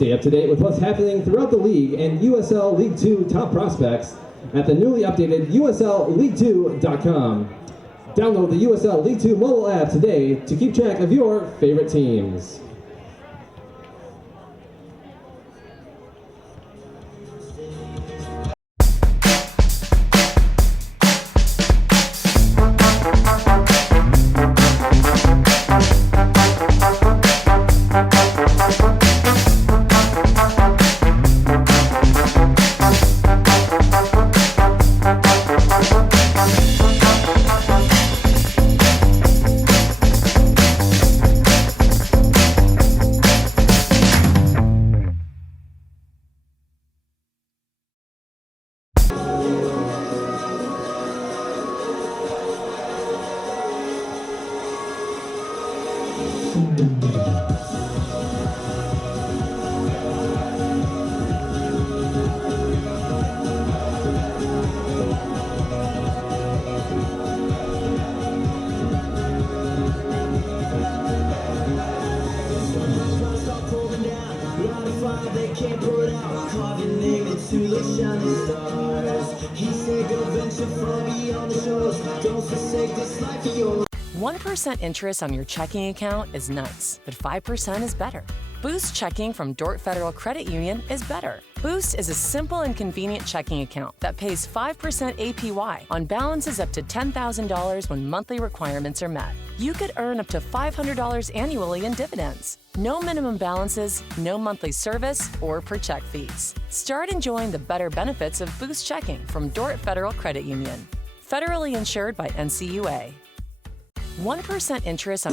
Stay up to date with what's happening throughout the league and USL League 2 top prospects at the newly updated USLLeague2.com. Download the USL League 2 mobile app today to keep track of your favorite teams. One 1% interest on your checking account is nice, but 5% is better. Boost Checking from Dort Federal Credit Union is better. Boost is a simple and convenient checking account that pays 5% APY on balances up to $10,000 when monthly requirements are met. You could earn up to $500 annually in dividends. No minimum balances, no monthly service, or per check fees. Start enjoying the better benefits of Boost Checking from Dort Federal Credit Union. Federally insured by NCUA. 1% interest on...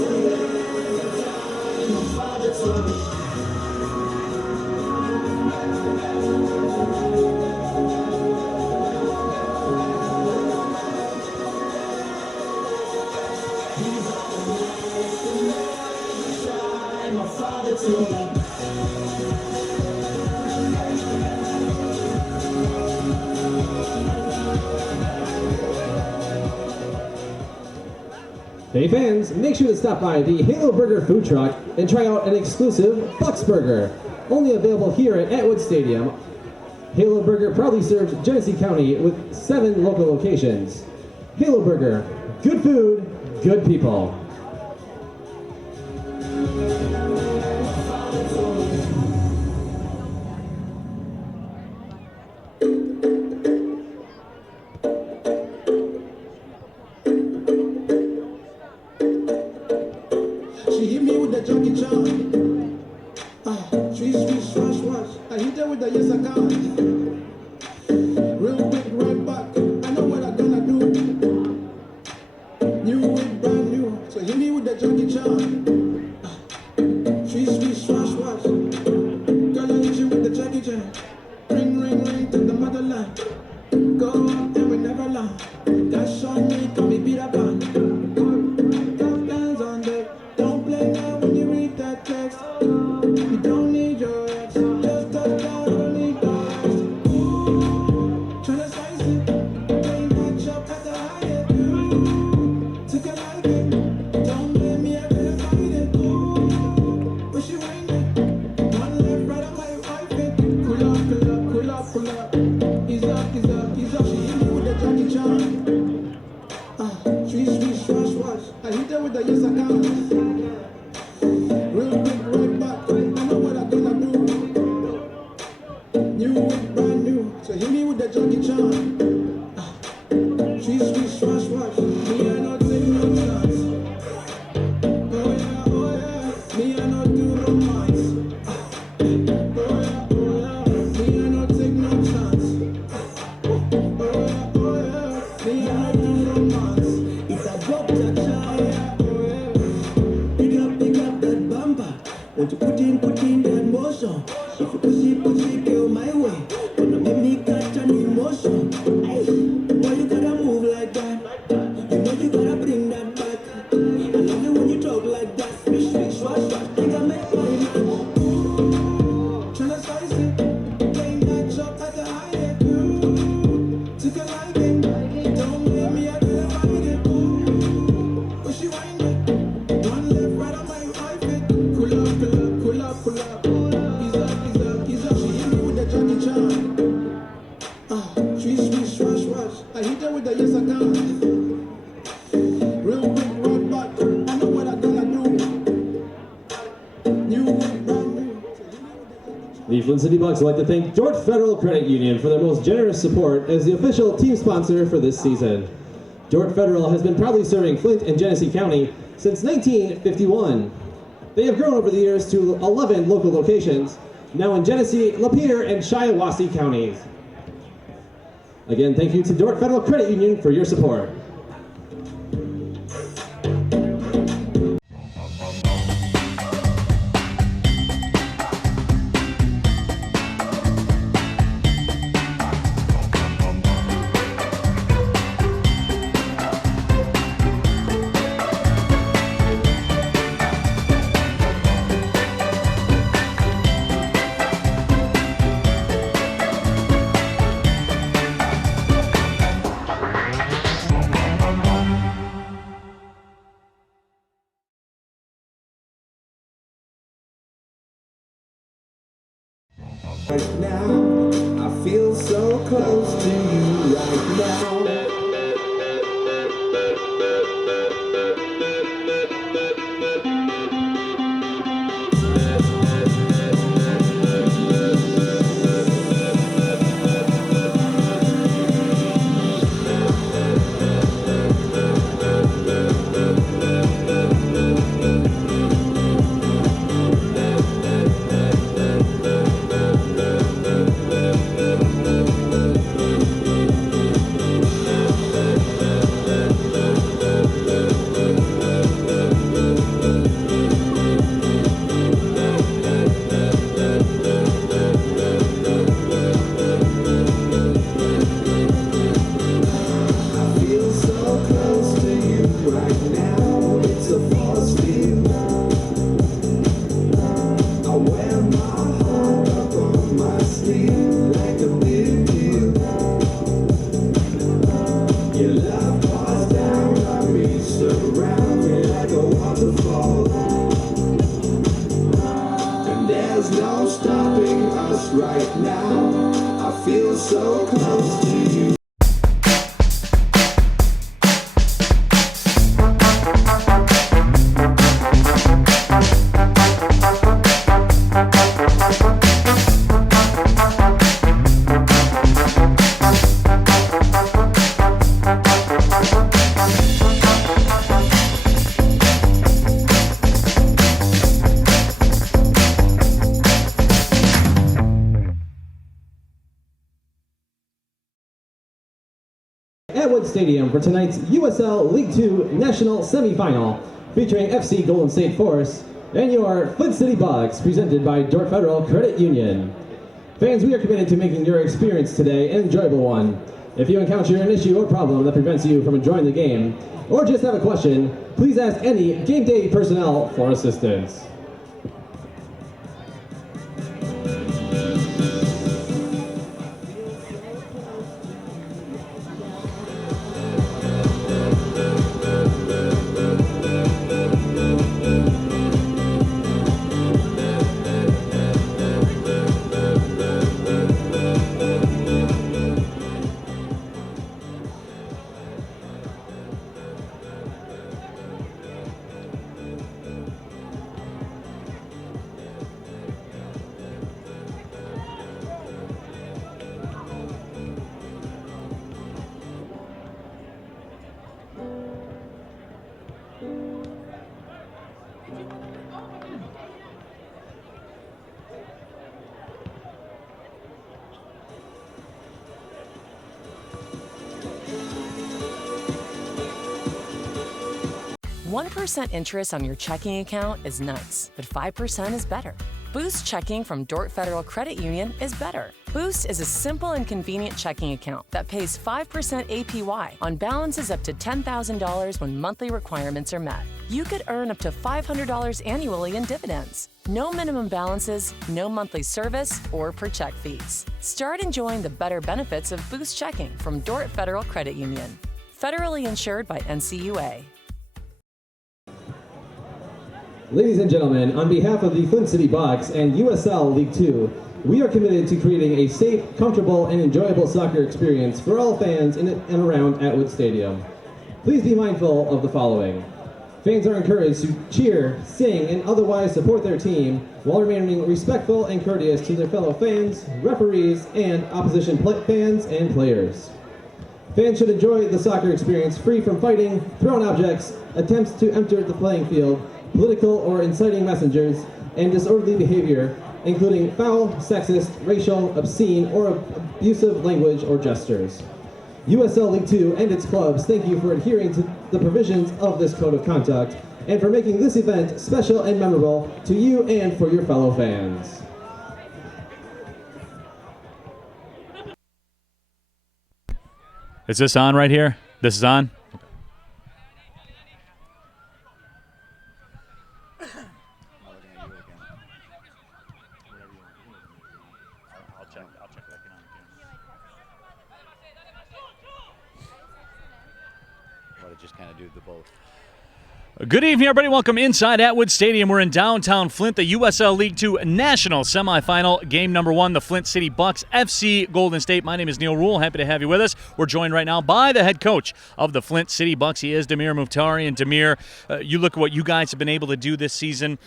Hey fans, make sure to stop by the Halo Burger food truck and try out an exclusive Bucks Burger. Only available here at Atwood Stadium. Halo Burger proudly serves Genesee County with 7 local locations. Halo Burger, good food, good people. Want to put in that motion. If you push it, girl, my way. Wanna make me catch an emotion. Ay, boy, you gotta move like that. You know you gotta bring that back. I love it when you talk like that. Swish, swish, swash, swash. Think I make my man. Tryna slice it. Playing that chop at the high end. Took a liking. Don't blame me, I couldn't find it. Push you wind it. One left, right on my right fit. Pull up, pull up, pull up, pull up. Ease up, ease up, ease up. She hit me with the Johnny Chan. Swish, swish, swash, swash. I hit her with the yes I can. Real quick, road back. I know what I gotta do. New way, brand new. The Flint City Bucks would like to thank Dort Federal Credit Union for their most generous support as the official team sponsor for this season. Dort Federal has been proudly serving Flint and Genesee County since 1951. They have grown over the years to 11 local locations, now in Genesee, Lapeer, and Shiawassee counties. Again, thank you to Dort Federal Credit Union for your support. Right now, I feel so close to you right now. Right now, I feel so close to you. Stadium for tonight's USL League 2 National Semifinal, featuring FC Golden State Force and your Flint City Bucks, presented by Dort Federal Credit Union. Fans, we are committed to making your experience today an enjoyable one. If you encounter an issue or problem that prevents you from enjoying the game, or just have a question, please ask any game day personnel for assistance. 1% interest on your checking account is nice, but 5% is better. Boost checking from Dort Federal Credit Union is better. Boost is a simple and convenient checking account that pays 5% APY on balances up to $10,000 when monthly requirements are met. You could earn up to $500 annually in dividends. No minimum balances, no monthly service, or per check fees. Start enjoying the better benefits of Boost checking from Dort Federal Credit Union. Federally insured by NCUA. Ladies and gentlemen, on behalf of the Flint City Bucks and USL League 2, we are committed to creating a safe, comfortable, and enjoyable soccer experience for all fans in and around Atwood Stadium. Please be mindful of the following. Fans are encouraged to cheer, sing, and otherwise support their team while remaining respectful and courteous to their fellow fans, referees, and opposition fans and players. Fans should enjoy the soccer experience free from fighting, thrown objects, attempts to enter the playing field, political or inciting messengers, and disorderly behavior, including foul, sexist, racial, obscene, or abusive language or gestures. USL League 2 and its clubs thank you for adhering to the provisions of this code of conduct and for making this event special and memorable to you and for your fellow fans. Is this on right here? This is on? Just kind of do the both. Good evening, everybody. Welcome inside Atwood Stadium. We're in downtown Flint, the USL League 2 National Semifinal, game number 1, the Flint City Bucks, FC Golden State. My name is Neil Rule. Happy to have you with us. We're joined right now by the head coach of the Flint City Bucks. He is Damir Muhtari. And Damir, you look at what you guys have been able to do this season.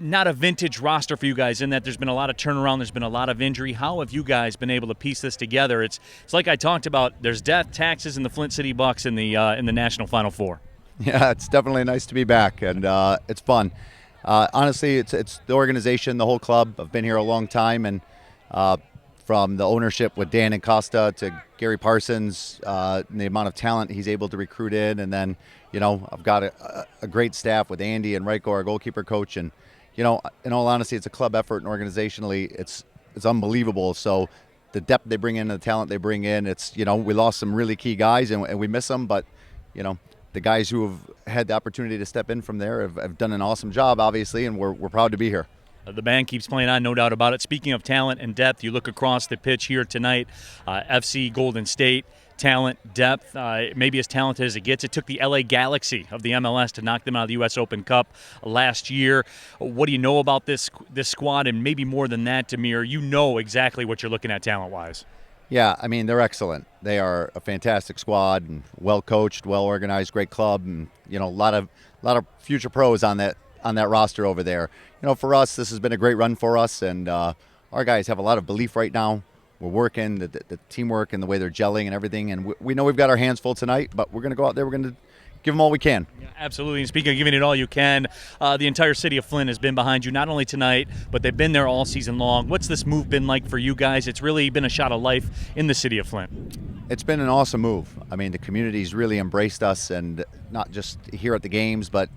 Not a vintage roster for you guys in that there's been a lot of turnaround. There's been a lot of injury. How have you guys been able to piece this together? It's like I talked about. There's death, taxes, in the Flint City Bucks in the National Final Four. Yeah, it's definitely nice to be back, and it's fun. Honestly, it's the organization, the whole club. I've been here a long time, and from the ownership with Dan and Costa to Gary Parsons, and the amount of talent he's able to recruit in, and then, I've got a great staff with Andy and Reiko, our goalkeeper coach, and, in all honesty, it's a club effort, and organizationally, it's unbelievable. So the depth they bring in, the talent they bring in, it's, we lost some really key guys, and we miss them, but, the guys who have had the opportunity to step in from there have done an awesome job, obviously, and we're proud to be here. The band keeps playing on, no doubt about it. Speaking of talent and depth, you look across the pitch here tonight, FC Golden State, talent, depth, maybe as talented as it gets. It took the LA Galaxy of the MLS to knock them out of the U.S. Open Cup last year. What do you know about this squad? And maybe more than that, Damir, you know exactly what you're looking at talent-wise. Yeah, I mean, they're excellent. They are a fantastic squad, and well coached, well organized, great club, and a lot of future pros on that roster over there. For us, this has been a great run for us, and our guys have a lot of belief right now. We're working the teamwork and the way they're gelling and everything, and we know we've got our hands full tonight, but we're going to go out there. We're going to give them all we can. Yeah, absolutely. And speaking of giving it all you can, the entire city of Flint has been behind you, not only tonight, but they've been there all season long. What's this move been like for you guys? It's really been a shot of life in the city of Flint. It's been an awesome move. I mean, the community's really embraced us, and not just here at the games, but,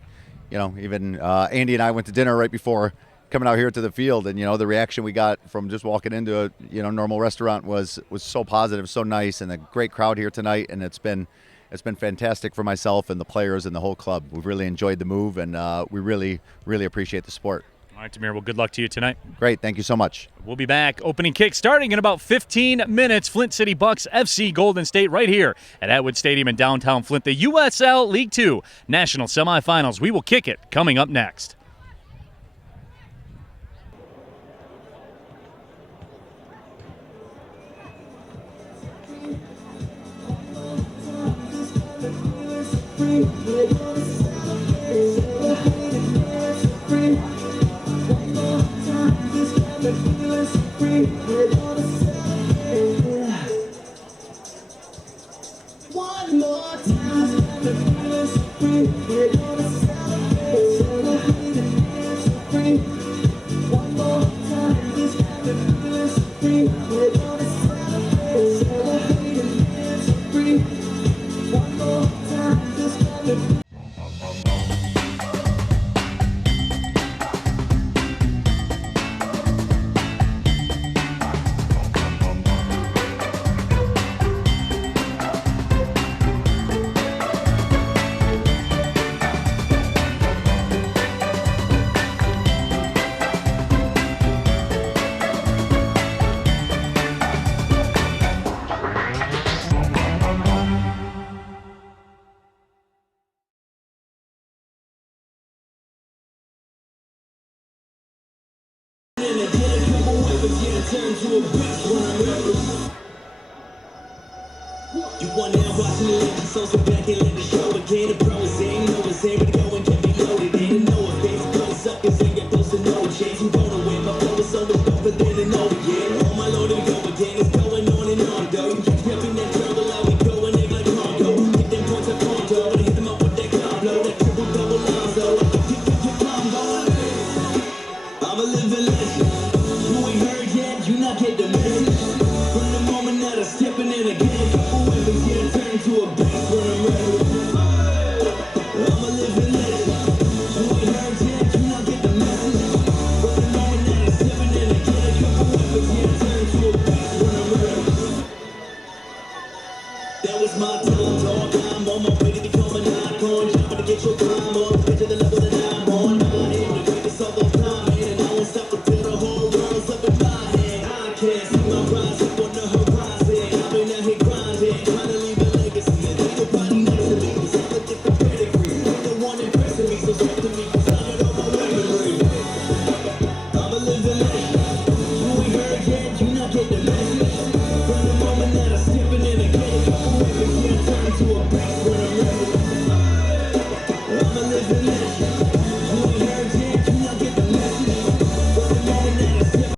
even Andy and I went to dinner right before coming out here to the field, and, the reaction we got from just walking into a, normal restaurant was so positive, so nice, and a great crowd here tonight, and it's been fantastic for myself and the players and the whole club. We've really enjoyed the move, and we really, really appreciate the support. All right, Damir, well, good luck to you tonight. Great, thank you so much. We'll be back. Opening kick starting in about 15 minutes. Flint City Bucks, FC Golden State, right here at Atwood Stadium in downtown Flint. The USL League 2 National Semifinals. We will kick it coming up next. One more time, the feeling's free. We're gonna celebrate and free. One more time, the feeling's free. We're gonna celebrate and free. One more time, You want now watching the legend, so sit back and let the show again. The pro is saying no, it's able to go and get me loaded. And know if face close up, cause ain't get close to no chance. You gonna win, my flow is so much doper than an over, yeah. All my load and go again, it's going on and on, though. You keep stepping that turtle out, we go and act like Congo. Hit them points up Congo, and hit them up with that combo. That triple double Lonzo, get combo. I'm a living legend. You ain't heard yet, you not get the message. From the moment that I stepping in again, couple weapons, yeah, turn to a beast when I'm ready. I'm a living legend. You ain't heard yet, you not get the message. From the moment that I stepping in again, couple weapons, yeah, turn to a beast when I'm ready. That was my time, dog. I'm on my way to become an icon. Jumping to get your climb on, get to the level that I'm on. I am the greatest of all time, man, and I won't stop until the whole world's up in my hand. I can't see my rise up on the horizon. I've been out here grinding, trying to leave a legacy. And ain't nobody next to me, 'cause I'm a different pedigree. Ain't no one impressing me, so talk to me, 'cause I got all my weaponry. I'm a living legend. You ain't heard yet, you not get the message. From the moment that I stepping in again, couple weapons, yeah, turn to a beast when I'm ready. I'm a living legend. You ain't heard yet, you not get the message. From the moment that I step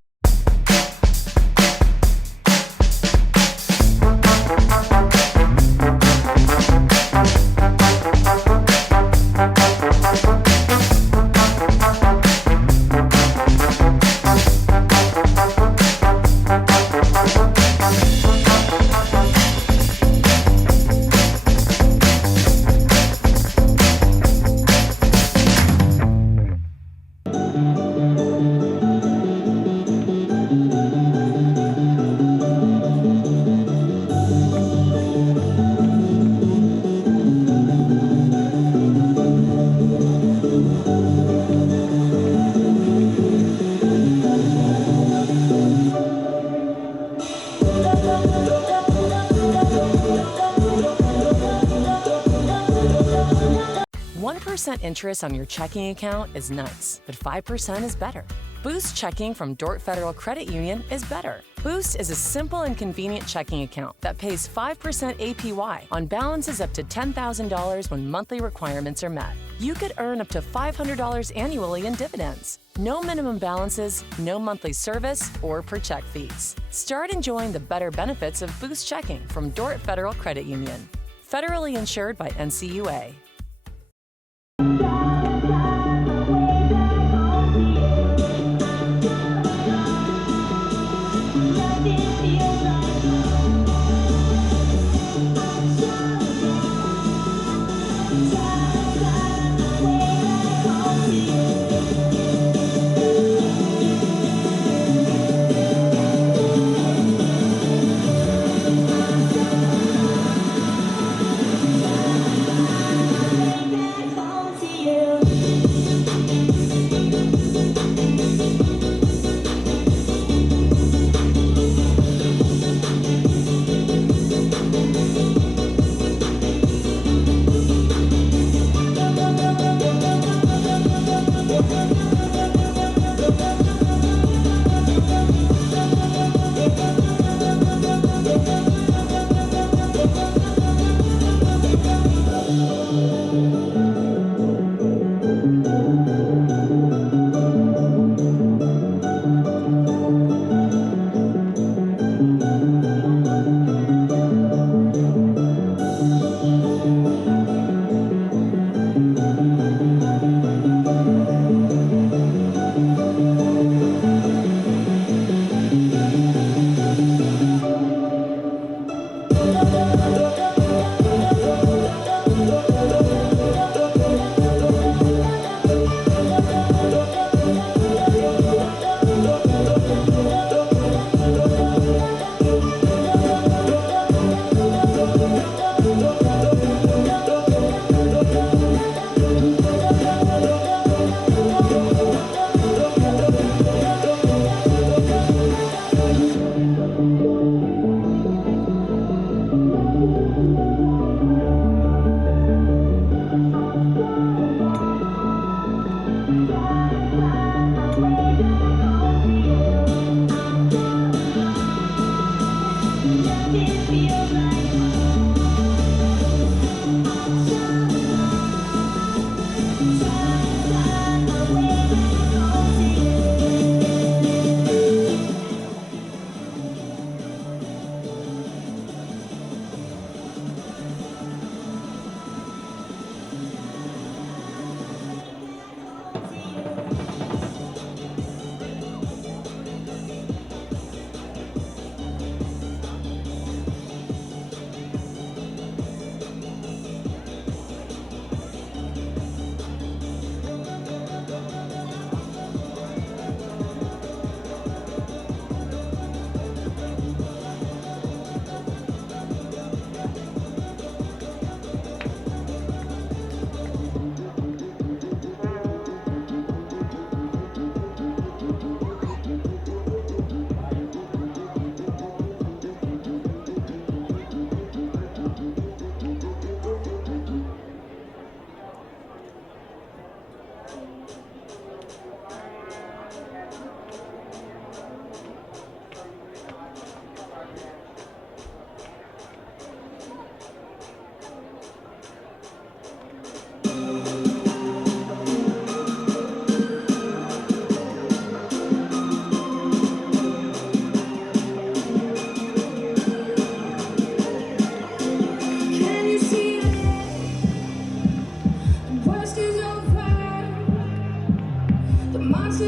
1% interest on your checking account is nice, but 5% is better. Boost checking from Dort Federal Credit Union is better. Boost is a simple and convenient checking account that pays 5% APY on balances up to $10,000 when monthly requirements are met. You could earn up to $500 annually in dividends. No minimum balances, no monthly service, or per check fees. Start enjoying the better benefits of Boost checking from Dort Federal Credit Union. Federally insured by NCUA.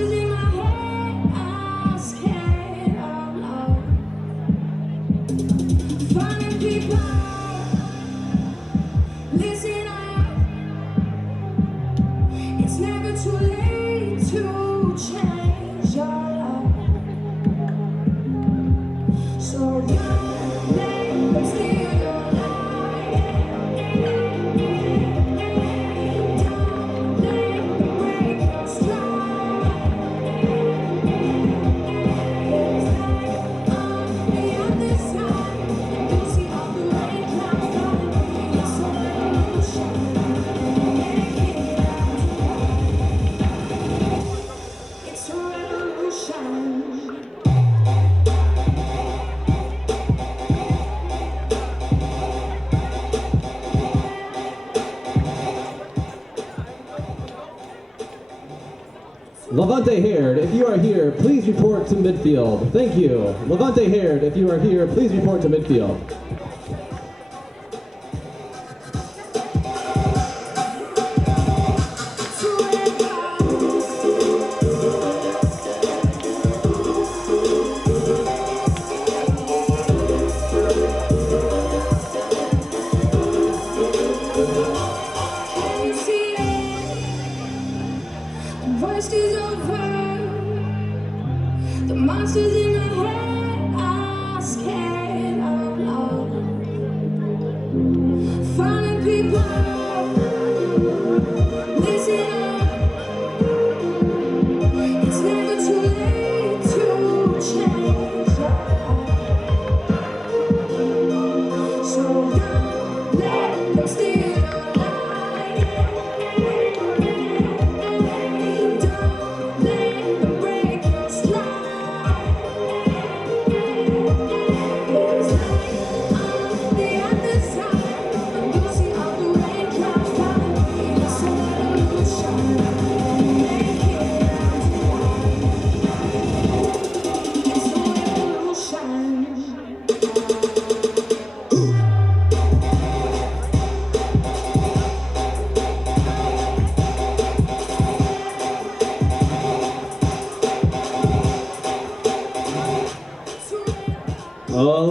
monsters in my head are scared out loud. Finding people, listen up. It's never too late to change your life. So don't let them steal your life. Don't let them break your stride. There's light on the other side, and you'll see all the rain clouds coming. It's a revolution. Make it out. It's a revolution. Levante Haired, if you are here, please report to midfield. Thank you. Levante Haired, if you are here, please report to midfield. Can you see it? The worst is over. The monsters in my head are scared out loud. Finding people, listen up. It's never too late to change your life. So don't let them steal your life. Don't let them break your stride. There's light on the other side, and you'll see all the rain clouds coming. It's a revolution. Make it out. It's a revolution.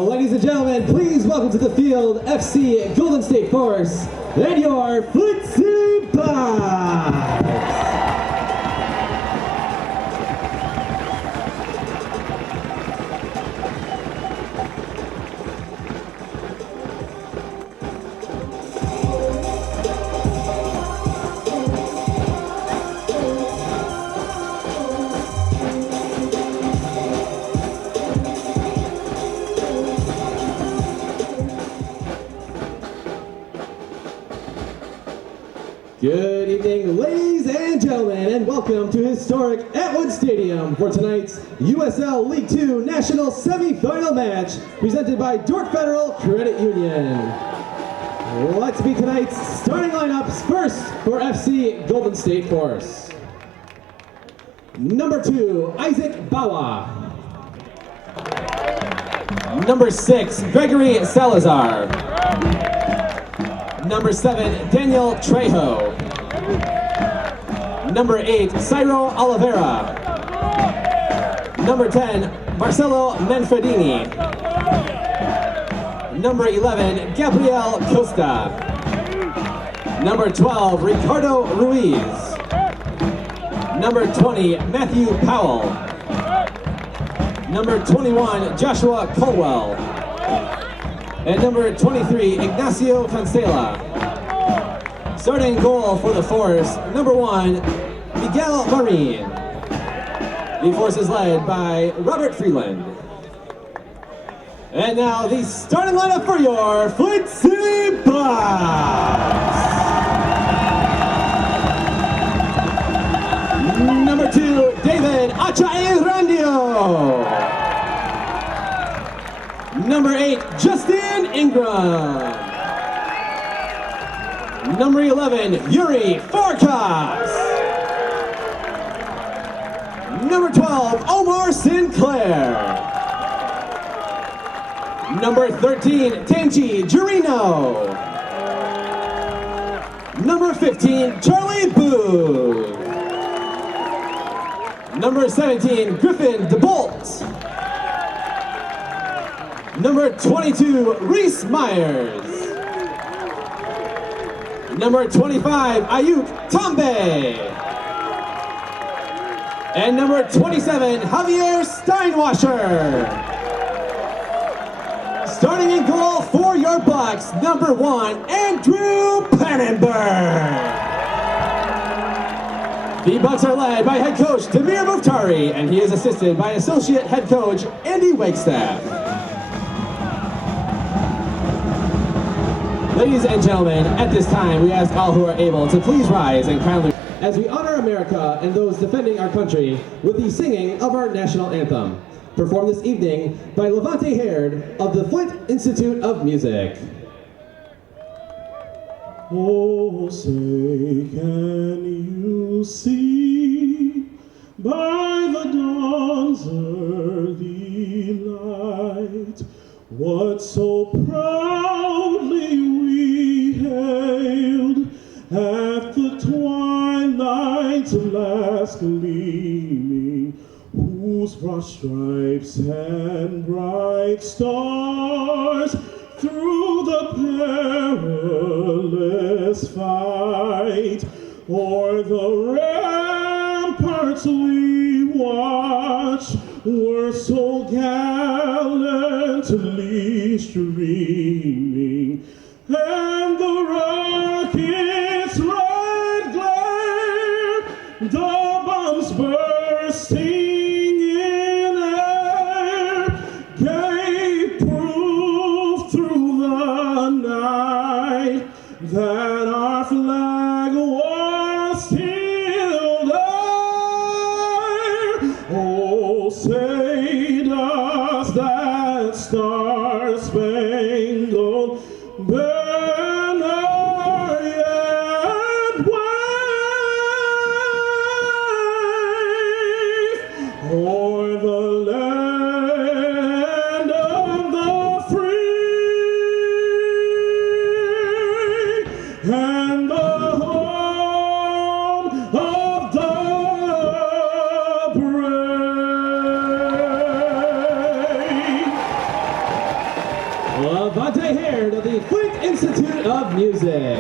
Ladies and gentlemen, please welcome to the field FC Golden State Force and your Flint City Bucks. Good evening, ladies and gentlemen, and welcome to historic Atwood Stadium for tonight's USL League Two National Semifinal match presented by Dork Federal Credit Union. Let's meet tonight's starting lineups. First for FC Golden State Force. Number 2, Isaac Bawa. Number 6, Gregory Salazar. Number 7, Daniel Trejo. Number 8, Ciro Oliveira. Number 10, Marcelo Manfredini. Number 11, Gabriel Costa. Number 12, Ricardo Ruiz. Number 20, Matthew Powell. Number 21, Joshua Colwell. And number 23, Ignacio Cancela. Starting goal for the Force, number 1, Miguel Marin. The Force is led by Robert Freeland. And now the starting lineup for your Flint City Bucks. Number 2, David Achai Randio. Number 8, Justin Ingram. Number 11, Yuri Farkas. Number 12, Omar Sinclair. Number 13, Tenchi Jurino. Number 15, Charlie Booth. Number 17, Griffin DeBolt. Number 22, Reese Myers. Number 25, Ayuk Tambe. And number 27, Javier Steinwasher. Starting in goal for your Bucks, number 1, Andrew Pannenberg. The Bucks are led by head coach Demir Muftari, and he is assisted by associate head coach Andy Wagstaff. Ladies and gentlemen, at this time, we ask all who are able to please rise and kindly as we honor America and those defending our country with the singing of our national anthem, performed this evening by Levante Haird of the Flint Institute of Music. Oh, say can you see by the dawn's early light what so proudly we hailed at the twilight's last gleaming, whose broad stripes and bright stars through the perilous fight o'er the ramparts we watched were so gallantly streaming, and the rocket's red glare, the bombs bursting in air, gave proof through the night that our flag was still there. Oh, say does that star-spangled banner yet wave o'er the land of the free and the home of the brave. Levante Haird of the Flint Institute of Music.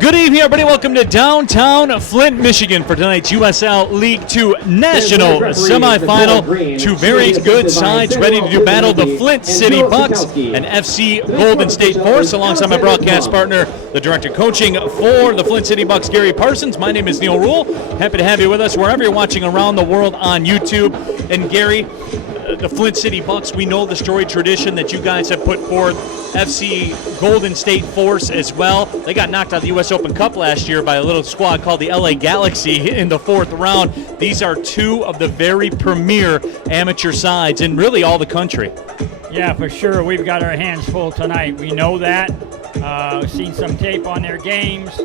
Good evening, everybody. Welcome to downtown Flint, Michigan for tonight's USL League Two National Semifinal. Two very good sides ready to do battle, the Flint City Bucks and FC Golden State Force. Alongside my broadcast partner, the director of coaching for the Flint City Bucks, Gary Parsons. My name is Neil Rule. Happy to have you with us wherever you're watching around the world on YouTube. And Gary, the Flint City Bucks, we know the storied tradition that you guys have put forth. FC Golden State Force as well. They got knocked out of the U.S. Open Cup last year by a little squad called the LA Galaxy in the fourth round. These are two of the very premier amateur sides in really all the country. Yeah, for sure. We've got our hands full tonight. We know that. We've seen some tape on their games.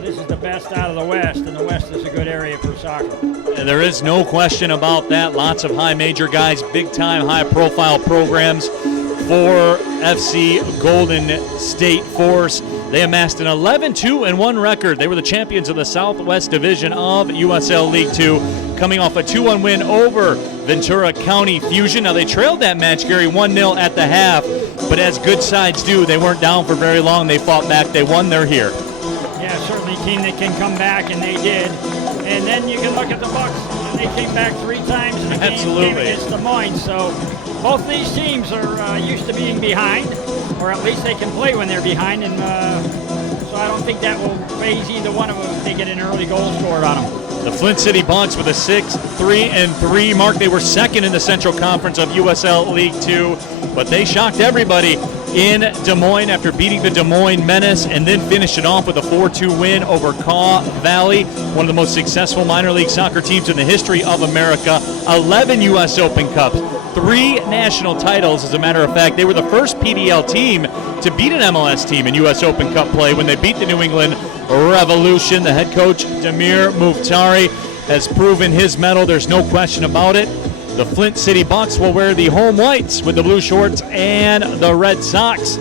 This is the best out of the West, and the West is a good area for soccer. And there is no question about that. Lots of high major guys, big-time, high-profile programs for FC Golden State Force. They amassed an 11-2-1 record. They were the champions of the Southwest Division of USL League Two, coming off a 2-1 win over Ventura County Fusion. Now, they trailed that match, Gary, 1-0 at the half, but as good sides do, they weren't down for very long. They fought back. They won. They're here. Yeah, certainly a team that can come back, and they did. And then you can look at the Bucks. They came back 3 times in the game against Des Moines. So both these teams are used to being behind, or at least they can play when they're behind. And so I don't think that will phase either one of them if they get an early goal scored on them. The Flint City Bucks with a 6-3-3 mark. They were second in the Central Conference of USL League Two, but they shocked everybody in Des Moines after beating the Des Moines Menace, and then finished it off with a 4-2 win over Kaw Valley, one of the most successful minor league soccer teams in the history of America. 11 U.S. Open Cups, 3 national titles. As a matter of fact, they were the first PDL team to beat an MLS team in U.S. Open Cup play when they beat the New England Revolution. The head coach, Demir Muftari, has proven his mettle. There's no question about it. The Flint City Bucks will wear the home whites with the blue shorts and the red socks.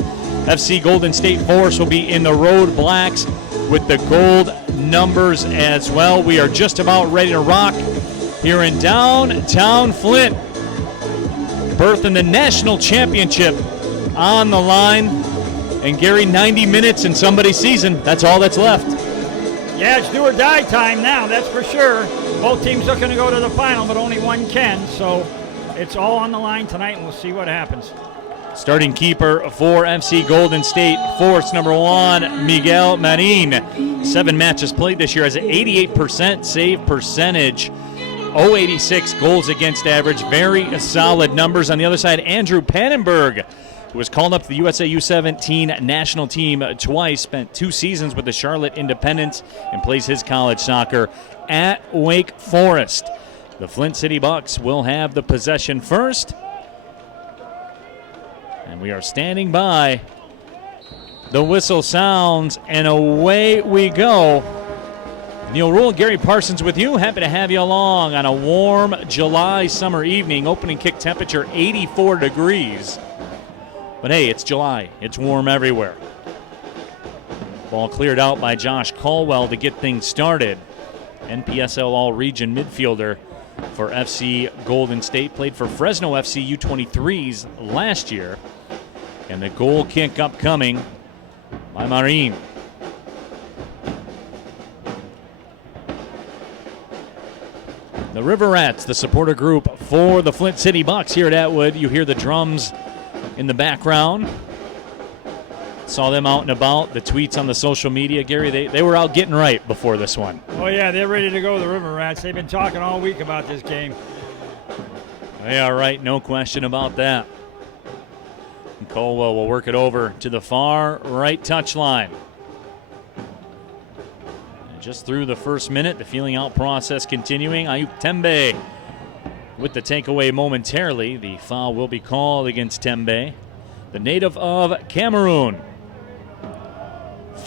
FC Golden State Forest will be in the road blacks with the gold numbers as well. We are just about ready to rock here in downtown Flint. Birth in the national championship on the line. And Gary, 90 minutes in somebody's season. That's all that's left. Yeah, it's do or die time now, that's for sure. Both teams looking to go to the final, but only one can. So it's all on the line tonight, and we'll see what happens. Starting keeper for FC Golden State Force, number 1, Miguel Marin. 7 matches played this year, has an 88% save percentage, 0.86 goals against average. Very solid numbers. On the other side, Andrew Pannenberg, who was called up to the USA U17 national team twice, spent 2 seasons with the Charlotte Independents, and plays his college soccer at Wake Forest. The Flint City Bucks will have the possession first. And we are standing by. The whistle sounds, and away we go. Neil Rule, Gary Parsons with you. Happy to have you along on a warm July summer evening. Opening kick temperature 84 degrees. But hey, it's July. It's warm everywhere. Ball cleared out by Josh Caldwell to get things started. NPSL All-Region midfielder for FC Golden State. Played for Fresno FC U23s last year. And the goal kick upcoming by Marin. The River Rats, the supporter group for the Flint City Bucks here at Atwood. You hear the drums in the background. Saw them out and about. The tweets on the social media, Gary, they were out getting right before this one. Oh, yeah, they're ready to go, the River Rats. They've been talking all week about this game. They are right, no question about that. And Colwell will work it over to the far right touchline. Just through the first minute, the feeling out process continuing. Ayuk Tembe with the takeaway momentarily. The foul will be called against Tembe, the native of Cameroon.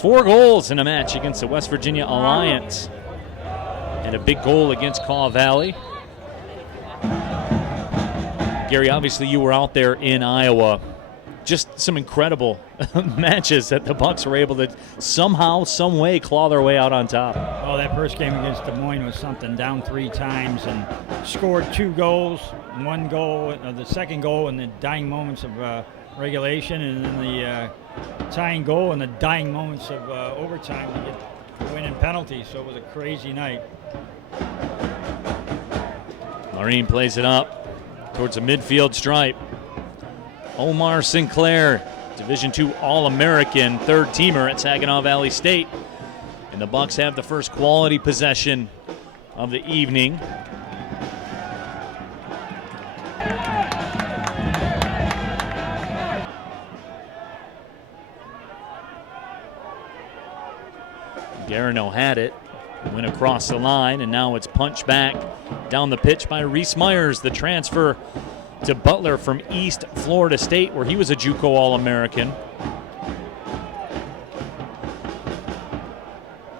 4 goals in a match against the West Virginia Alliance, and a big goal against Kaw Valley. Gary, obviously you were out there in Iowa. Just some incredible matches that the Bucks were able to somehow, some way claw their way out on top. Oh, that first game against Des Moines was something. Down 3 times and scored 2 goals. 1 goal, the second goal in the dying moments of regulation, and then the tying goal in the dying moments of overtime to get the win in penalties. So it was a crazy night. Marin plays it up towards the midfield stripe. Omar Sinclair, Division II All-American, 3rd-teamer at Saginaw Valley State. And the Bucks have the first quality possession of the evening. Garino had it, went across the line, and now it's punched back down the pitch by Reese Myers, the transfer to Butler from East Florida State, where he was a JUCO All-American.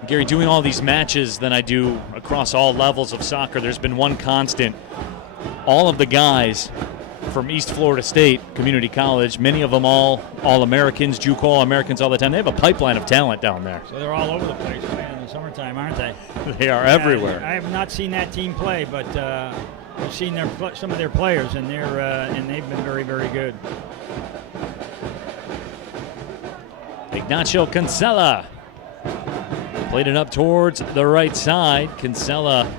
Gary, doing all these matches that I do across all levels of soccer, there's been one constant. All of the guys from East Florida State Community College, many of them All-Americans, JUCO All-Americans all the time. They have a pipeline of talent down there. So they're all over the place, man, in the summertime, aren't they? They are everywhere. I have not seen that team play, but I've seen some of their players, and they've been very, very good. Ignacio Cancela played it up towards the right side. Cancela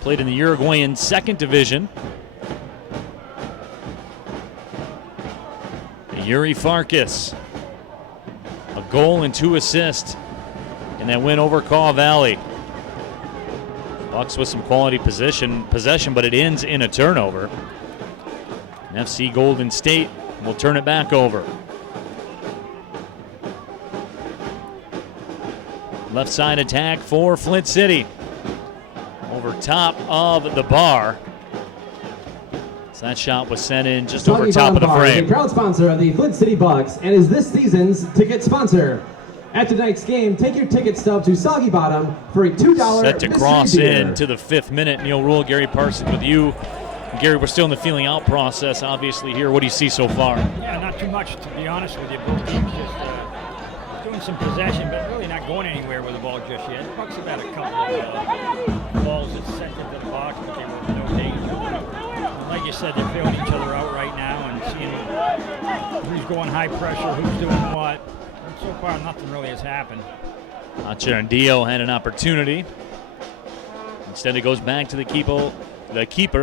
played in the Uruguayan 2nd Division. Yuri Farkas, a goal and 2 assists, and that win over Kaw Valley. Bucks with some quality possession, but it ends in a turnover. And FC Golden State will turn it back over. Left side attack for Flint City. Over top of the bar. So that shot was sent in just over top of the frame. The proud sponsor of the Flint City Bucks and is this season's ticket sponsor. After tonight's game, take your ticket stub to Soggy Bottom for a $2 set to mystery cross beer. in to the 5th minute. Neil Rule, Gary Parsons with you Gary, we're still in the feeling out process, obviously, here. What do you see so far? Yeah, not too much, to be honest with you. Both teams just doing some possession, but really not going anywhere with the ball just yet. The Bucks have had a couple of balls that sent into the box, but they were no danger. And like you said, they're feeling each other out right now and seeing who's going high pressure, who's doing what. And so far, nothing really has happened. Dio had an opportunity. Instead, it goes back to the keeper,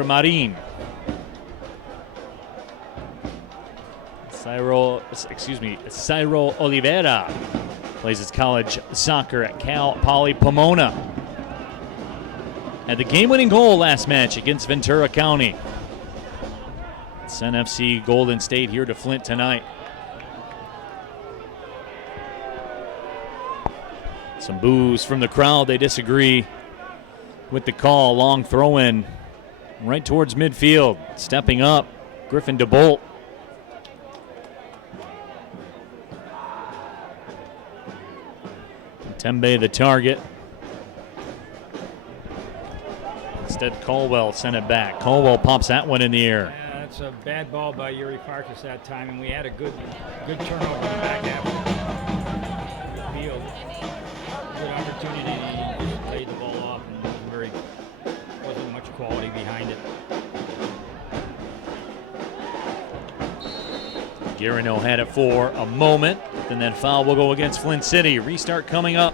Marin. Cyril Oliveira plays his college soccer at Cal Poly Pomona. Had the game-winning goal last match against Ventura County. Sent FC Golden State here to Flint tonight. Some boos from the crowd. They disagree with the call. Long throw-in right towards midfield. Stepping up, Griffin DeBolt. Tembe the target. Instead, Caldwell sent it back. Caldwell pops that one in the air. Yeah, that's a bad ball by Yuri Farkas that time, and we had a good turnover in the back half. Good field. Good opportunity. He just laid the ball off, and wasn't much quality behind it. Garino had it for a moment. Then that foul will go against Flint City. Restart coming up.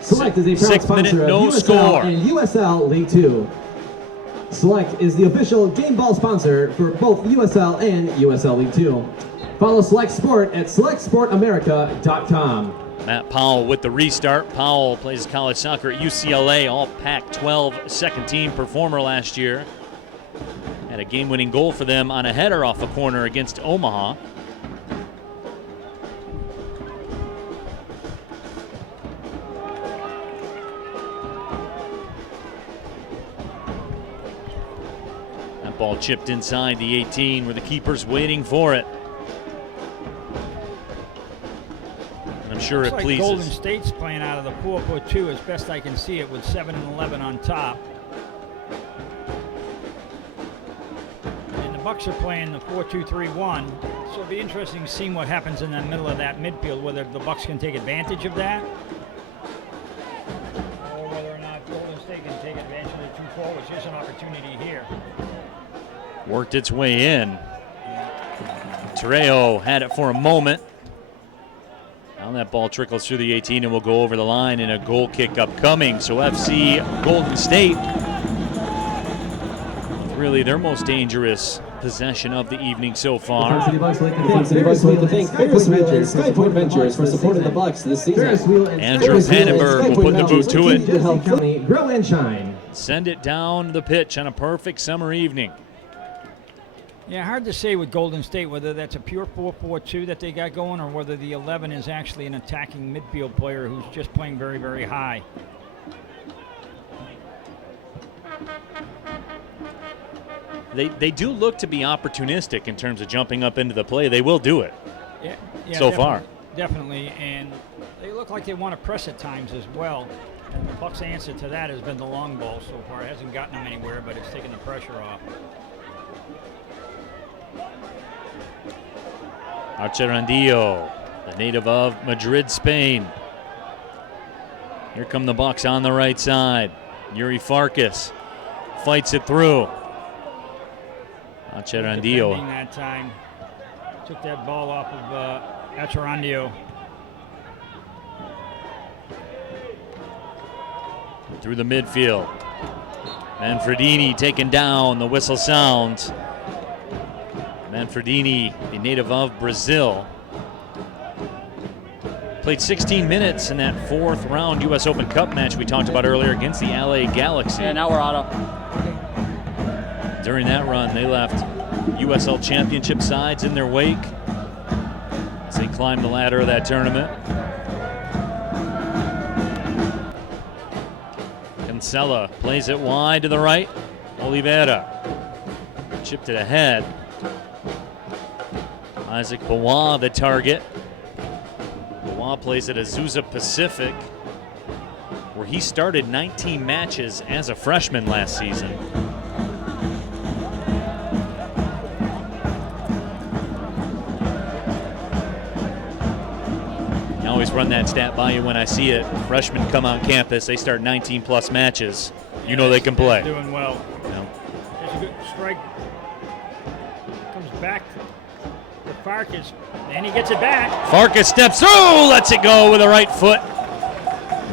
Select is a proud 6 minute sponsor no of USL score. and USL League 2. Select is the official game ball sponsor for both USL and USL League 2. Follow Select Sport at selectsportamerica.com. Matt Powell with the restart. Powell plays college soccer at UCLA, all Pac-12 second team performer last year. Had a game-winning goal for them on a header off a corner against Omaha. That ball chipped inside the 18 where the keeper's waiting for it. And I'm sure Looks it like pleases. Golden State's playing out of the 4-4-2 as best I can see it, with 7 and 11 on top. And the Bucks are playing the 4-2-3-1. So it'll be interesting seeing what happens in the middle of that midfield, whether the Bucks can take advantage of that, or whether or not Golden State can take advantage of the two forwards. Here's an opportunity here. Worked its way in. Trejo had it for a moment. Now that ball trickles through the 18 and will go over the line, and a goal kick upcoming. So FC Golden State, really their most dangerous possession of the evening so far. City Bucks like to thank Ferris Wheel and Skypoint Ventures for supporting the Bucks this season. Andrew Pannenberg will put the boot to it. To help County grow and shine. Send it down the pitch on a perfect summer evening. Yeah, hard to say with Golden State whether that's a pure 4-4-2 that they got going, or whether the 11 is actually an attacking midfield player who's just playing very, very high. They do look to be opportunistic in terms of jumping up into the play. They will do it. Yeah, so far. Definitely, and they look like they want to press at times as well. And the Bucks' answer to that has been the long ball so far. It hasn't gotten them anywhere, but it's taken the pressure off. Archerandillo, the native of Madrid, Spain. Here come the Bucks on the right side. Yuri Farkas fights it through. Archerandillo. That time took that ball off of Archerandillo. Through the midfield. Manfredini taken down. The whistle sounds. Manfredini, the native of Brazil, played 16 minutes in that fourth round U.S. Open Cup match we talked about earlier against the LA Galaxy. Yeah, now we're auto. During that run, they left USL Championship sides in their wake as they climbed the ladder of that tournament. Cancella plays it wide to the right. Oliveira chipped it ahead. Isaac Bawa, the target. Bawa plays at Azusa Pacific, where he started 19 matches as a freshman last season. run that stat by you when I see it. Freshmen come on campus, they start 19-plus matches. You know they can play. Doing well. Yeah. There's a good strike. Comes back to Farkas, and he gets it back. Farkas steps through, lets it go with the right foot.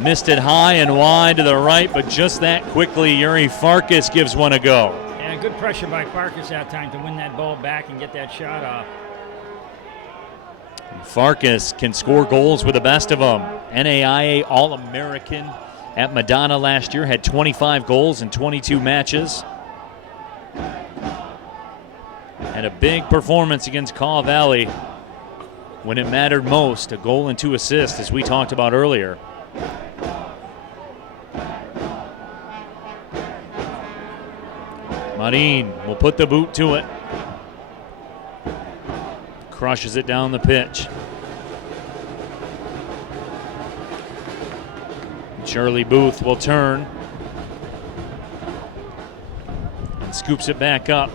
Missed it high and wide to the right, but just that quickly, Yuri Farkas gives one a go. Yeah, good pressure by Farkas that time to win that ball back and get that shot off. Farkas can score goals with the best of them. NAIA All-American at Madonna last year, had 25 goals in 22 matches. Had a big performance against Kaw Valley when it mattered most, a goal and 2 assists, as we talked about earlier. Marin will put the boot to it. Crushes it down the pitch. Charlie Booth will turn and scoops it back up.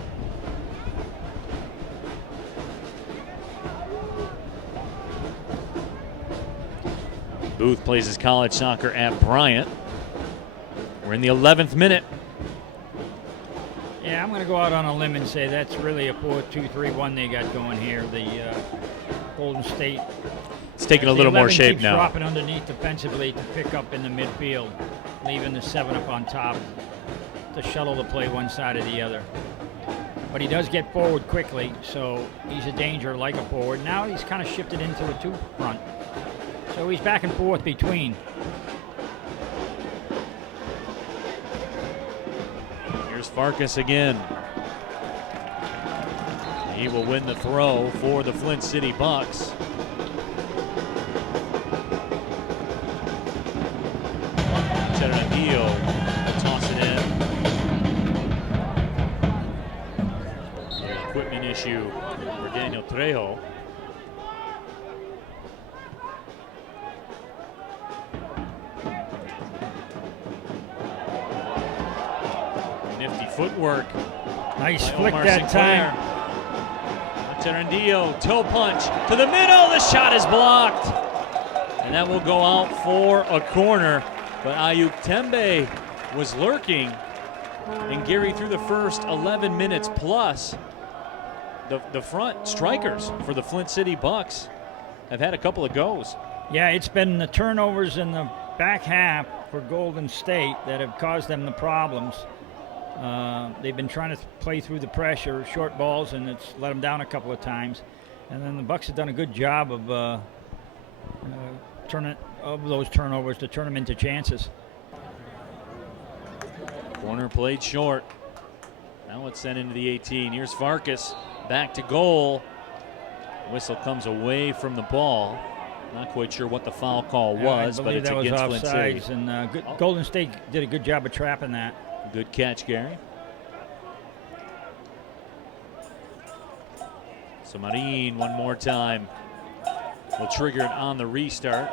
Booth plays his college soccer at Bryant. We're in the 11th minute. Yeah, I'm going to go out on a limb and say that's really a 4-2-3-1 they got going here. The Golden State. It's taking a little more shape keeps now. Dropping underneath defensively to pick up in the midfield, leaving the 7 up on top to shuttle the play one side or the other. But he does get forward quickly, so he's a danger like a forward. Now he's kind of shifted into a 2 front. So he's back and forth between. Here's Farkas again. He will win the throw for the Flint City Bucks. Terranillo will toss it in. Equipment issue for Daniel Trejo. Nifty footwork. Nice by flick Omar that Sinclair. time. Terranillo, toe punch to the middle. The shot is blocked. And that will go out for a corner. But Ayuk Tembe was lurking. And Gary, through the first 11 minutes plus, the front strikers for the Flint City Bucks have had a couple of goes. Yeah, it's been the turnovers in the back half for Golden State that have caused them the problems. They've been trying to play through the pressure, short balls, and it's let them down a couple of times. And then the Bucks have done a good job of those turnovers to turn them into chances. Corner played short. Now it's sent into the 18. Here's Farkas back to goal. Whistle comes away from the ball. Not quite sure what the foul call was, but it's against Flint City. And Golden State did a good job of trapping that. Good catch, Gary. So Marin, one more time, will trigger it on the restart,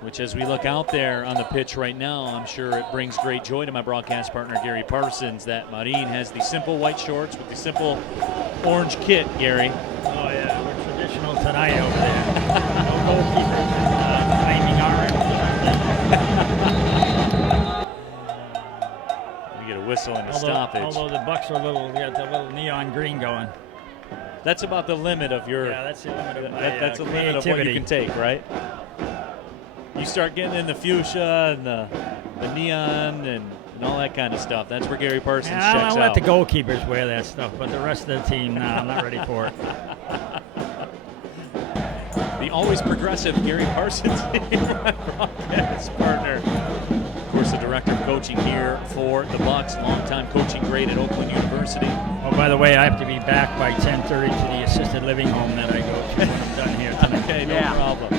which as we look out there on the pitch right now, I'm sure it brings great joy to my broadcast partner, Gary Parsons, that Marin has the simple white shorts with the simple orange kit, Gary. Oh, yeah, we're traditional tonight over there. No goalkeepers claiming orange. We get a whistle and a stoppage. Although the Bucks are got the little neon green going. That's about the limit of your. Yeah, that's the limit of my that's the limit of what you can take, right? You start getting in the fuchsia and the neon and all that kind of stuff. That's where Gary Parsons checks out. I'll let the goalkeepers wear that stuff, but the rest of the team, no, I'm not ready for it. The always progressive Gary Parsons, my broadcast partner. Of course, the director of coaching here for the Bucks, longtime coaching grade at Oakland University. Oh, by the way, I have to be back by 10:30 to the assisted living home that I go to when I'm done here tonight. Okay, no problem.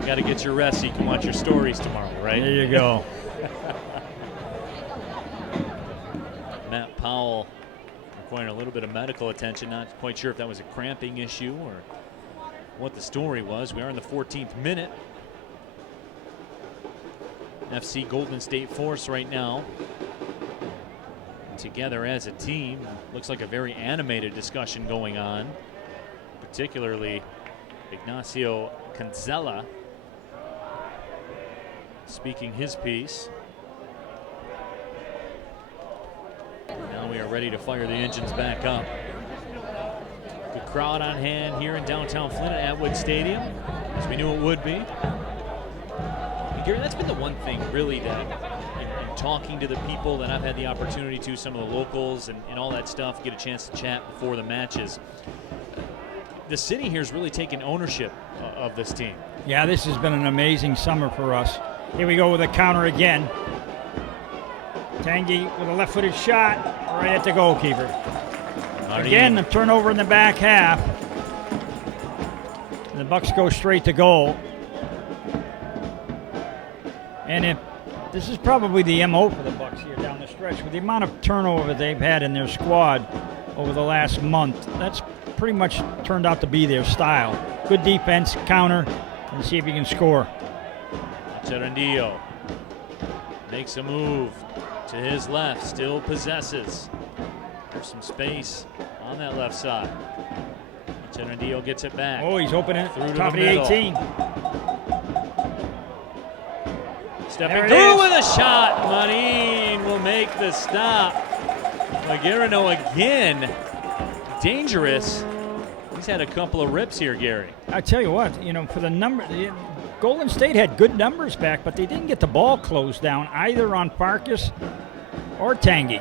You got to get your rest so you can watch your stories tomorrow, right? There you go. Matt Powell requiring a little bit of medical attention. Not quite sure if that was a cramping issue or what the story was. We are in the 14th minute. FC Golden State Force right now together as a team. Looks like a very animated discussion going on, particularly Ignacio Cancela speaking his piece. Now we are ready to fire the engines back up. Good crowd on hand here in downtown Flint at Atwood Stadium, as we knew it would be. And Gary, that's been the one thing really that in talking to the people that I've had the opportunity to, some of the locals and all that stuff, get a chance to chat before the matches. The city here has really taken ownership of this team. Yeah, this has been an amazing summer for us. Here we go with a counter again. Tanguy with a left-footed shot right at the goalkeeper. Again, the turnover in the back half. And the Bucks go straight to goal. And this is probably the MO for the Bucks here down the stretch. With the amount of turnover they've had in their squad over the last month, that's pretty much turned out to be their style. Good defense, counter, and see if you can score. Cherandillo makes a move to his left, still possesses. There's some space on that left side. Cherandillo gets it back. Oh, he's opening it through top to of the the middle. 18. Stepping through with a shot. Marin will make the stop. Magarino again. Dangerous. He's had a couple of rips here, Gary. I tell you what, for the number, Golden State had good numbers back, but they didn't get the ball closed down either on Farkas or Tanguy.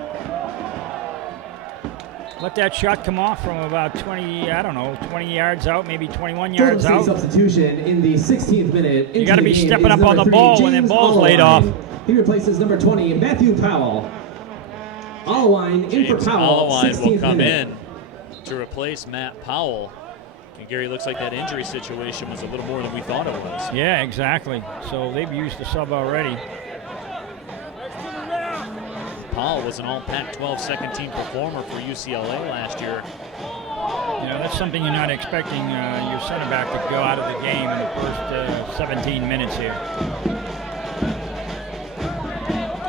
Let that shot come off from about 20 yards out, maybe 21 yards Golden State out. substitution in the 16th minute. You got to be stepping up on the ball when the ball's laid off. He replaces number 20, Matthew Powell. Allwine in for Powell. Allwine will 16th come minute. in to replace Matt Powell. And Gary, looks like that injury situation was a little more than we thought it was. Yeah, exactly. So they've used the sub already. Powell was an all Pac-12 second team performer for UCLA last year. That's something you're not expecting your center back to go out of the game in the first 17 minutes here.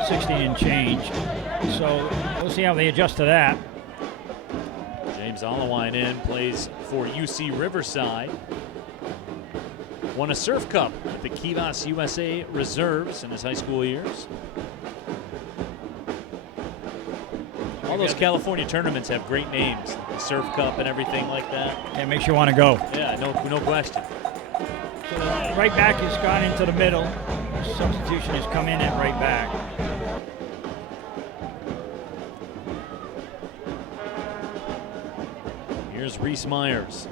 16 and change. So we'll see how they adjust to that. James Allwine in, plays for UC Riverside. Won a Surf Cup with the Kivas USA Reserves in his high school years. All those California tournaments have great names, the Surf Cup and everything like that. Yeah, makes you want to go. Yeah, no question. So the right back has gone into the middle. Substitution has come in at right back. Here's Reese Myers.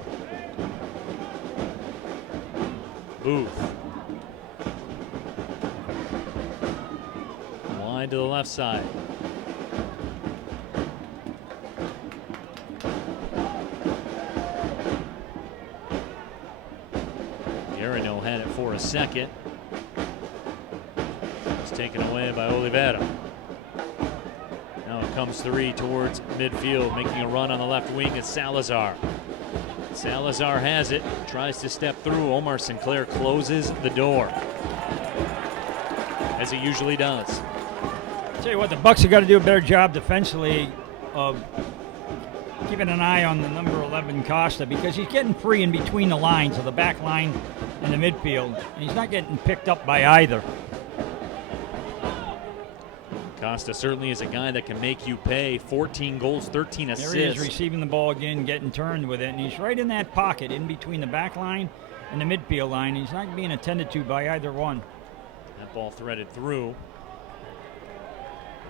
Booth. Wide to the left side. Garino had it for a second. It's taken away by Oliveira. Now it comes three towards midfield, making a run on the left wing is Salazar. Salazar has it, tries to step through. Omar Sinclair closes the door, as he usually does. Tell you what, the Bucks have got to do a better job defensively of keeping an eye on the number 11 Costa, because he's getting free in between the lines of the back line and the midfield, and he's not getting picked up by either. Costa certainly is a guy that can make you pay. 14 goals, 13 assists. There he is, receiving the ball again, getting turned with it, and he's right in that pocket in between the back line and the midfield line. He's not being attended to by either one. That ball threaded through. It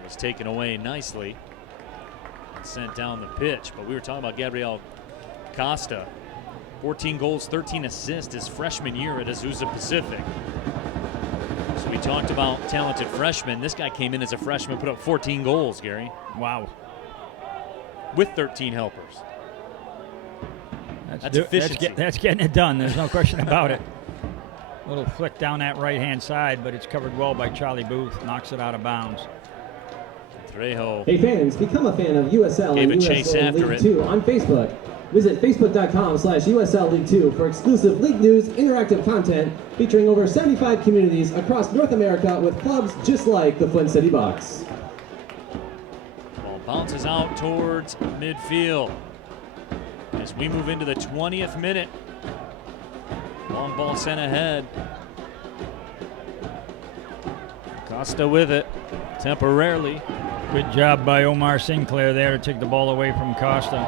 was taken away nicely and sent down the pitch. But we were talking about Gabriel Costa. 14 goals, 13 assists his freshman year at Azusa Pacific. So we talked about talented freshmen. This guy came in as a freshman, put up 14 goals, Gary. Wow. With 13 helpers. That's efficiency. That's getting it done. There's no question about it. Little flick down that right-hand side, but it's covered well by Charlie Booth. Knocks it out of bounds. Trejo. Hey fans, become a fan of USL Gave and a chase USL after League it. 2 on Facebook. Visit facebook.com/USL League 2 for exclusive league news, interactive content featuring over 75 communities across North America with clubs just like the Flint City Bucks. Ball bounces out towards midfield as we move into the 20th minute. Long ball sent ahead. Costa with it temporarily. Good job by Omar Sinclair there to take the ball away from Costa.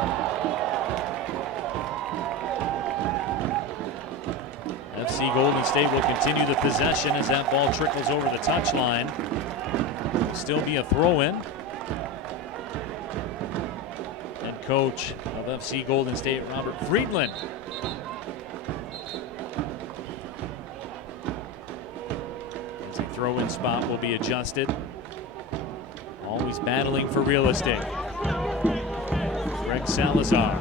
FC Golden State will continue the possession as that ball trickles over the touchline. Still be a throw-in. Head coach of FC Golden State, Robert Friedland. As a throw-in spot will be adjusted. Always battling for real estate. Greg Salazar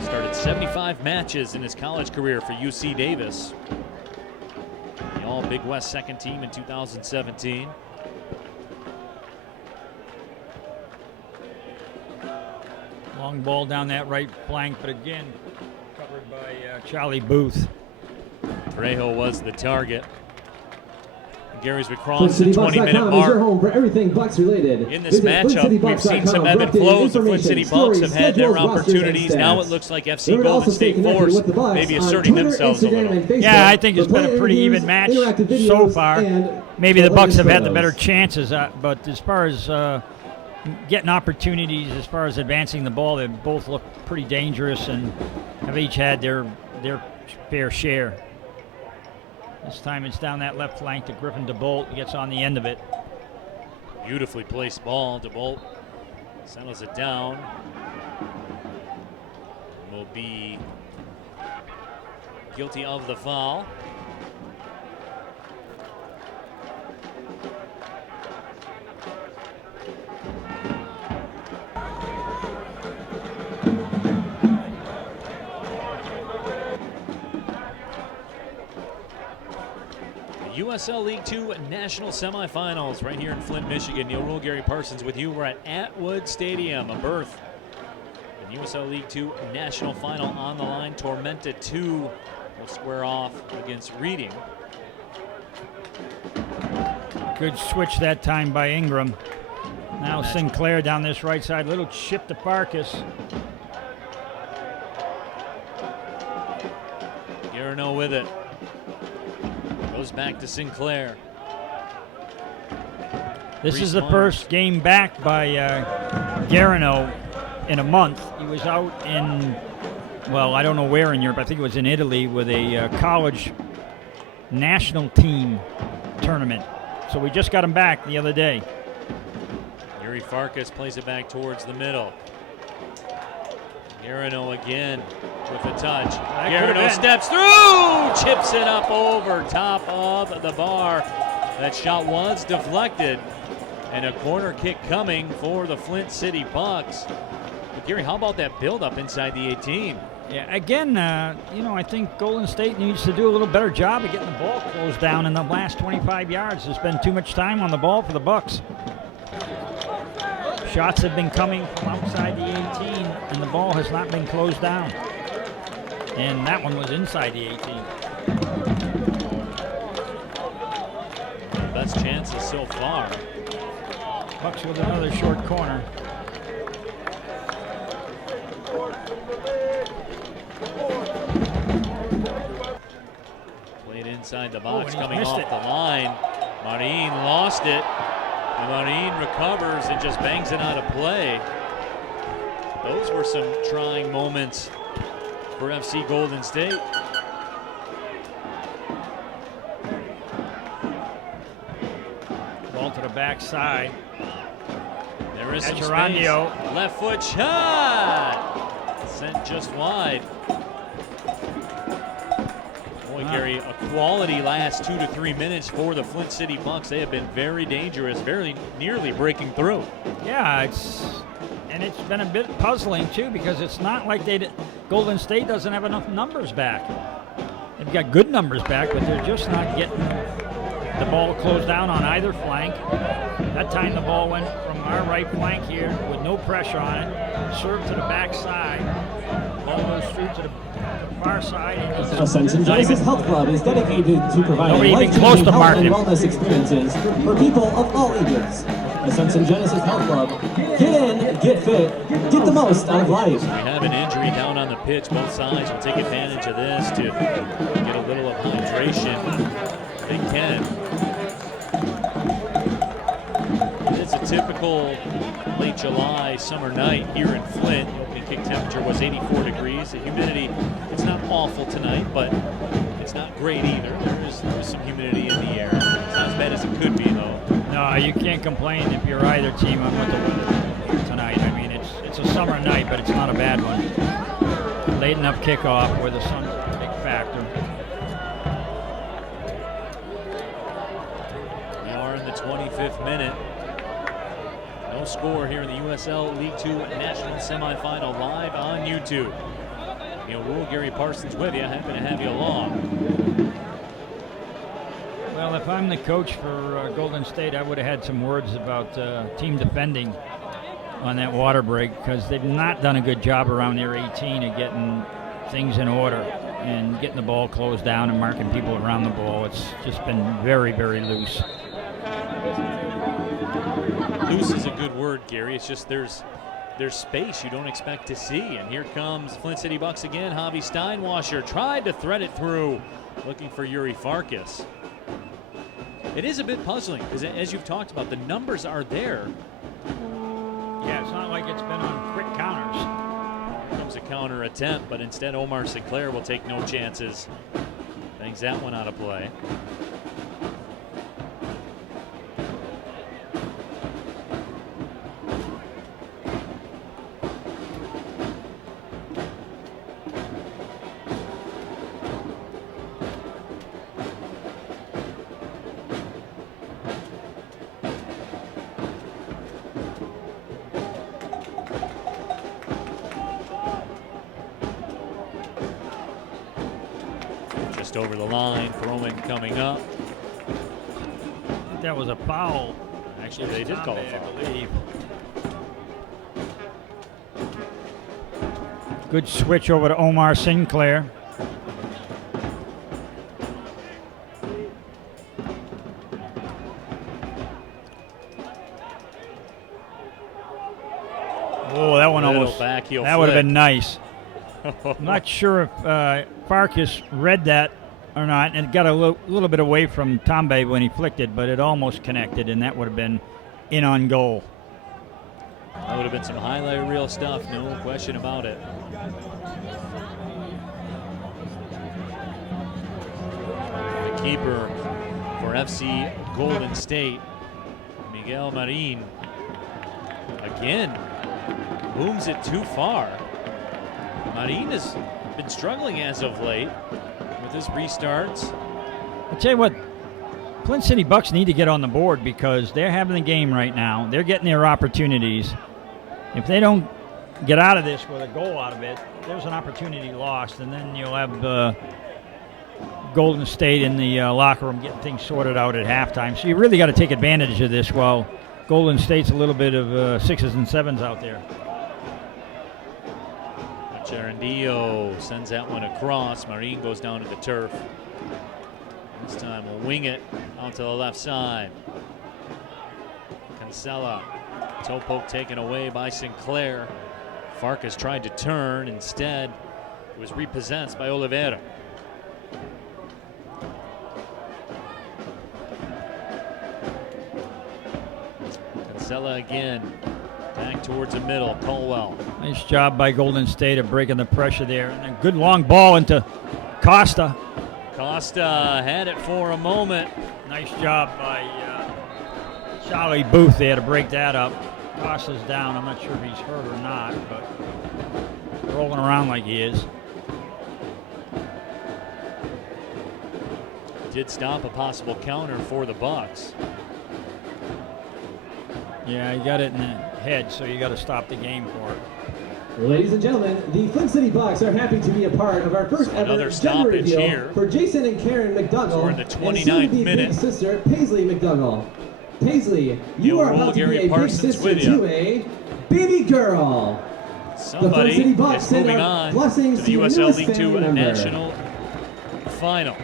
started 75 matches in his college career for UC Davis. The All Big West second team in 2017. Long ball down that right flank, but again, covered by Charlie Booth. Trejo was the target. Gary's would Flint cross the City 20-minute Bucks.com is your mark. home for everything Bucks related. In this Visit matchup, we've seen some ebb and flows. The Flint City Bucks have had their opportunities. Now it looks like FC Golden State forced maybe asserting themselves a little. Yeah, I think it's been a pretty even match so far. Maybe the Bucks have had the better chances, but as far as getting opportunities, as far as advancing the ball, they both look pretty dangerous and have each had their fair share. This time it's down that left flank to Griffin DeBolt. Gets on the end of it. Beautifully placed ball. DeBolt settles it down. Will be guilty of the foul. USL League Two National Semifinals right here in Flint, Michigan. Neil Rule, Gary Parsons with you. We're at Atwood Stadium, a berth in USL League Two National Final on the line. Tormenta 2 will square off against Reading. Good switch that time by Ingram. Now Sinclair down this right side. Little chip to Farkas. Garino with it. Goes back to Sinclair. This is the first game back by Garino in a month. He was out in, well, I don't know where in Europe. I think it was in Italy with a college national team tournament. So we just got him back the other day. Yuri Farkas plays it back towards the middle. Garino again with a touch. Garino steps through, chips it up over top of the bar. That shot was deflected, and a corner kick coming for the Flint City Bucks. But Gary, how about that build-up inside the 18? Yeah, again, I think Golden State needs to do a little better job of getting the ball closed down in the last 25 yards. There's been too much time on the ball for the Bucks. Shots have been coming from outside the 18, and the ball has not been closed down. And that one was inside the 18. Best chances so far. Bucks with another short corner. Played inside the box, and he's coming missed off it. the line. Marin lost it. And Marin recovers and just bangs it out of play. Those were some trying moments for FC Golden State. Ball to the backside. There is some space. Gerondio. Left foot shot. Sent just wide. Boy, Gary, a quality last 2 to 3 minutes for the Flint City Bucks. They have been very dangerous, very nearly breaking through. Yeah, it's been a bit puzzling too, because it's not like Golden State doesn't have enough numbers back. They've got good numbers back, but they're just not getting the ball closed down on either flank. That time the ball went from our right flank here with no pressure on it, served to the backside. Ball goes through to the far side. Ascension Genesis Health Club is dedicated to providing Nobody even close to life-changing health and market. wellness experiences for people of all ages. Ascension Genesis Health Club. Get in, get fit, get the most out of life. We have an injury down on the pitch. Both sides will take advantage of this to get a little of hydration. They can. It's a typical late July summer night here in Flint. The opening kick temperature was 84 degrees. The humidity, it's not awful tonight, but it's not great either. There is some humidity in the air. It's not as bad as it could be, though. No, you can't complain if you're either team on what the weather is tonight. I mean, it's a summer night, but it's not a bad one. Late enough kickoff where the sun's a big factor. We are in the 25th minute. No score here in the USL League Two National Semifinal, live on YouTube. Neil Rule, Gary Parsons with you. Happy to have you along. Well, if I'm the coach for Golden State, I would have had some words about team defending on that water break, because they've not done a good job around their 18 of getting things in order and getting the ball closed down and marking people around the ball. It's just been very, very loose. Loose is a good word, Gary. It's just there's space you don't expect to see. And here comes Flint City Bucks again. Javi Steinwasser tried to thread it through, looking for Yuri Farkas. It is a bit puzzling, because as you've talked about, the numbers are there. Yeah, it's not like it's been on quick counters. Here comes a counter attempt, but instead Omar Sinclair will take no chances. Bangs that one out of play. Just over the line, Froman coming up. I think that was a foul. Actually, they did call a foul. I believe. Good switch over to Omar Sinclair. Oh, that one almost. Back heel that would have flick. been nice. I'm not sure if Farkas read that or not, and it got a little bit away from Tombe when he flicked it, but it almost connected, and that would have been in on goal. That would have been some highlight reel stuff, no question about it. The keeper for FC Golden State, Miguel Marin, again booms it too far. Marin has been struggling as of late with his restarts. I'll tell you what, Flint City Bucks need to get on the board, because they're having the game right now. They're getting their opportunities. If they don't get out of this with a goal out of it, there's an opportunity lost, and then you'll have Golden State in the locker room getting things sorted out at halftime. So you really got to take advantage of this while Golden State's a little bit of 6s and 7s out there. Charandillo sends that one across. Marin goes down to the turf. This time we'll wing it out to the left side. Cancella. Toe poke taken away by Sinclair. Farkas tried to turn. Instead, it was repossessed by Oliveira. Cancella again. Back towards the middle. Colwell. Nice job by Golden State of breaking the pressure there. And a good long ball into Costa. Costa had it for a moment. Nice job by Charlie Booth there to break that up. Costa's down. I'm not sure if he's hurt or not, but rolling around like he is. Did stop a possible counter for the Bucks. Yeah, he got it in the head, so you got to stop the game for it. Ladies and gentlemen, the Flint City Bucks are happy to be a part of our first ever Another gender stoppage reveal here. for Jason and Karen McDougall. So we're in the and 29th soon-to-be minute. big sister Paisley McDougall. Paisley, you Neil are Rule, about to Gary be a big Parsons sister with you. to a baby girl. The Flint Somebody City Bucks is send moving our on to blessings the your USL newest League Two family member. National Final.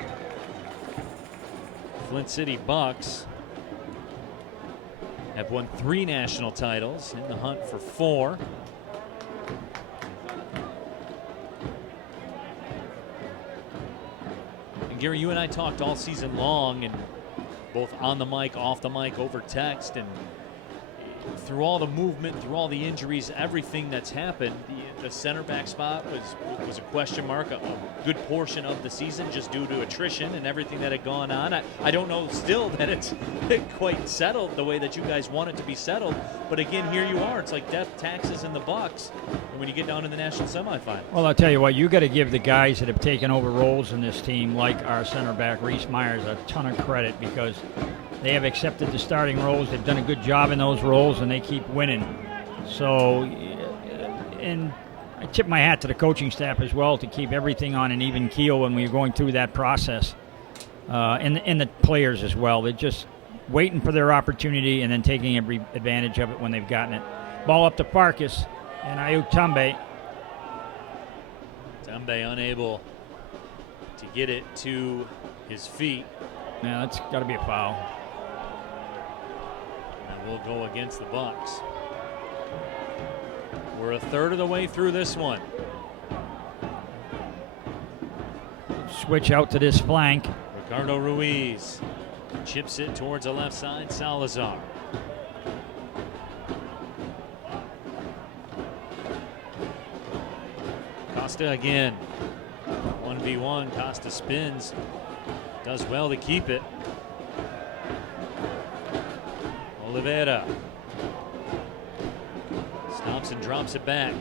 Flint City Bucks have won 3 national titles, in the hunt for 4. And Gary, you and I talked all season long, and both on the mic, off the mic, over text, and through all the movement, through all the injuries, everything that's happened, the center back spot was a question mark a good portion of the season, just due to attrition and everything that had gone on. I don't know still that it's quite settled the way that you guys want it to be settled, but again, here you are. It's like death, taxes, and the Bucks when you get down in the national semifinals. Well, I'll tell you what, you got to give the guys that have taken over roles in this team, like our center back Reese Myers, a ton of credit, because they have accepted the starting roles. They've done a good job in those roles, and they keep winning. So, and I tip my hat to the coaching staff as well to keep everything on an even keel when we're going through that process. And the players as well. They're just waiting for their opportunity and then taking every advantage of it when they've gotten it. Ball up to Farkas and Ayuk Tambe. Tambe unable to get it to his feet. Yeah, that's got to be a foul. And we'll go against the Bucks. We're a third of the way through this one. Switch out to this flank. Ricardo Ruiz chips it towards the left side. Salazar. Costa again. 1v1. Costa spins. Does well to keep it. Oliveira stops and drops it back.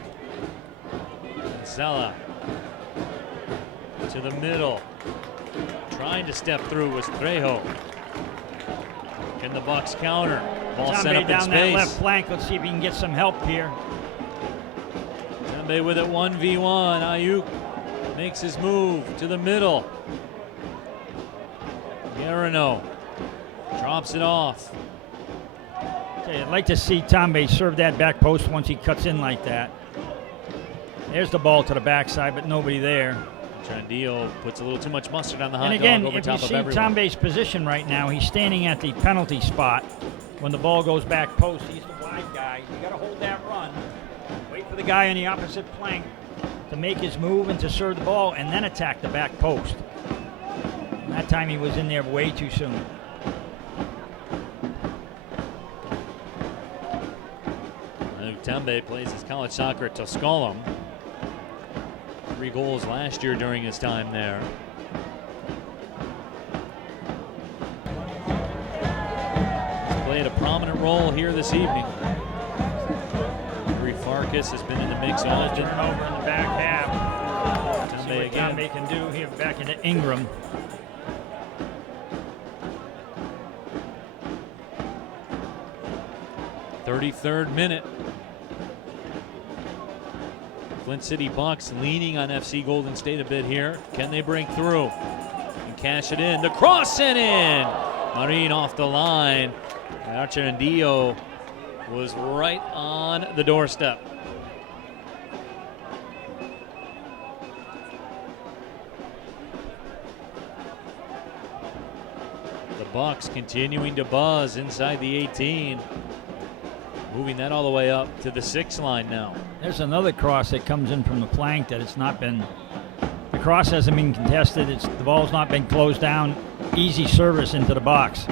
Sella to the middle. Trying to step through was Trejo. Can the Bucks counter? Ball set up in down space. That left flank. Let's see if he can get some help here. Tambe with it 1v1. Ayuk makes his move to the middle. Garino drops it off. I'd like to see Tambe serve that back post once he cuts in like that. There's the ball to the backside, but nobody there. Trandio puts a little too much mustard on the hot and again, dog over if top you of see everyone. Tambe's position right now, he's standing at the penalty spot. When the ball goes back post, he's the wide guy. You got to hold that run. Wait for the guy on the opposite flank to make his move and to serve the ball, and then attack the back post. And that time he was in there way too soon. Tambe plays his college soccer at Tusculum. 3 goals last year during his time there. He's played a prominent role here this evening. Bree Farkas has been in the mix often. Turnover in the back half. Tambe See what again. Tambe can do here back into Ingram. "33rd minute. Flint City Bucks leaning on FC Golden State a bit here. Can they break through and cash it in? The cross and in! Marin off the line. Archandio was right on the doorstep. The Bucks continuing to buzz inside the 18. Moving that all the way up to the 6 line now. There's another cross that comes in from the flank that it's not been, the cross hasn't been contested. The ball's not been closed down. Easy service into the box.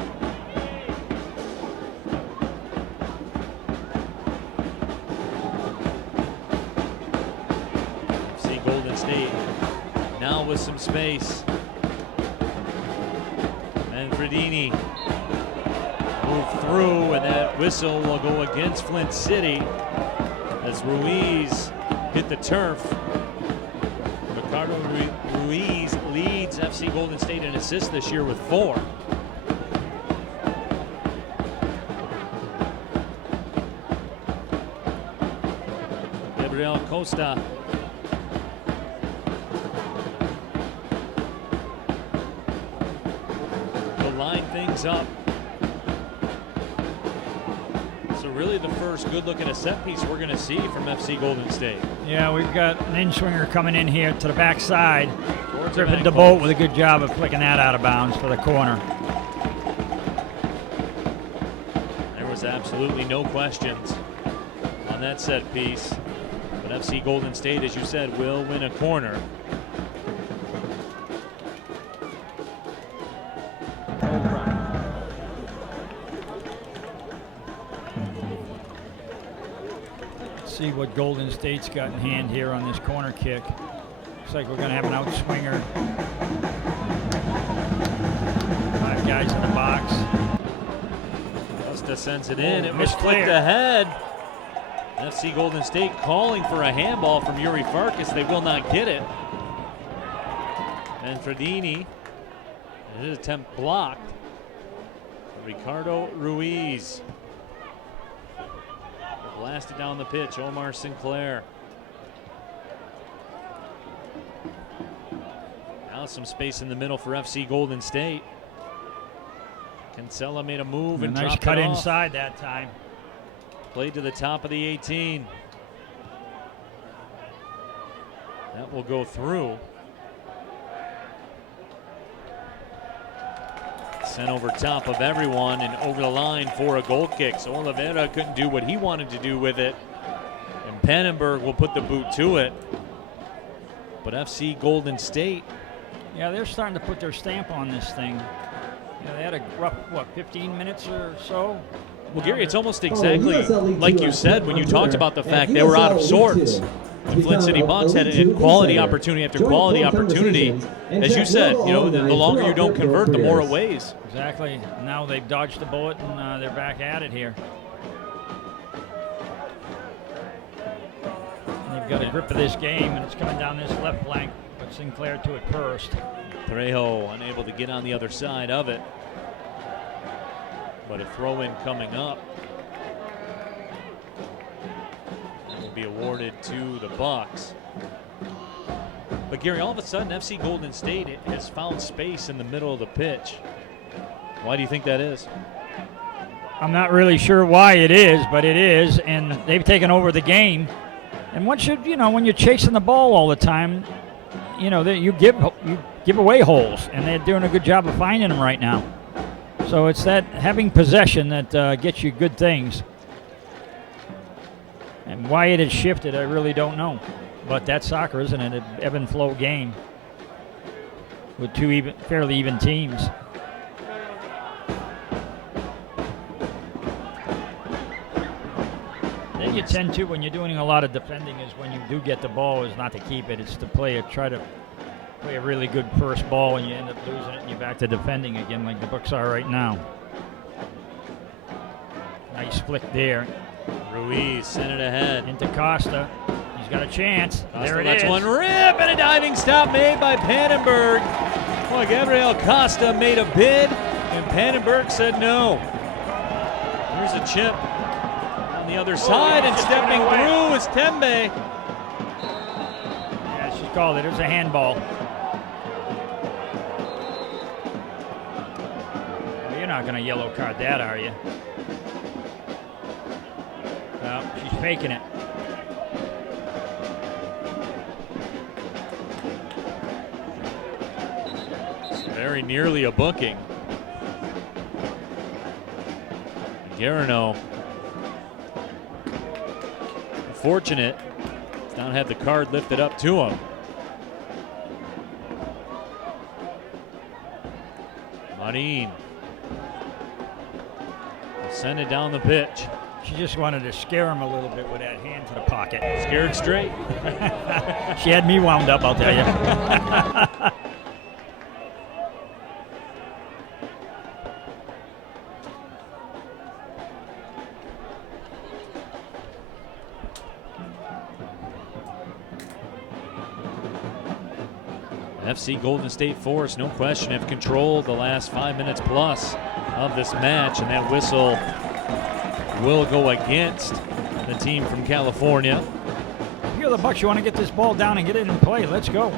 FC Golden State now with some space. And Fredini move through, and that whistle will go against Flint City as Ruiz hit the turf. Ricardo Ruiz leads FC Golden State in assists this year with 4. Gabriel Costa to line things up. Really the first good look at a set piece we're going to see from FC Golden State. Yeah, we've got an in-swinger coming in here to the backside. Griffin the DeBolt with a good job of flicking that out of bounds for the corner. There There's absolutely no questions on that set piece. But FC Golden State, as you said, will win a corner. Let's see what Golden State's got in hand here on this corner kick. Looks like we're going to have an outswinger. 5 guys in the box. Costa sends it in. It was flicked ahead. FC Golden State calling for a handball from Yuri Farkas. They will not get it. And Fredini, his attempt blocked. Ricardo Ruiz blasted down the pitch. Omar Sinclair. Now some space in the middle for FC Golden State. Kinsella made a move and nice dropped cut it off. inside that time. Played to the top of the 18. That will go through. Sent over top of everyone and over the line for a goal kick. So Oliveira couldn't do what he wanted to do with it. And Pannenberg will put the boot to it. But FC Golden State. Yeah, they're starting to put their stamp on this thing. You know, they had a rough, 15 minutes or so? Well, Gary, it's almost exactly like you said when you talked about the fact they were out of sorts. The Flint City Bucks had a quality opportunity after quality opportunity. As you said, you know, the longer you don't convert, the more it weighs. Exactly. Now they've dodged the bullet and they're back at it here. They've got a grip of this game and it's coming down this left flank, but Sinclair to it first. Trejo unable to get on the other side of it. But a throw-in coming up. That will be awarded to the Bucks. But Gary, all of a sudden, FC Golden State has found space in the middle of the pitch. Why do you think that is? I'm not really sure why it is, but it is, and they've taken over the game. And once you know, when you're chasing the ball all the time, you know, you give away holes, and they're doing a good job of finding them right now. So it's that having possession that gets you good things. And why it has shifted, I really don't know. But that's soccer, isn't it? An ebb and flow game with two fairly even teams. Then you tend to, when you're doing a lot of defending, is when you do get the ball, is not to keep it. It's to try to play a really good first ball, and you end up losing it, and you're back to defending again like the Bucks are right now. Nice flick there. Ruiz sent it ahead. Into Costa. He's got a chance. Costa there it lets is. one rip, and a diving stop made by Pannenberg. Well, Gabriel Costa made a bid, and Pannenberg said no. Here's a chip on the other side, and stepping through is Tembe. Yeah, she's called it. It was a handball. Well, you're not going to yellow card that, are you? No, she's faking it. It's very nearly a booking. Garino, fortunate, does not have the card lifted up to him. Marin will send it down the pitch. She just wanted to scare him a little bit with that hand to the pocket. Scared straight. She had me wound up, I'll tell you. FC Golden State Force, no question, have controlled the last 5 minutes plus of this match, and that whistle will go against the team from California. If you're the Bucks, you want to get this ball down and get it in play. Let's go.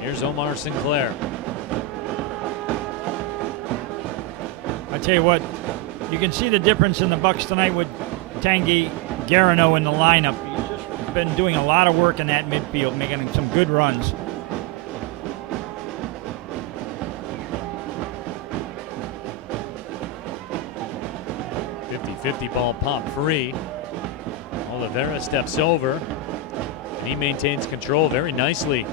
Here's Omar Sinclair. I tell you what, you can see the difference in the Bucks tonight with Tanguy Garino in the lineup. He's just been doing a lot of work in that midfield, making some good runs. .50 ball pop free. Oliveira steps over, and he maintains control very nicely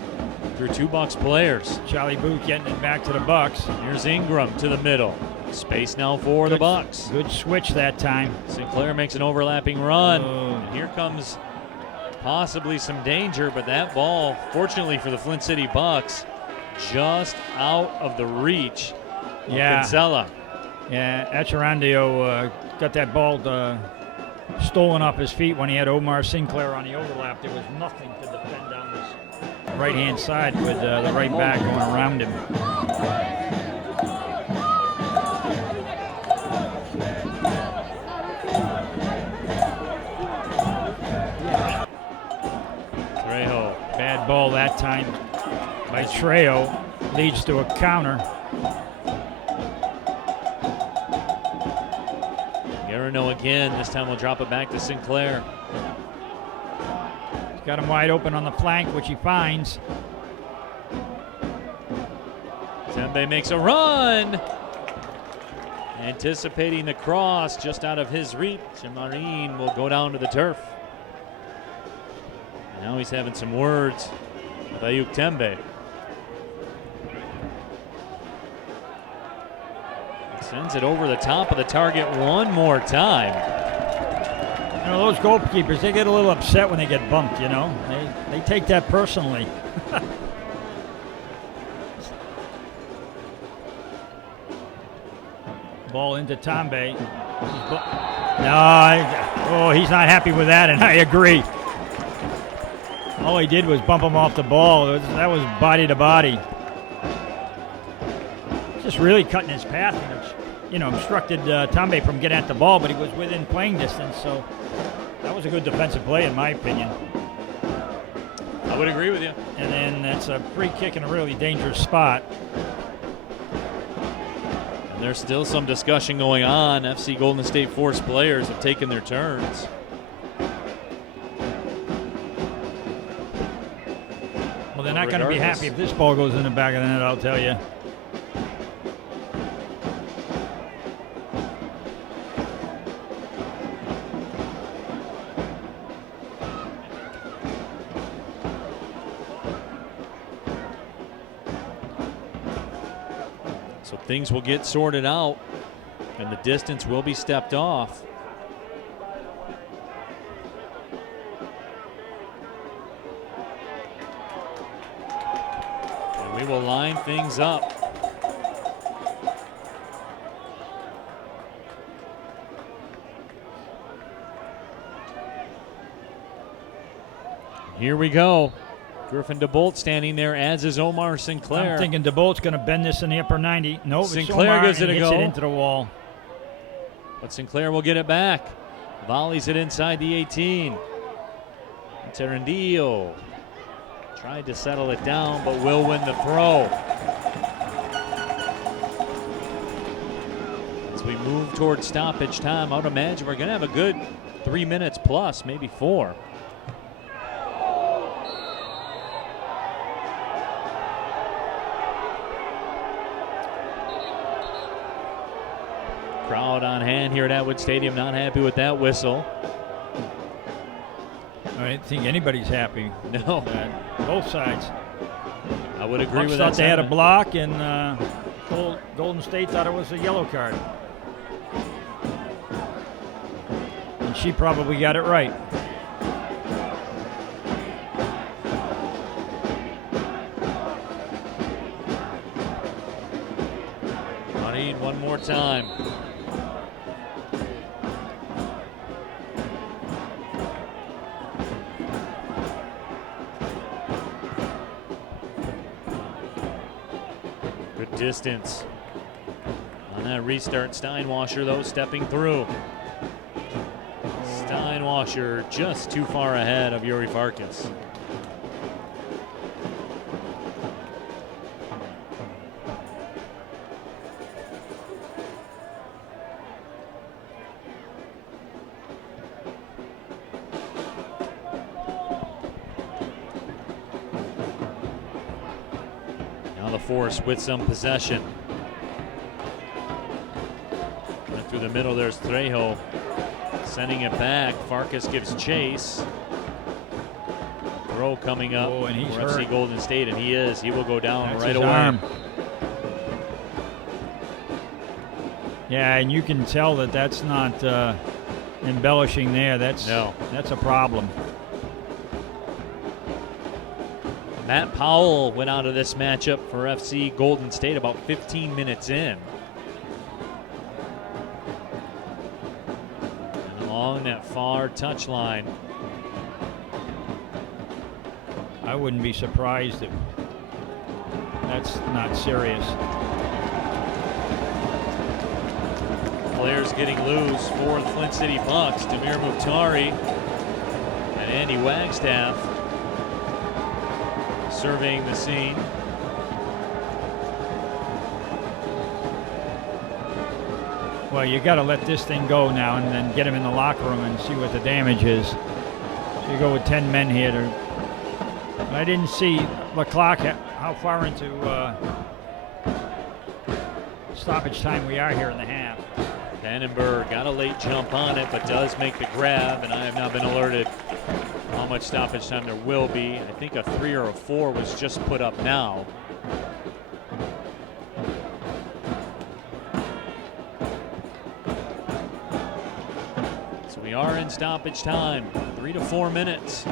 through 2 Bucks players. Charlie Booth getting it back to the Bucks. Here's Ingram to the middle. Space now for the Bucks. Good switch that time. Sinclair makes an overlapping run. Oh. And here comes possibly some danger, but that ball, fortunately for the Flint City Bucks, just out of the reach of Kinsella. Yeah, Echerandio got that ball stolen off his feet when he had Omar Sinclair on the overlap. There was nothing to defend down his right-hand side with the right back going around him. Trejo. Bad ball that time by Trejo. Leads to a counter. Garino again. This time we'll drop it back to Sinclair. He's got him wide open on the flank, which he finds. Tembe makes a run. Anticipating the cross just out of his reach. And Marin will go down to the turf. And now he's having some words with Ayuk Tembe. Sends it over the top of the target one more time. You know, those goalkeepers, they get a little upset when they get bumped, you know. They take that personally. Ball into Tambe. He's not happy with that, and I agree. All he did was bump him off the ball. That was body to body. Just really cutting his path, and obstructed Tambe from getting at the ball, but he was within playing distance, so that was a good defensive play in my opinion. I would agree with you. And then that's a free kick in a really dangerous spot. And there's still some discussion going on. FC Golden State Force players have taken their turns. Well, they're not going to be happy if this ball goes in the back of the net, I'll tell you. So things will get sorted out, and the distance will be stepped off. And we will line things up. Here we go. Griffin DeBolt standing there, as is Omar Sinclair. I'm thinking DeBolt's going to bend this in the upper 90. Nope, Sinclair gives it a go. Hits it into the wall. But Sinclair will get it back. Volleys it inside the 18. Terrandio tried to settle it down, but will win the throw. As we move towards stoppage time, I would imagine we're going to have a good 3 minutes plus, maybe 4. Crowd on hand here at Atwood Stadium, not happy with that whistle. I don't think anybody's happy. No. Both sides. I would agree Bucks with thought that. They had a block, and Golden State thought it was a yellow card. And she probably got it right. Marin one more time. Good distance. On that restart, Steinwasser, though, stepping through. Steinwasser just too far ahead of Yuri Farkas. Force with some possession. Right through the middle, there's Trejo sending it back. Farkas gives chase. Throw coming up And he's for hurt. FC Golden State, and he is. He will go down That's right his away. arm. Yeah, and you can tell that that's not embellishing there. That's a problem. Matt Powell went out of this matchup for FC Golden State about 15 minutes in. And along that far touchline. I wouldn't be surprised if that's not serious. Players getting loose for the Flint City Bucks. Demir Mukhtari and Andy Wagstaff surveying the scene. Well, you got to let this thing go now and then get him in the locker room and see what the damage is. So you go with 10 men here. I didn't see the clock, how far into stoppage time we are here in the half. Vandenberg got a late jump on it, but does make the grab, and I have not been alerted how much stoppage time there will be. I think a 3 or a 4 was just put up now. So we are in stoppage time, 3 to 4 minutes.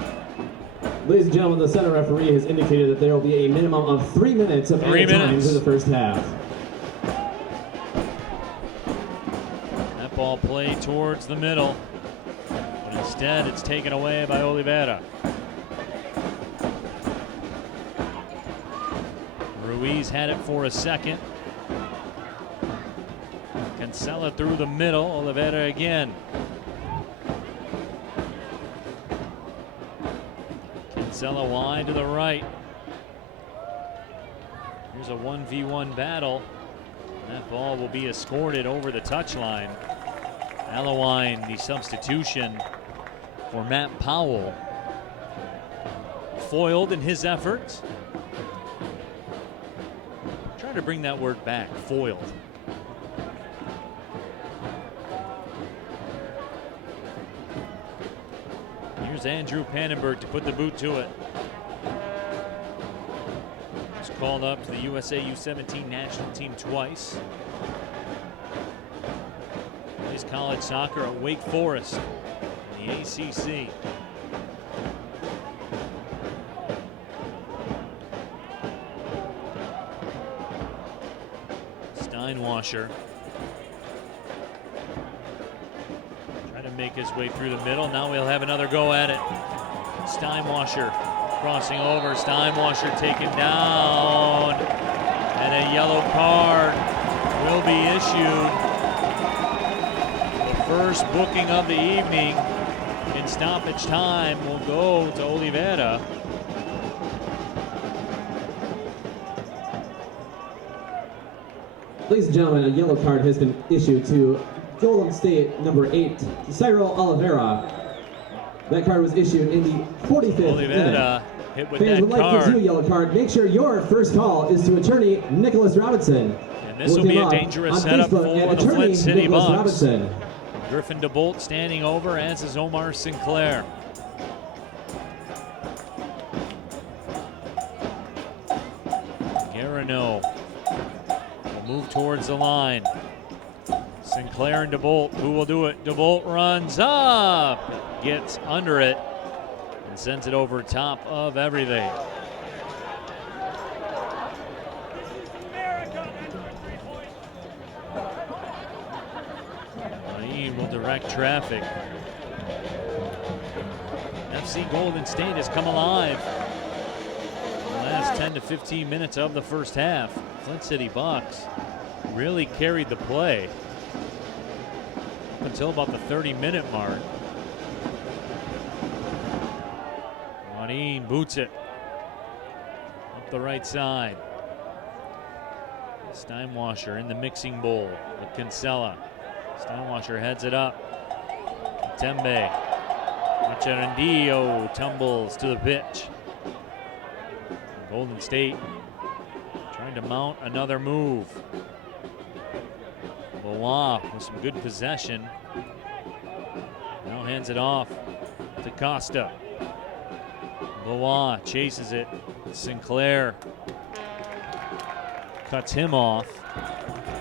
Ladies and gentlemen, the center referee has indicated that there will be a minimum of 3 minutes of added time to the first half. That ball played towards the middle, but instead it's taken away by Oliveira. Ruiz had it for a second. Cancela through the middle, Oliveira again. Cancela wide to the right. Here's a 1v1 battle. That ball will be escorted over the touchline. Alowine, the substitution for Matt Powell. Foiled in his efforts. Trying to bring that word back, foiled. Here's Andrew Pannenberg to put the boot to it. He's called up to the USA U17 national team twice. Plays college soccer at Wake Forest in the ACC. Steinwasser trying to make his way through the middle. Now we'll have another go at it. Steinwasser crossing over. Steinwasser taken down, and a yellow card will be issued. The first booking of the evening in stoppage time will go to Oliveira. Ladies and gentlemen, a yellow card has been issued to Golden State number 8, Cyril Oliveira. That card was issued in the 45th Oliveira minute. hit with Fans that would like to card. do a yellow card. Make sure your first call is to attorney Nicholas Robinson. And this will be a dangerous setup for the Flint City Bucks. Robinson. Griffin DeBolt standing over, as is Omar Sinclair. Garino will move towards the line. Sinclair and DeBolt, who will do it? DeBolt runs up, gets under it, and sends it over top of everything. Naeem will direct traffic. FC Golden State has come alive in the last 10 to 15 minutes of the first half. Flint City Bucks really carried the play up until about the 30-minute mark. Naeem boots it up the right side. Steinwasser in the mixing bowl with Cancela. Steinwasser heads it up. Tembe. Echerendio tumbles to the pitch. Golden State trying Trying to mount another move. Bois with some good possession. Now hands it off to Costa. Bois chases it. Sinclair cuts him off.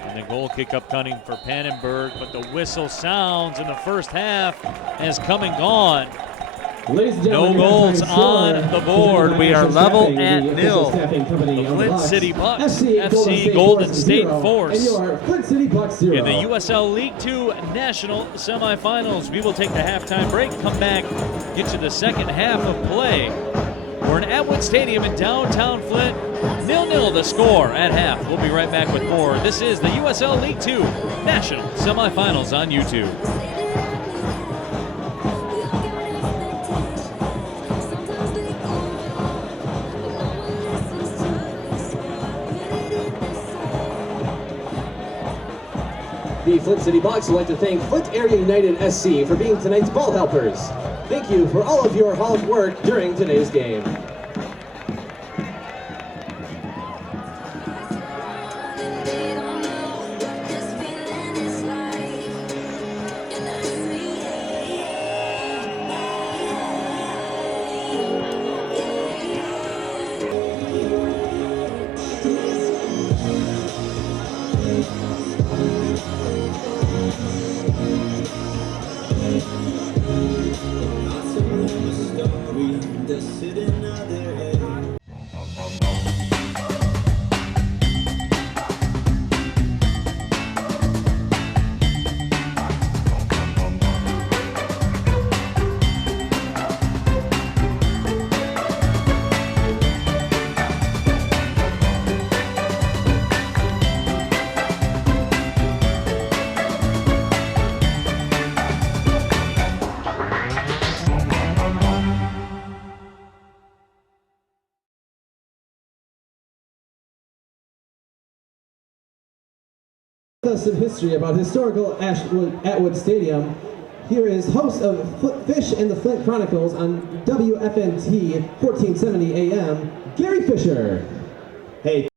And the goal kick up coming for Pannenberg, but the whistle sounds in the first half has come and gone. Ladies and No gentlemen, goals halftime on score, the board. We are presented by level Staffing, at the official nil. staffing company The of Flint City Bucks, FC Golden Golden State 0, Force. and your Flint City Bucks 0. In the USL League Two National Semifinals, we will take the halftime break, come back, get to the second half of play. We're in Atwood Stadium in downtown Flint. 0-0 the score at half. We'll be right back with more. This is the USL League Two National Semifinals on YouTube. The Flint City Bucks would like to thank Flint Area United SC for being tonight's ball helpers. Thank you for all of your hard work during today's game. Us in history about historical Atwood Stadium. Here is host of Fish and the Flint Chronicles on WFNT 1470 AM, Gary Fisher. Hey.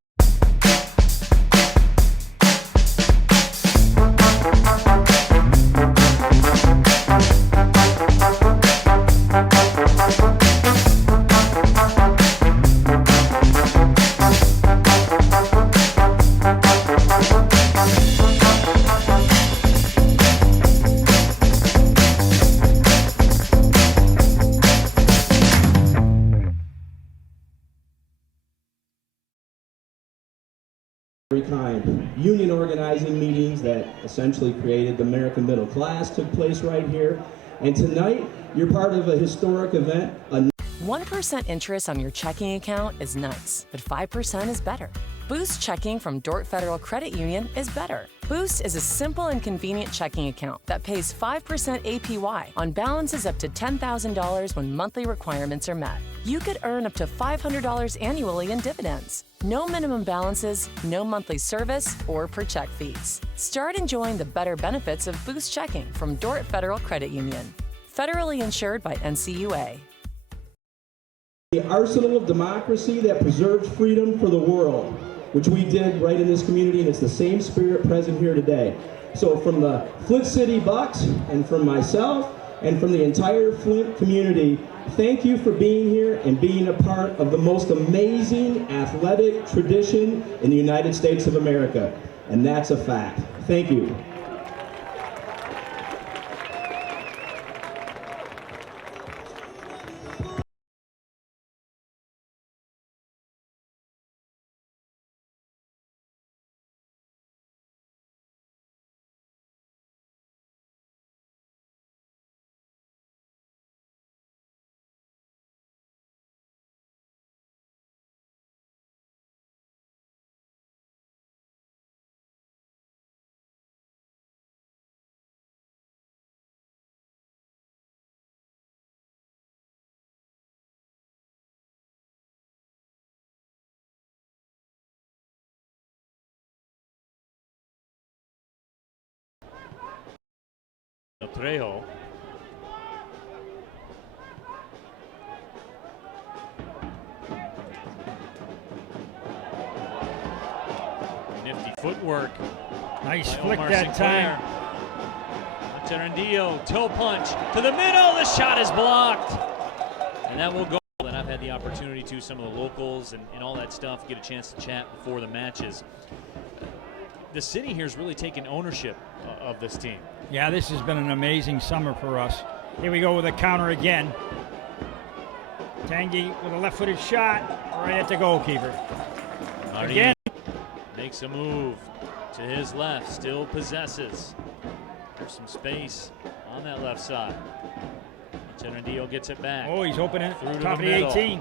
Kind. Union organizing meetings that essentially created the American middle class took place right here. And tonight, you're part of a historic event. 1% interest on your checking account is nice, but 5% is better. Boost checking from Dordt Federal Credit Union is better. Boost is a simple and convenient checking account that pays 5% APY on balances up to $10,000 when monthly requirements are met. You could earn up to $500 annually in dividends. No minimum balances, no monthly service, or per check fees. Start enjoying the better benefits of Boost checking from Dordt Federal Credit Union. Federally insured by NCUA. The arsenal of democracy that preserved freedom for the world, which we did right in this community, and it's the same spirit present here today. So from the Flint City Bucks, and from myself, and from the entire Flint community, thank you for being here and being a part of the most amazing athletic tradition in the United States of America. And that's a fact. Thank you. Trejo. footwork. Nice by flick Omar that Sinclair. time. Monterandillo, toe punch to the middle. The shot is blocked. And that will go. And I've had the opportunity to some of the locals and all that stuff, get a chance to chat before the matches. The city here has really taken ownership of this team. Yeah, this has been an amazing summer for us. Here we go with a counter again. Tanguy with a left-footed shot right at the goalkeeper. Marty Again. makes a move to his left, still possesses. There's some space on that left side. Monterandillo gets it back. Oh, he's opening Through to top the of the middle. 18.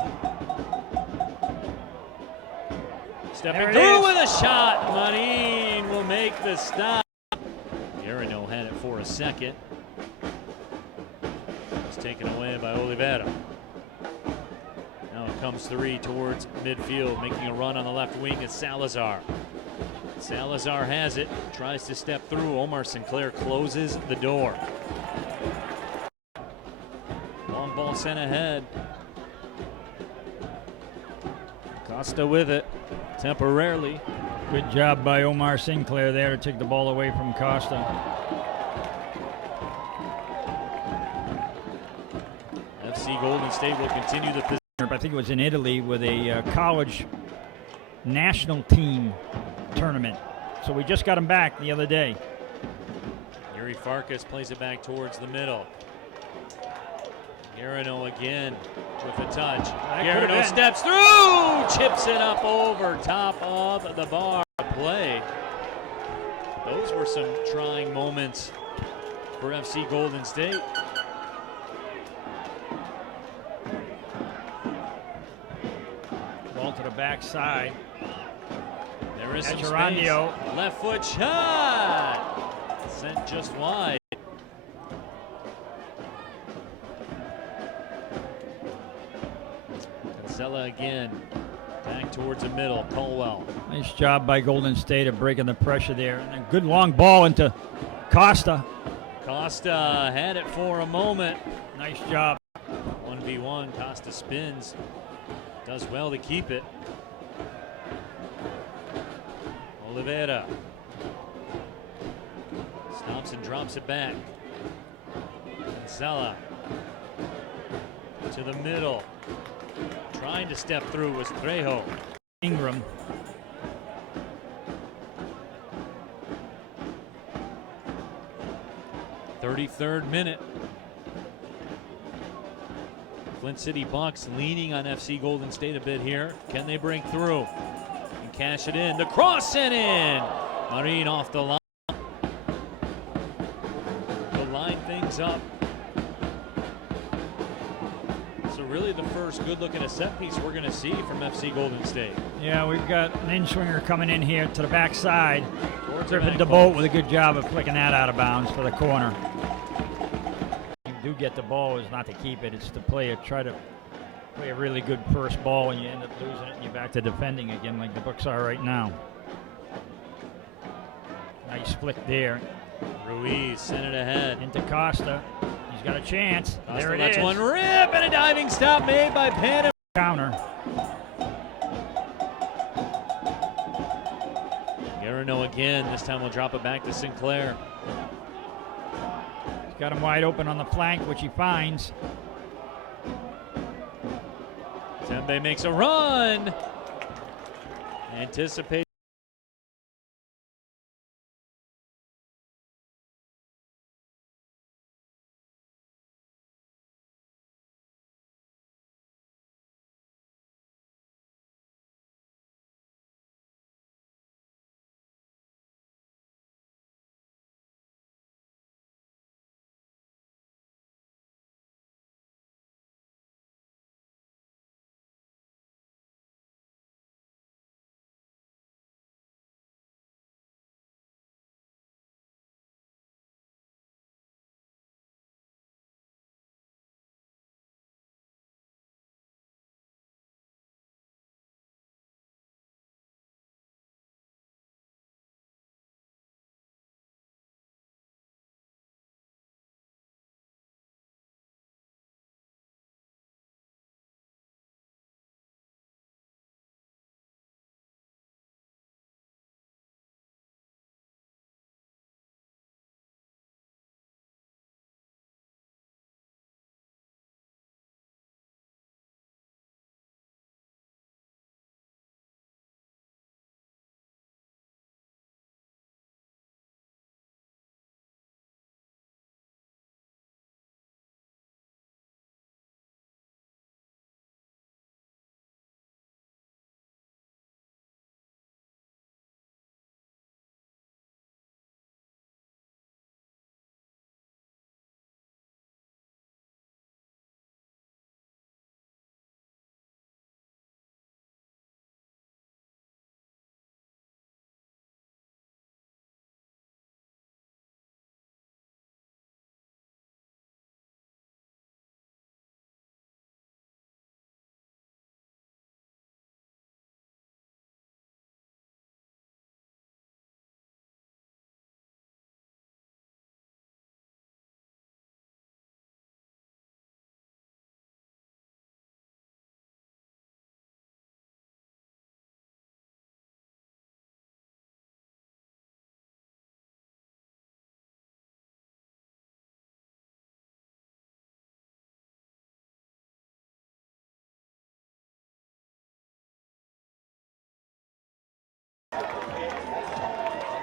Stepping There it through is. with a shot. Marin will make the stop. Guarino had it for a second. It's taken away by Oliveira. Now it comes three towards midfield, making a run on the left wing is Salazar. Salazar has it, tries to step through. Omar Sinclair closes the door. Long ball sent ahead. Costa with it, temporarily. Good job by Omar Sinclair there to take the ball away from Costa. FC Golden State will continue the position. I think it was in Italy with a college national team tournament. So we just got him back the other day. Yuri Farkas plays it back towards the middle. Guarino again with a touch. could've Guarino been. steps through, chips it up over top of the bar. Play. Those were some trying moments for FC Golden State. Ball to the backside. There is some space. Echerandio. Left foot shot. Sent just wide. Cancella again. Back towards the middle. Colwell. Nice job by Golden State of breaking the pressure there. And a good long ball into Costa. Costa had it for a moment. Nice job. 1v1. Costa spins. Does well to keep it. Oliveira. Stops and drops it back. Cancella. To the middle. Trying to step through was Trejo. Ingram. Third minute. Flint City Bucks leaning on FC Golden State a bit here. Can they break through and cash it in? The cross sent in. Marin off the line. To line things up. So really the first good look at a set piece we're going to see from FC Golden State. Yeah, we've got an in-swinger coming in here to the backside. Towards the Griffin back DeBolt post. with a good job of flicking that out of bounds for the corner. You do get the ball is not to keep it, it's to try to play a really good first ball and you end up losing it and you're back to defending again like the Bucks are right now. Nice flick there. Ruiz sent it ahead. Into Costa. He's got a chance. Costa There it lets is. one rip and a diving stop made by Pan. Counter. Guarino again. This time we'll drop it back to Sinclair. He's got him wide open on the flank, which he finds. Tembe makes a run. Anticipate.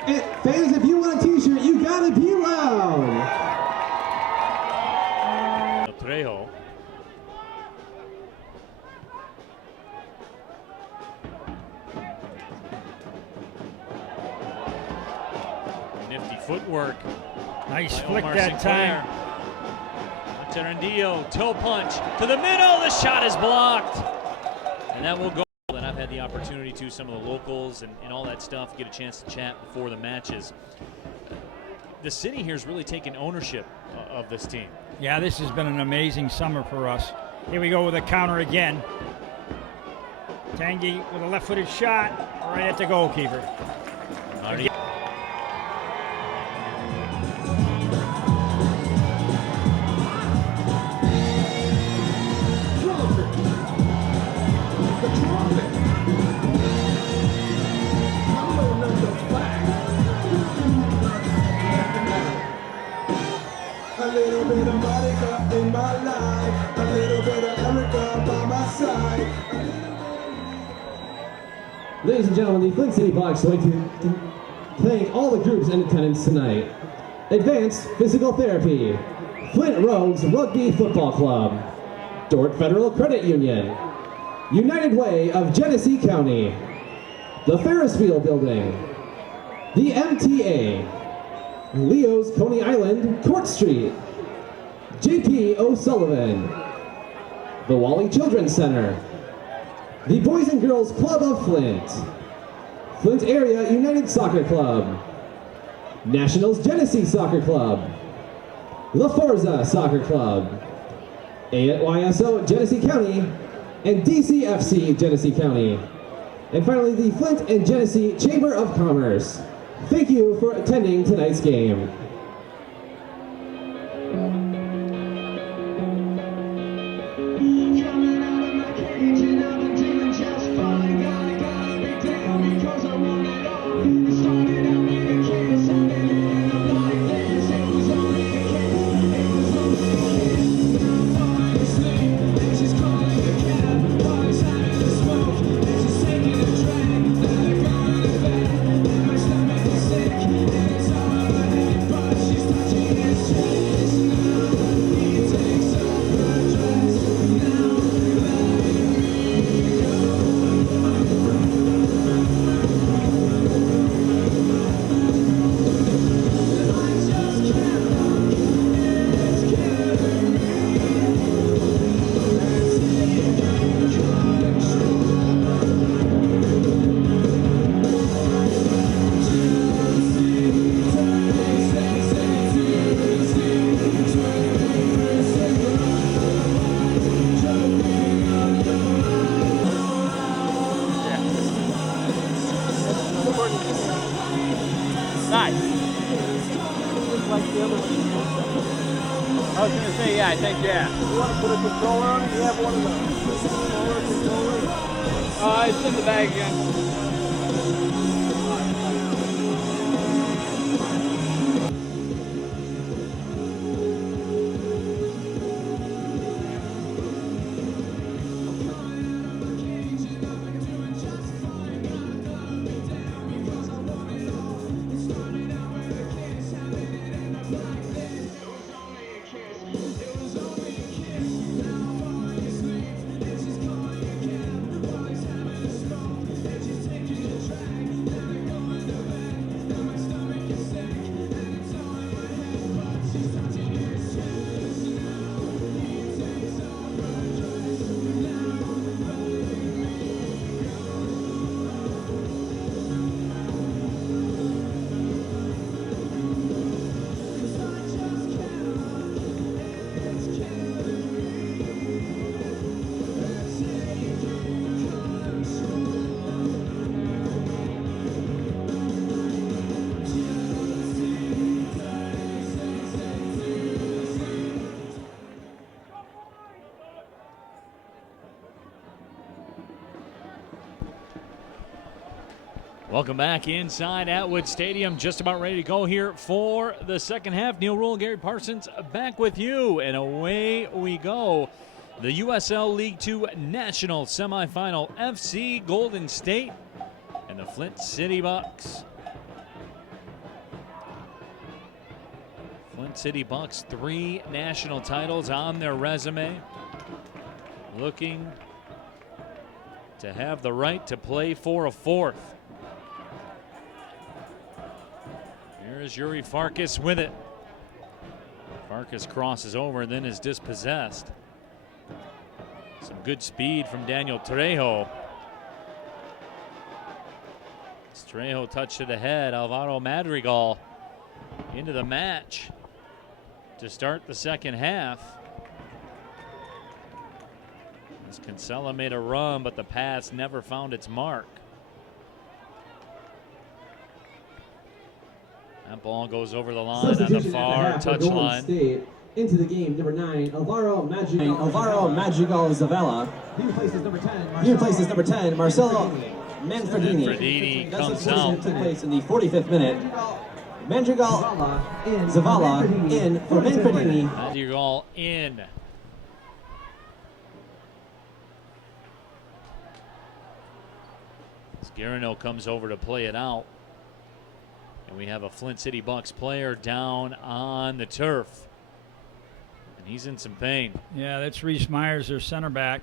And fans, if you want a t-shirt, you gotta be loud. Trejo. Nifty footwork. Nice by flick Omar that Sinclair. time. Monterandillo, toe punch to the middle. The shot is blocked. And that will go. And I've had the opportunity to some of the locals and all that stuff, get a chance to chat before the matches. The city here has really taken ownership of this team. Yeah, this has been an amazing summer for us. Here we go with a counter again. Tanguy with a left-footed shot right at the goalkeeper. Already. A little bit of Monica in my life, a little bit of Erica by my side. Ladies and gentlemen, the Flint City Bucks would like to thank all the groups in attendance tonight. Advanced Physical Therapy, Flint Rogues Rugby Football Club, Dort Federal Credit Union, United Way of Genesee County, the Ferris Wheel Building, the MTA, Leo's Coney Island, Court Street, J.P. O'Sullivan, the Wally Children's Center, the Boys and Girls Club of Flint, Flint Area United Soccer Club, Nationals Genesee Soccer Club, La Forza Soccer Club, AYSO Genesee County, and DCFC Genesee County. And finally, the Flint and Genesee Chamber of Commerce. Thank you for attending tonight's game. I was going to say, yeah, I think, yeah. You want to put a controller on it? You have one of those. It's in the bag again. Welcome back inside Atwood Stadium. Just about ready to go here for the second half. Neil Rule, Gary Parsons back with you, and away we go. The USL League Two National Semifinal, FC Golden State and the Flint City Bucks. Flint City Bucks, 3 national titles on their resume. Looking to have the right to play for a 4th. Here's Yuri Farkas with it. Farkas crosses over and then is dispossessed. Some good speed from Daniel Trejo. Trejo touched it ahead. Alvaro Madrigal into the match to start the second half. As Kinsella made a run, but the pass never found its mark. That ball goes over the line on the far touchline. Into the game, number 9, Alvaro Madrigal Zavella. He replaces number 10, Marcelo Manfredini comes out. Took place in the 45th minute. Madrigal Zavala in for Manfredini. Madrigal in. Garino comes over to play it out. And we have a Flint City Bucks player down on the turf. And he's in some pain. Yeah, that's Reese Myers, their center back.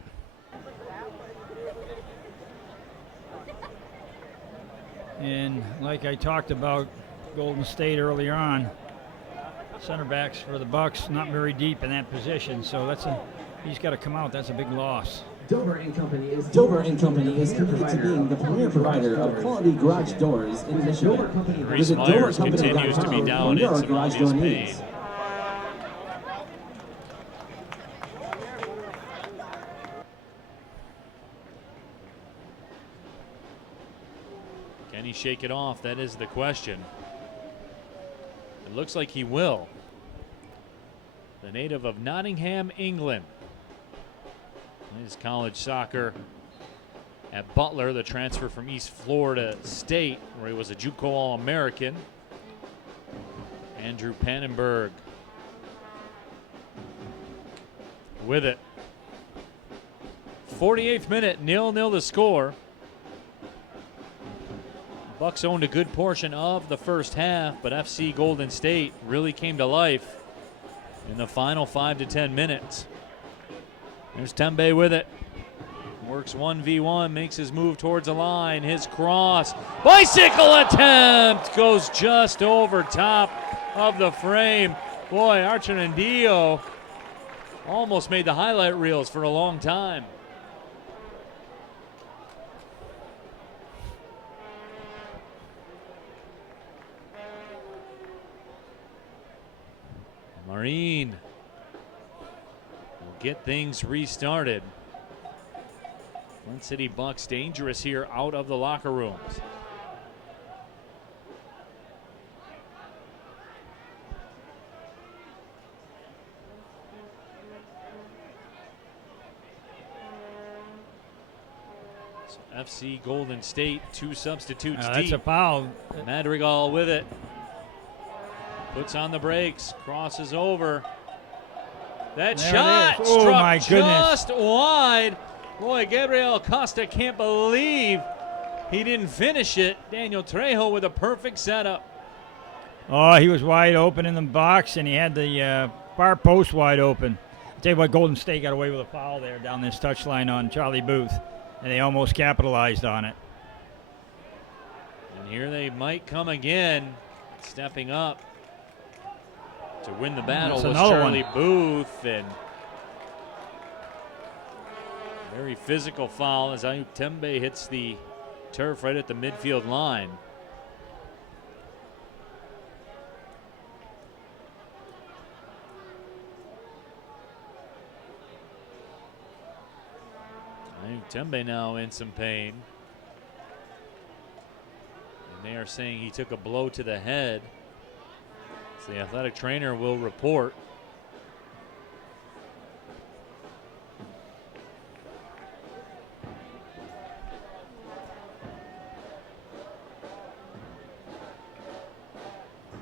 And like I talked about Golden State earlier on, center backs for the Bucks not very deep in that position, so he's got to come out. That's a big loss. Dover and Company is committed to being the premier provider of quality garage doors in Michigan. Reese Myers continues to be down in some obvious pain. Can he shake it off? That is the question. It looks like he will. The native of Nottingham, England. Plays college soccer at Butler, the transfer from East Florida State, where he was a JUCO All-American. Andrew Pannenberg with it. 48th minute, 0-0 the score. Bucks owned a good portion of the first half, but FC Golden State really came to life in the final 5 to 10 minutes. There's Tembe with it. Works 1v1, makes his move towards the line. His cross, bicycle attempt, goes just over top of the frame. Boy, Archanandillo almost made the highlight reels for a long time. Marine will get things restarted. Flint City Bucks dangerous here out of the locker rooms. So FC Golden State, 2 substitutes deep. That's a foul. Madrigal with it. Puts on the brakes, crosses over. That There shot it is. Oh, struck my goodness. just wide. Boy, Gabriel Costa can't believe he didn't finish it. Daniel Trejo with a perfect setup. Oh, he was wide open in the box, and he had the far post wide open. I'll tell you what, Golden State got away with a foul there down this touchline on Charlie Booth, and they almost capitalized on it. And here they might come again, stepping up to win the battle That's was another Charlie one. Booth, and very physical foul as Ayuk Tembe hits the turf right at the midfield line. Ayuk Tembe now in some pain. And they are saying he took a blow to the head. So the athletic trainer will report.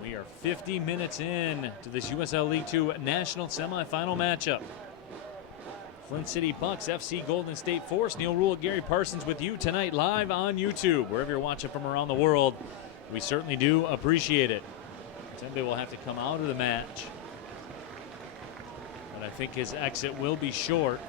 We are 50 minutes in to this USL League 2 National Semifinal matchup. Flint City Bucks, FC Golden State Force. Neil Rule, Gary Parsons with you tonight live on YouTube. Wherever you're watching from around the world, we certainly do appreciate it. Tembe will have to come out of the match. I think his exit will be short.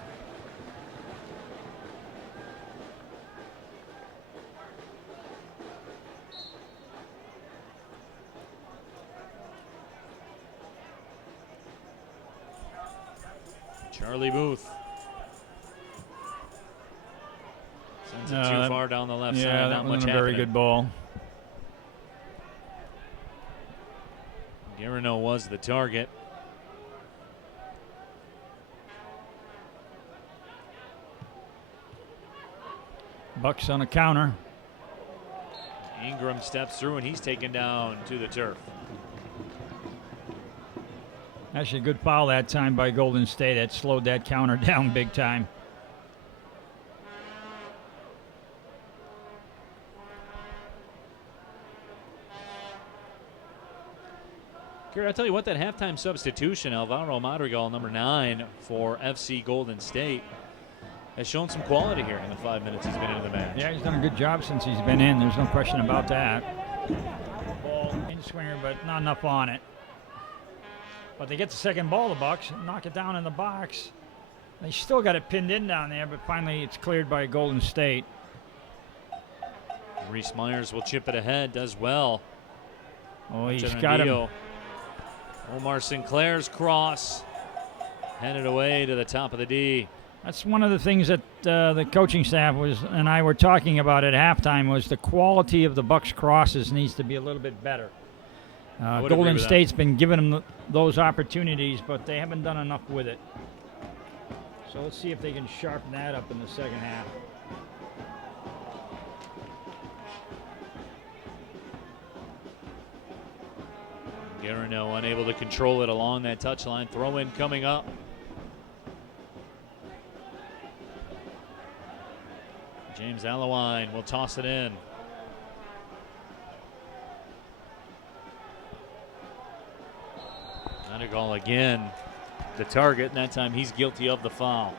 Charlie Booth sends it too far down the left side. Yeah, Not that much wasn't a happening. very good ball. Garino was the target. Bucks on a counter. Ingram steps through and he's taken down to the turf. Actually, a good foul that time by Golden State. That slowed that counter down big time. Gary, I'll tell you what, that halftime substitution, Alvaro Madrigal, number 9 for FC Golden State, has shown some quality here in the 5 minutes he's been into the match. Yeah, he's done a good job since he's been in. There's no question about that. Ball in swinger, but not enough on it. But they get the second ball, the Bucks, knock it down in the box. They still got it pinned in down there, but finally it's cleared by Golden State. Reese Myers will chip it ahead, does well. Oh, he's got him. Omar Sinclair's cross headed away to the top of the D. That's one of the things that the coaching staff and I were talking about at halftime was the quality of the Bucks crosses needs to be a little bit better. Golden State's been giving them those opportunities, but they haven't done enough with it. So let's see if they can sharpen that up in the second half. Garino unable to control it along that touchline. Throw in coming up. James Allewine will toss it in. Madrigal again, the target, and that time he's guilty of the foul.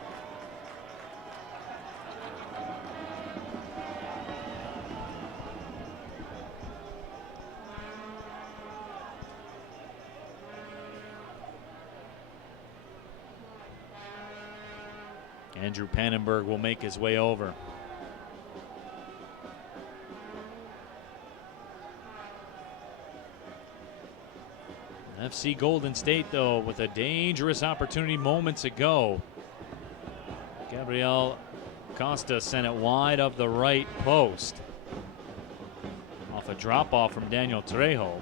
Andrew Pannenberg will make his way over. FC Golden State, though, with a dangerous opportunity moments ago. Gabriel Costa sent it wide of the right post. Off a drop-off from Daniel Trejo.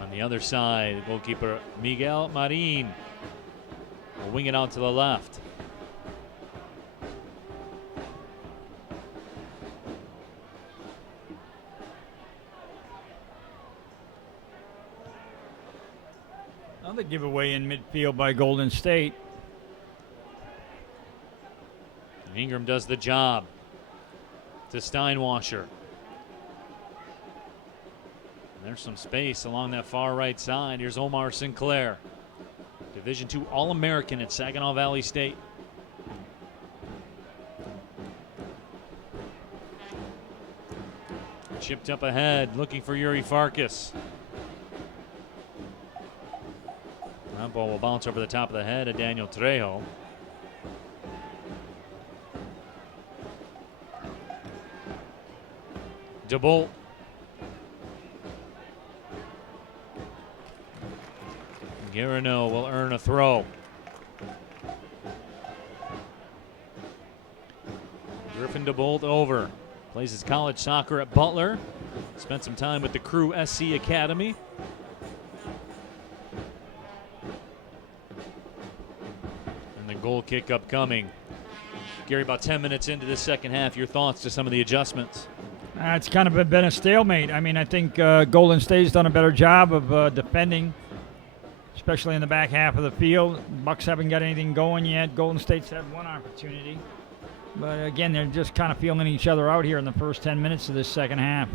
On the other side, goalkeeper Miguel Marin will wing it out to the left. Another giveaway in midfield by Golden State. And Ingram does the job to Steinwasser. And there's some space along that far right side. Here's Omar Sinclair, Division II All-American at Saginaw Valley State. Chipped up ahead, looking for Yuri Farkas. That ball will bounce over the top of the head of Daniel Trejo. DeBolt. Garino will earn a throw. Griffin DeBolt over. Plays his college soccer at Butler. Spent some time with the Crew SC Academy. And the goal kick upcoming. Gary, about 10 minutes into the second half, your thoughts to some of the adjustments? It's kind of been a stalemate. I mean, I think Golden State's done a better job of defending, especially in the back half of the field. Bucks haven't got anything going yet. Golden State's had one opportunity. But again, they're just kind of feeling each other out here in the first 10 minutes of this second half.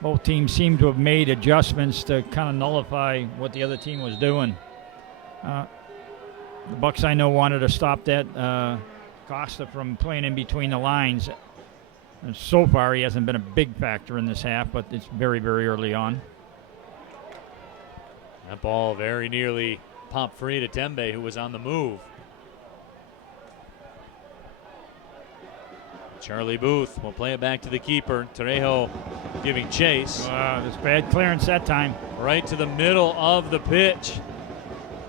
Both teams seem to have made adjustments to kind of nullify what the other team was doing. The Bucks, I know, wanted to stop that Costa from playing in between the lines. And so far, he hasn't been a big factor in this half, but it's very, very early on. That ball very nearly popped free to Tembe, who was on the move. Charlie Booth will play it back to the keeper. Trejo giving chase. Wow, that's bad clearance that time. Right to the middle of the pitch.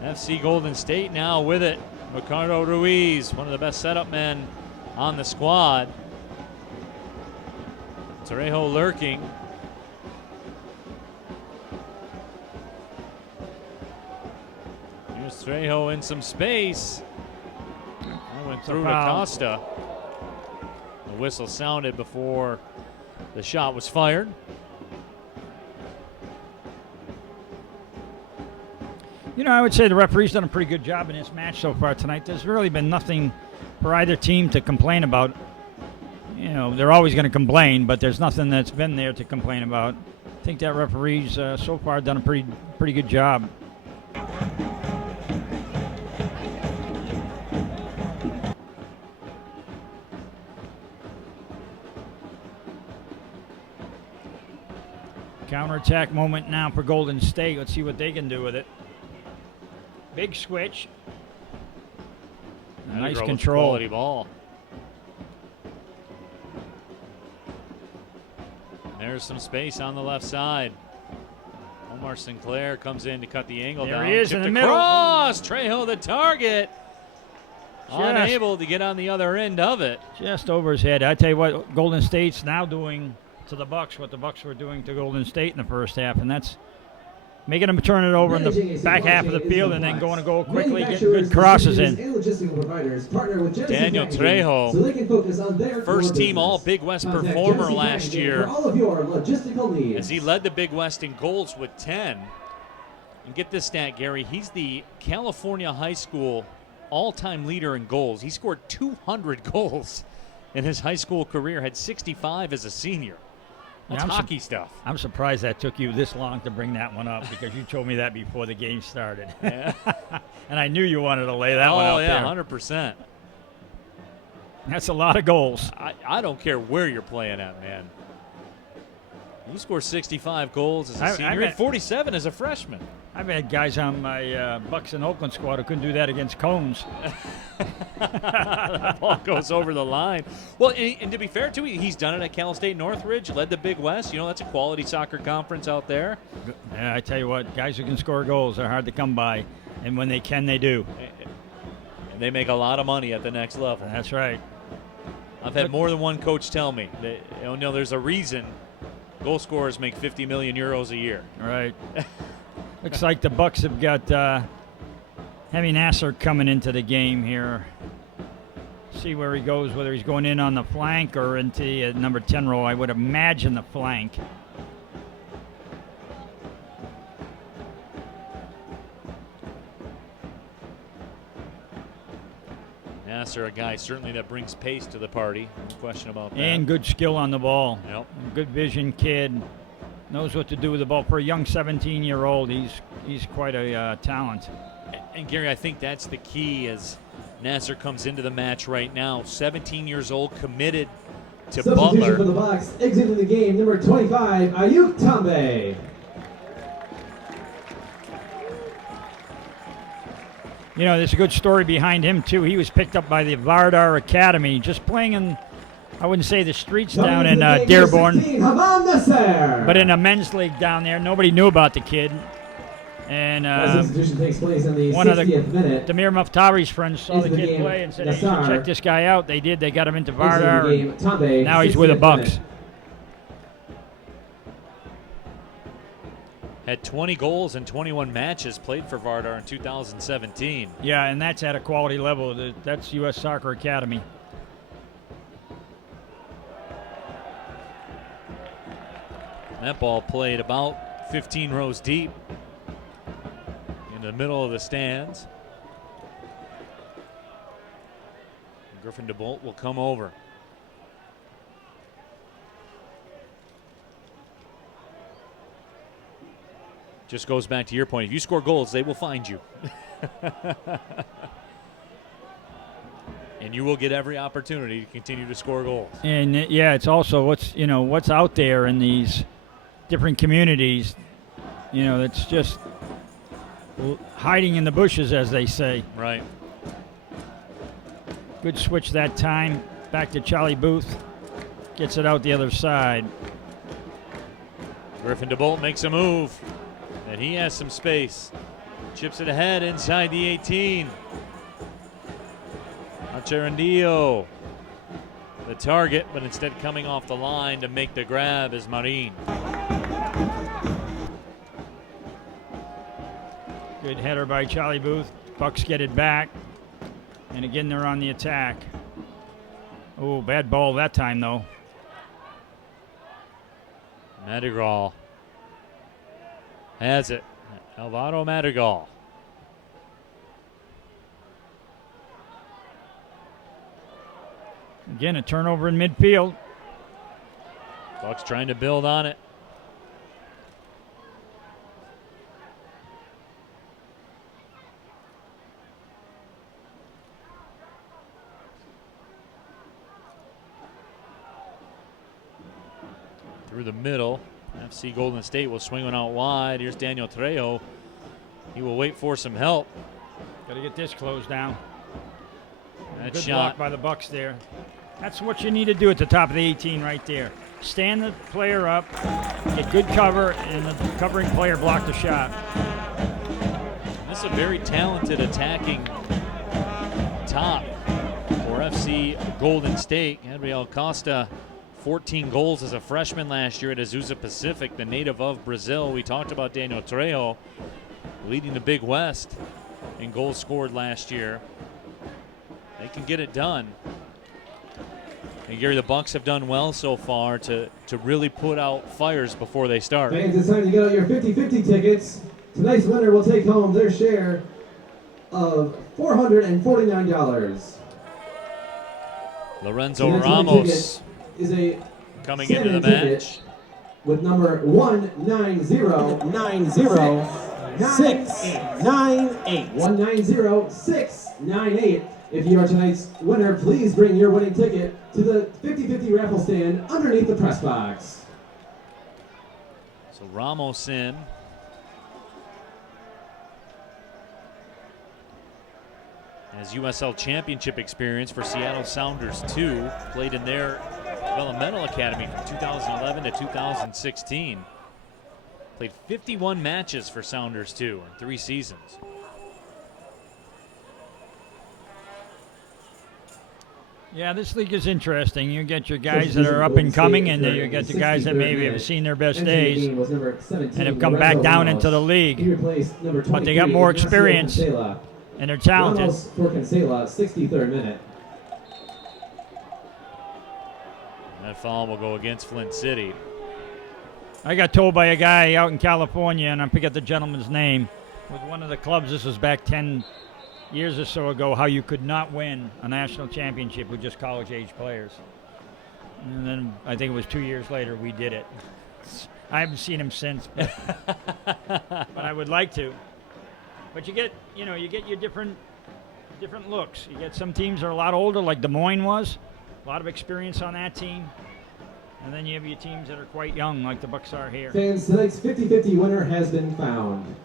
FC Golden State now with it. Ricardo Ruiz, one of the best setup men on the squad. Trejo lurking. Here's Trejo in some space. That went through to Costa. The whistle sounded before the shot was fired. You know, I would say the referee's done a pretty good job in this match so far tonight. There's really been nothing for either team to complain about. You know, they're always going to complain, but there's nothing that's been there to complain about. I think that referee's so far done a pretty good job. Counterattack moment now for Golden State. Let's see what they can do with it. Big switch. Nice control. Quality ball. There's some space on the left side. Omar Sinclair comes in to cut the angle down. There he is in the middle. Cross. Trejo the target. Unable to get on the other end of it. Just over his head. I tell you what, Golden State's now doing to the Bucks what the Bucks were doing to Golden State in the first half, and that's making them turn it over in the back half of the field and then going to go quickly, get good crosses in. Daniel Trejo, first team All Big West performer last year, as he led the Big West in goals with 10. And get this stat, Gary, he's the California high school all-time leader in goals. He scored 200 goals in his high school career, had 65 as a senior. That's hockey stuff. I'm surprised that took you this long to bring that one up, because you told me that before the game started. Yeah. And I knew you wanted to lay that one out there. Oh, yeah, 100%. That's a lot of goals. I don't care where you're playing at, man. You scored 65 goals as a senior, and 47 as a freshman. I've had guys on my Bucks and Oakland squad who couldn't do that against cones. That ball goes over the line. Well, and to be fair to him, he's done it at Cal State Northridge, led the Big West. You know, that's a quality soccer conference out there. Yeah, I tell you what, guys who can score goals are hard to come by, and when they can, they do. And they make a lot of money at the next level. That's right. I've had more than one coach tell me that, there's a reason goal scorers make 50 million euros a year. Right. Looks like the Bucks have got Hemi Nasser coming into the game here. See where he goes, whether he's going in on the flank or into the number 10 role. I would imagine the flank. Nasser, a guy certainly that brings pace to the party. No question about that. And good skill on the ball. Yep. Good vision kid. Knows what to do with the ball. For a young 17-year-old, he's quite a talent. And Gary, I think that's the key as Nasser comes into the match right now. 17 years old, committed to Butler. For the Bucks, exiting the game, number 25, Ayuk Tambe. You know, there's a good story behind him, too. He was picked up by the Vardar Academy, just playing in, I wouldn't say the streets down in Dearborn, 16, but in a men's league down there. Nobody knew about the kid. And substitution takes place in the one of the 60th minute. Damir Muftari's friends saw the kid play and said, hey, you should check this guy out. They did. They got him into Vardar. Now he's with the Bucks. Had 20 goals in 21 matches, played for Vardar in 2017. Yeah, and that's at a quality level. That's U.S. Soccer Academy. That ball played about 15 rows deep in the middle of the stands. Griffin DeBolt will come over. Just goes back to your point. If you score goals, they will find you. and you will get every opportunity to continue to score goals. And yeah, it's also what's out there in these different communities. It's just hiding in the bushes, as they say. Right. Good switch that time. Back to Charlie Booth. Gets it out the other side. Griffin DeBolt makes a move, and he has some space. Chips it ahead inside the 18. Archerandillo, the target, but instead coming off the line to make the grab is Marin. Good header by Charlie Booth. Bucks get it back. And again, they're on the attack. Oh, bad ball that time, though. Madrigal has it. Alvaro Madrigal. Again, a turnover in midfield. Bucks trying to build on it. Through the middle. FC Golden State will swing one out wide. Here's Daniel Trejo. He will wait for some help. Got to get this closed down. That Good shot block by the Bucks there. That's what you need to do at the top of the 18 right there. Stand the player up, get good cover, and the covering player block the shot. This is a very talented attacking top for FC Golden State. Gabriel Costa, 14 goals as a freshman last year at Azusa Pacific, the native of Brazil. We talked about Daniel Trejo leading the Big West in goals scored last year. They can get it done. And Gary, the Bucks have done well so far to really put out fires before they start. Fans, it's time to get out your 50-50 tickets. Tonight's winner will take home their share of $449. Lorenzo The next Ramos is a coming into the salmon ticket match. with number 190698. 190698. If you are tonight's winner, please bring your winning ticket to the 50-50 raffle stand underneath the press box. So Ramos in. Has USL Championship experience for Seattle Sounders 2. Played in their developmental academy from 2011 to 2016. Played 51 matches for Sounders 2 in 3 seasons. Yeah, this league is interesting. You get your guys that are up and coming, and then you get the guys that maybe have seen their best days and have come back down into the league. But they got more experience, and they're talented. Ramos for Cancela, 63rd minute. That foul will go against Flint City. I got told by a guy out in California, and I forget the gentleman's name, with one of the clubs, this was back 10 years or so ago, how you could not win a national championship with just college-age players. And then I think it was 2 years later we did it. I haven't seen him since, but I would like to. But you get your different looks. You get some teams that are a lot older, like Des Moines was, a lot of experience on that team. And then you have your teams that are quite young, like the Bucks are here. Fans, tonight's 50-50 winner has been found.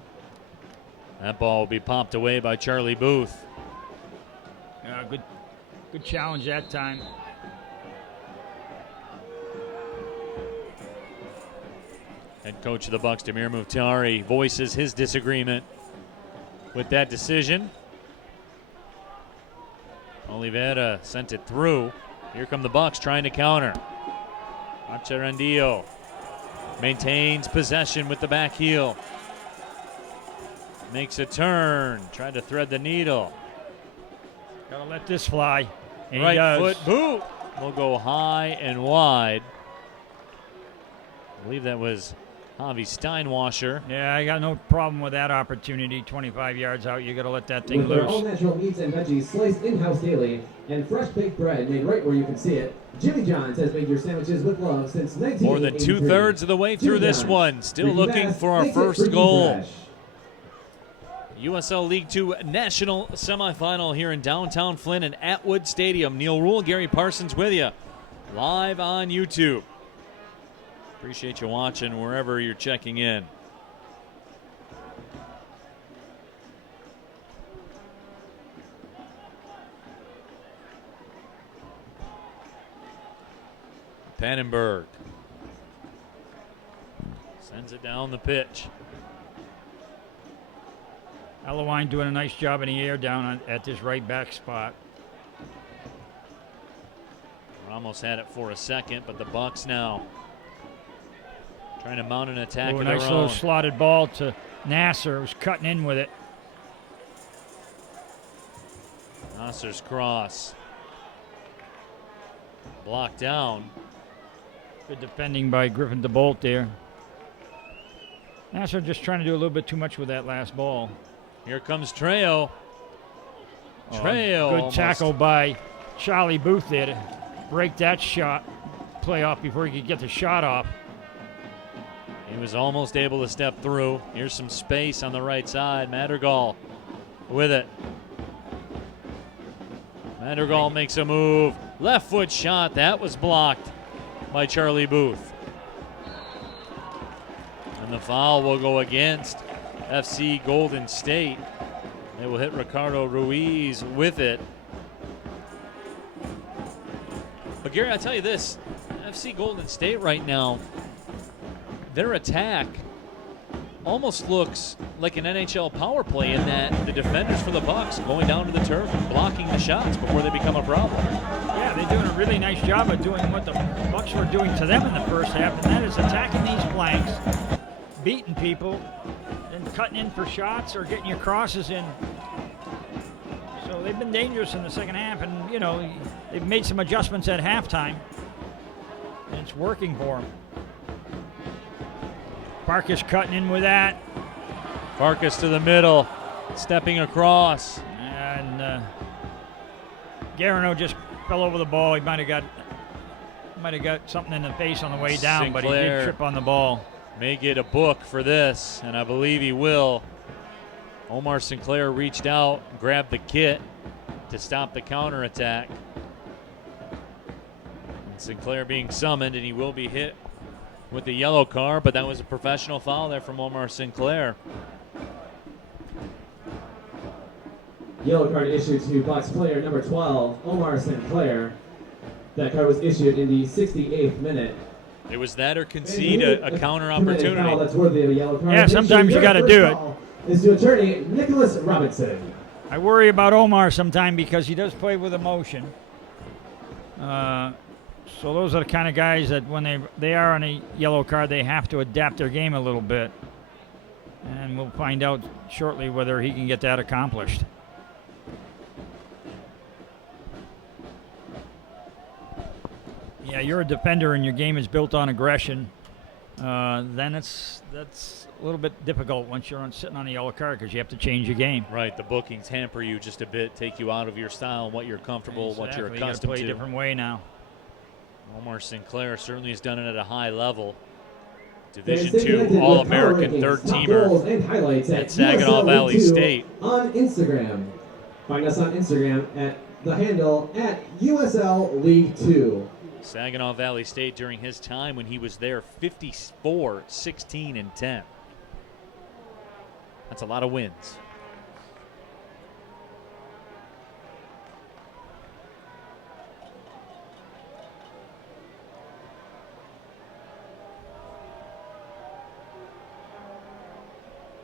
That ball will be popped away by Charlie Booth. Good challenge that time. Head coach of the Bucks, Damir Muhtari, voices his disagreement with that decision. Oliveira sent it through. Here come the Bucks trying to counter. Archerandillo maintains possession with the back heel. Makes a turn, tried to thread the needle. Gotta let this fly. And Right he does. foot boot will go high and wide. I believe that was Javi Steinwasser. Yeah, I got no problem with that opportunity. 25 yards out, you gotta let that thing With their all loose. natural meats and veggies sliced in-house daily and fresh baked bread made right where you can see it, Jimmy John's has made your sandwiches with love since 1983. More than 2/3 of the way through Jimmy this John's. one. Still Freaky looking fast, for our makes it first freaky goal. fresh. USL League Two National Semifinal here in downtown Flint and Atwood Stadium. Neil Rule, Gary Parsons with you, live on YouTube. Appreciate you watching wherever you're checking in. Pannenberg sends it down the pitch. Allewine doing a nice job in the air down at this right back spot. Ramos had it for a second, but the Bucks now trying to mount an attack of A their nice own. little slotted ball to Nasser, who's cutting in with it. Nasser's cross blocked down. Good defending by Griffin DeBolt there. Nasser just trying to do a little bit too much with that last ball. Here comes Trejo. Trejo. Good almost. tackle by Charlie Booth there to break that shot, play off before he could get the shot off. He was almost able to step through. Here's some space on the right side. Madrigal with it. Madrigal makes a move. Left foot shot. That was blocked by Charlie Booth. And the foul will go against FC Golden State. They will hit Ricardo Ruiz with it. But Gary, I tell you this, FC Golden State right now, their attack almost looks like an NHL power play in that the defenders for the Bucks going down to the turf and blocking the shots before they become a problem. Yeah, they're doing a really nice job of doing what the Bucks were doing to them in the first half, and that is attacking these flanks, beating people, and cutting in for shots or getting your crosses in. So they've been dangerous in the second half, and you know they've made some adjustments at halftime, and it's working for them. Farkas cutting in with that. Farkas to the middle, stepping across. And Garino just fell over the ball. He might have got something in the face on the way down, but he did trip on the ball. May get a book for this, and I believe he will. Omar Sinclair reached out, grabbed the kit to stop the counterattack. And Sinclair being summoned, and he will be hit with the yellow card, but that was a professional foul there from Omar Sinclair. Yellow card issued to Bucks player number 12, Omar Sinclair. That card was issued in the 68th minute. It was that or concede a counter Committed foul opportunity. that's worthy of a yellow card. Yeah, sometimes you got to do it. Is to attorney Nicholas Robinson. I worry about Omar sometime because he does play with emotion. So those are the kind of guys that when they are on a yellow card, they have to adapt their game a little bit. And we'll find out shortly whether he can get that accomplished. Yeah, you're a defender and your game is built on aggression. Then that's a little bit difficult once you're sitting on a yellow card because you have to change your game. Right, the bookings hamper you just a bit, take you out of your style and what you're comfortable, what you're Exactly. accustomed You gotta play to. a different way now. Omar Sinclair certainly has done it at a high level. Stay Division connected II with All-American power third rankings, top goals, teamer and highlights at Saginaw USL Valley League 2 State. on Instagram. Find us on Instagram at the handle at USL League 2. Saginaw Valley State during his time when he was there, 54, 16, and 10. That's a lot of wins.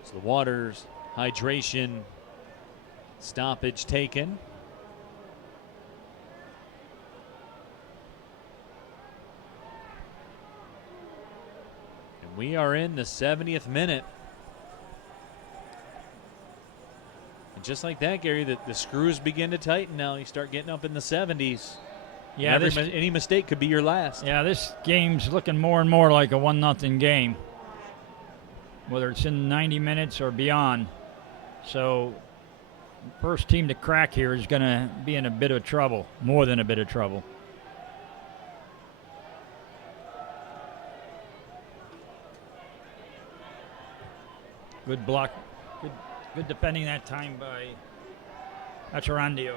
So the Waters hydration stoppage taken. And we are in the 70th minute. And just like that, Gary, the screws begin to tighten now. You start getting up in the 70s. Yeah, any mistake could be your last. Yeah, this game's looking more and more like a 1-0 game, whether it's in 90 minutes or beyond. So, first team to crack here is going to be in a bit of trouble, more than a bit of trouble. Good block, good Good defending that time by Acharandio.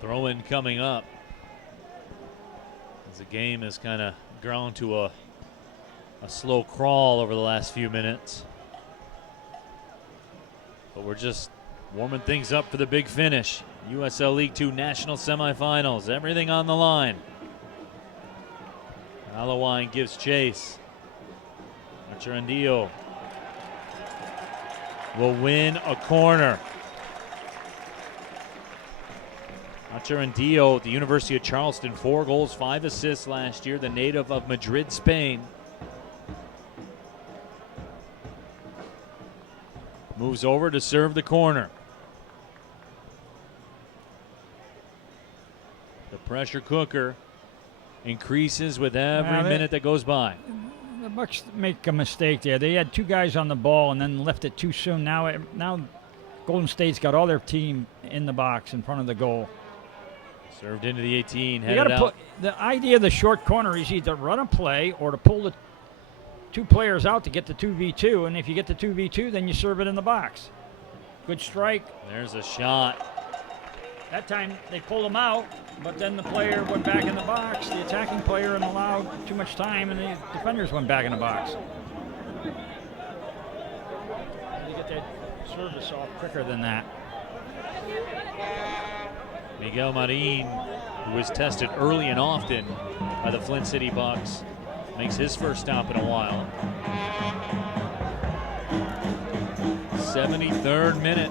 Throw-in coming up. As the game has kind of grown to a slow crawl over the last few minutes. But we're just warming things up for the big finish. USL League 2 National Semifinals. Everything on the line. Alawine gives chase. Acharandio will win a corner. Acharandio, the University of Charleston, 4 goals, 5 assists last year, the native of Madrid, Spain. Moves over to serve the corner. The pressure cooker increases with every minute that goes by. The Bucks make a mistake there. They had 2 guys on the ball and then left it too soon. Now Golden State's got all their team in the box in front of the goal. Served into the 18, You headed gotta out. the idea of the short corner is either run a play or to pull the 2 players out to get the 2v2, and if you get the 2v2, then you serve it in the box. Good strike. There's a shot. That time they pulled him out, but then the player went back in the box, the attacking player, and allowed too much time, and the defenders went back in the box. You get that service off quicker than that. Miguel Marin, who was tested early and often by the Flint City Bucks, makes his first stop in a while. 73rd minute.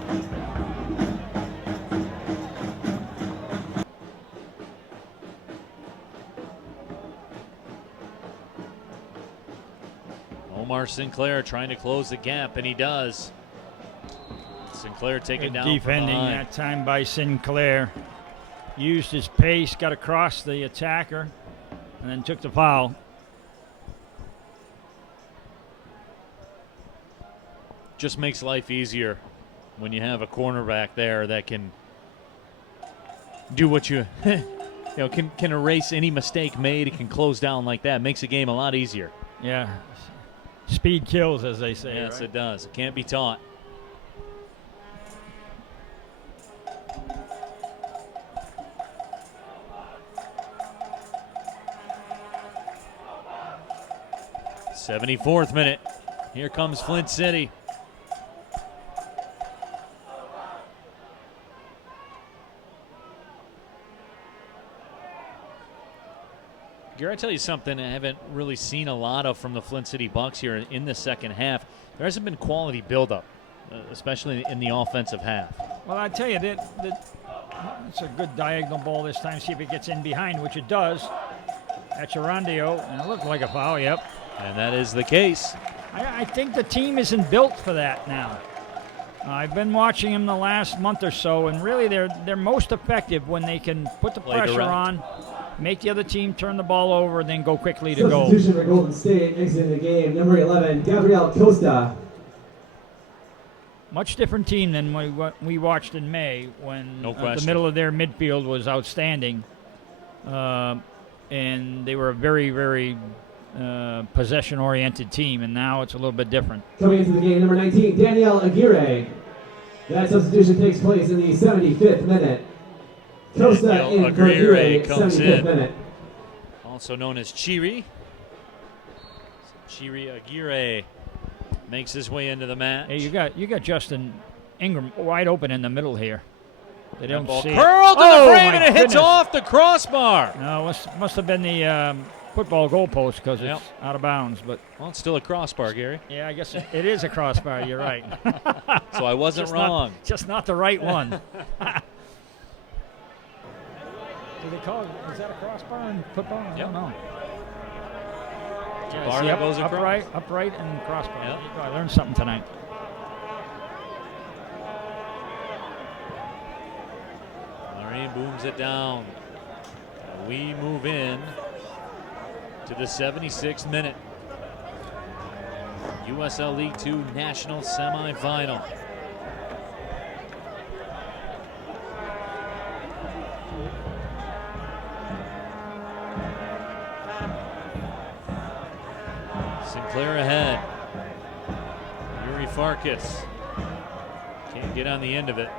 Omar Sinclair trying to close the gap, and he does. Sinclair taken down Defending from behind. that time by Sinclair. Used his pace, got across the attacker, and then took the foul. Just makes life easier when you have a cornerback there that can do what you, can erase any mistake made. It can close down like that. Makes the game a lot easier. Yeah. Speed kills, as they say. Yes, right? it does. It can't be taught. '74th minute. Here comes Flint City. Gary, I tell you something I haven't really seen a lot of from the Flint City Bucks here in the second half. There hasn't been quality buildup, especially in the offensive half. Well, I tell you, it's a good diagonal ball this time. See if it gets in behind, which it does. Acharandio, and it looked like a foul, yep. And that is the case. I think the team isn't built for that now. I've been watching them the last month or so, and really they're most effective when they can put the pressure direct. on, make the other team turn the ball over, and then go quickly to goal. Substitution for Golden State exiting the game. Number 11, Gabriel Costa. Much different team than what we watched in May when No the question. middle of their midfield was outstanding. And they were a very, very possession-oriented team, and now it's a little bit different. Coming into the game, number 19, Daniel Aguirre. That substitution takes place in the 75th minute. Costa Daniel in for Aguirre Aguirre, comes 75th in. minute. Also known as Chiri. Chiri Aguirre makes his way into the match. Hey, you got Justin Ingram wide open in the middle here. They That don't ball see it. curled to Oh, the frame, my and it hits goodness. off the crossbar. No, must have been the football goalpost because Yep. it's out of bounds. But Well, it's still a crossbar, Gary. yeah, I guess it is a crossbar. You're right. So I wasn't Just not- wrong. just not the right one. Do they call it? Is that a crossbar in football? I Yep. don't know. Yeah, bar see, that goes across. upright, and crossbar. Yep. I learned something tonight. Marin booms it down. We move in to the 76th minute. USL League 2 National Semifinal. Sinclair ahead. Yuri Farkas can't get on the end of it.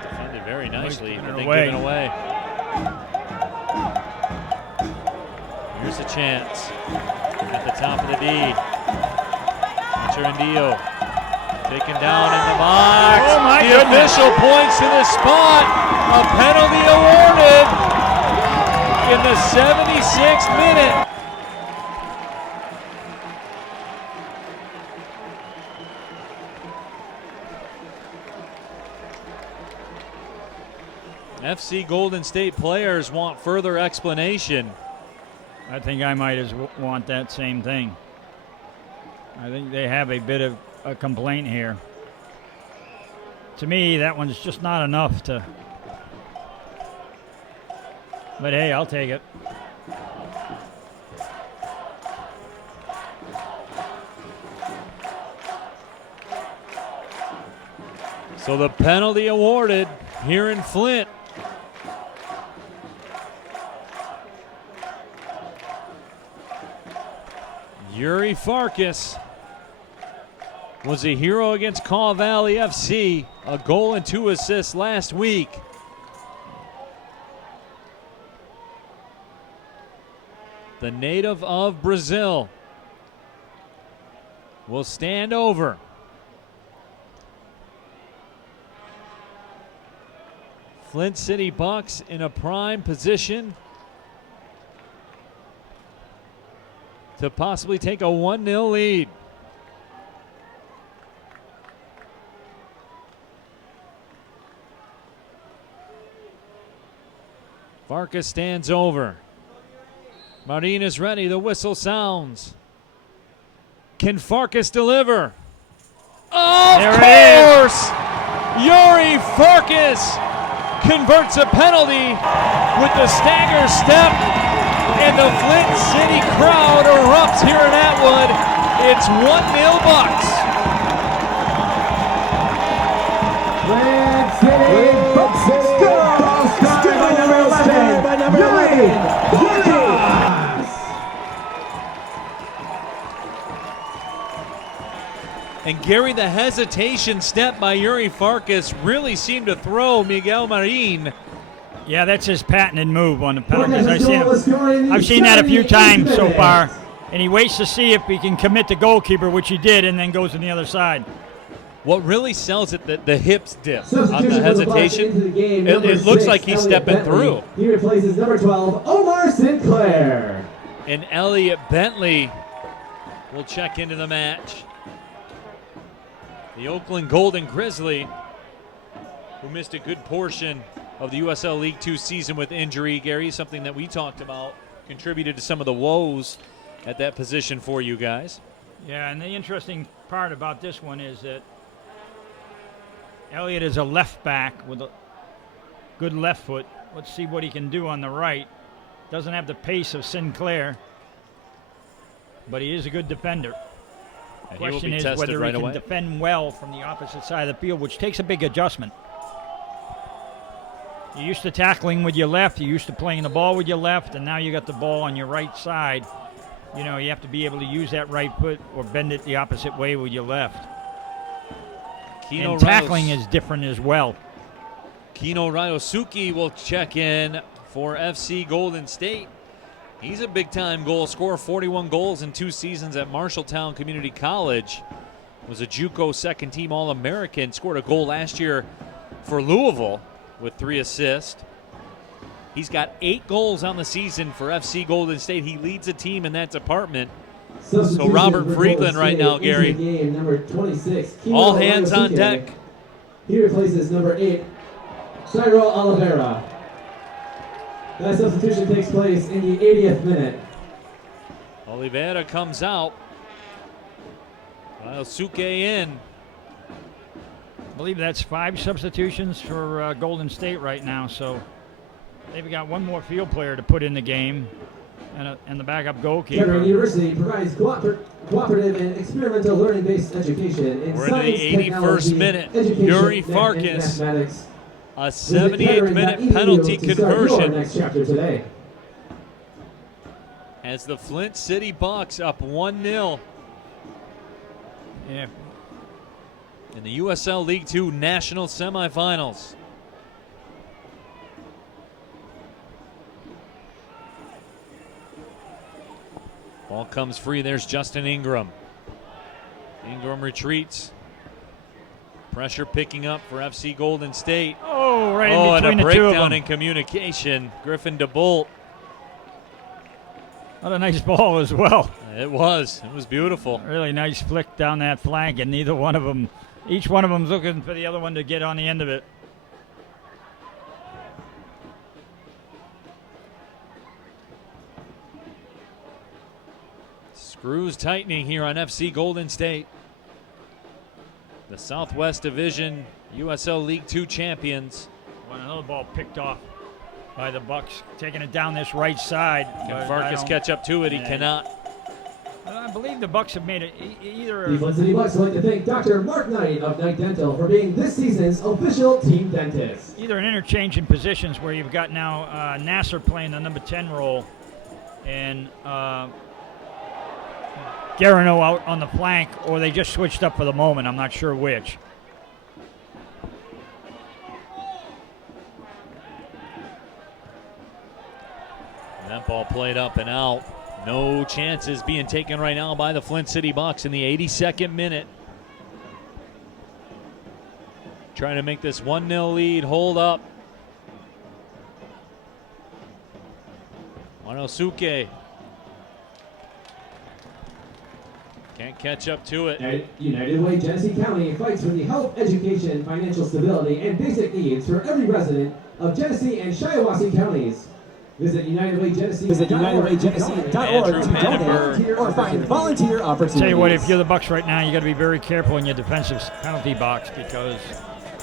Defended very nicely, but then given away. Here's a chance at the top of the D. Cherundillo taken down in the box. Oh my the goodness. official points to the spot. A penalty awarded in the 76th minute. FC Golden State players want further explanation. I think I might want that same thing. I think they have a bit of a complaint here. To me, that one's just not enough to. But hey, I'll take it. So the penalty awarded here in Flint. Yuri Farkas was a hero against Caw Valley FC, a goal and 2 assists last week. The native of Brazil will stand over. Flint City Bucks in a prime position to possibly take a 1-0 lead. Farkas stands over. Marin is ready. The whistle sounds. Can Farkas deliver? Of course! Yuri Farkas converts a penalty with the stagger step, and the Flint City crowd erupts here in Atwood. It's 1-0 Bucks. Flint City Bucks score by number 11, Yuri Farkas. And Gary, the hesitation step by Yuri Farkas really seemed to throw Miguel Marin. Yeah, that's his patented move on the penalties. I've seen that a few times so far. And he waits to see if he can commit the goalkeeper, which he did, and then goes on the other side. What really sells it, the hips dip on the hesitation. It looks like he's stepping through. He replaces number 12, Omar Sinclair. And Elliot Bentley will check into the match. The Oakland Golden Grizzly, who missed a good portion of the USL League 2 season with injury. Gary, something that we talked about, contributed to some of the woes at that position for you guys. Yeah, and the interesting part about this one is that Elliott is a left back with a good left foot. Let's see what he can do on the right. Doesn't have the pace of Sinclair, but he is a good defender. The question is whether he can defend well from the opposite side of the field, which takes a big adjustment. You're used to tackling with your left, you're used to playing the ball with your left, and now you got the ball on your right side. You know, you have to be able to use that right foot or bend it the opposite way with your left. And tackling is different as well. Kino Ryosuke will check in for FC Golden State. He's a big-time goal scorer, 41 goals in 2 seasons at Marshalltown Community College. Was a JUCO second-team All-American, scored a goal last year for Louisville with 3 assists. He's got 8 goals on the season for FC Golden State. He leads the team in that department. So Robert Friedland right now, Gary. Number 26, all hands on deck. He replaces number 8, Cyril Oliveira. That substitution takes place in the 80th minute. Oliveira comes out. Ryosuke in. I believe that's 5 substitutions for Golden State right now, so they've got one more field player to put in the game and the backup goalkeeper. Cameron University provides cooperative and experimental learning-based education in We're science, in the 81st minute. Yuri Farkas, a 78th-minute penalty conversion. Next chapter today. As the Flint City Bucks up 1-0 Yeah. in the USL League Two National Semifinals. Ball comes free. There's Justin Ingram. Ingram retreats. Pressure picking up for FC Golden State. Oh, right in and between a the two of breakdown them. in communication. Griffin DeBolt. What a nice ball as well. It was beautiful. Really nice flick down that flank, and neither one of them, each one of them's looking for the other one to get on the end of it. Screws tightening here on FC Golden State. The Southwest Division USL League Two champions. Another ball picked off by the Bucks, taking it down this right side. Can Farkas catch up to it? He cannot. I believe the Bucks have made it either. The Flint City Bucks would like to thank Dr. Mark Knight of Knight Dental for being this season's official team dentist. Either an interchange in positions where you've got now Nasser playing the number 10 role and Garino out on the flank, or they just switched up for the moment. I'm not sure which. And that ball played up and out. No chances being taken right now by the Flint City Bucks in the 82nd minute. Trying to make this 1-0 lead hold up. Manosuke can't catch up to it. United Way Genesee County fights for the health, education, financial stability, and basic needs for every resident of Genesee and Shiawassee counties. Visit UnitedWayGenesee.org to donate or find volunteer opportunities. Tell you what, if you're the Bucks right now, you got to be very careful in your defensive penalty box, because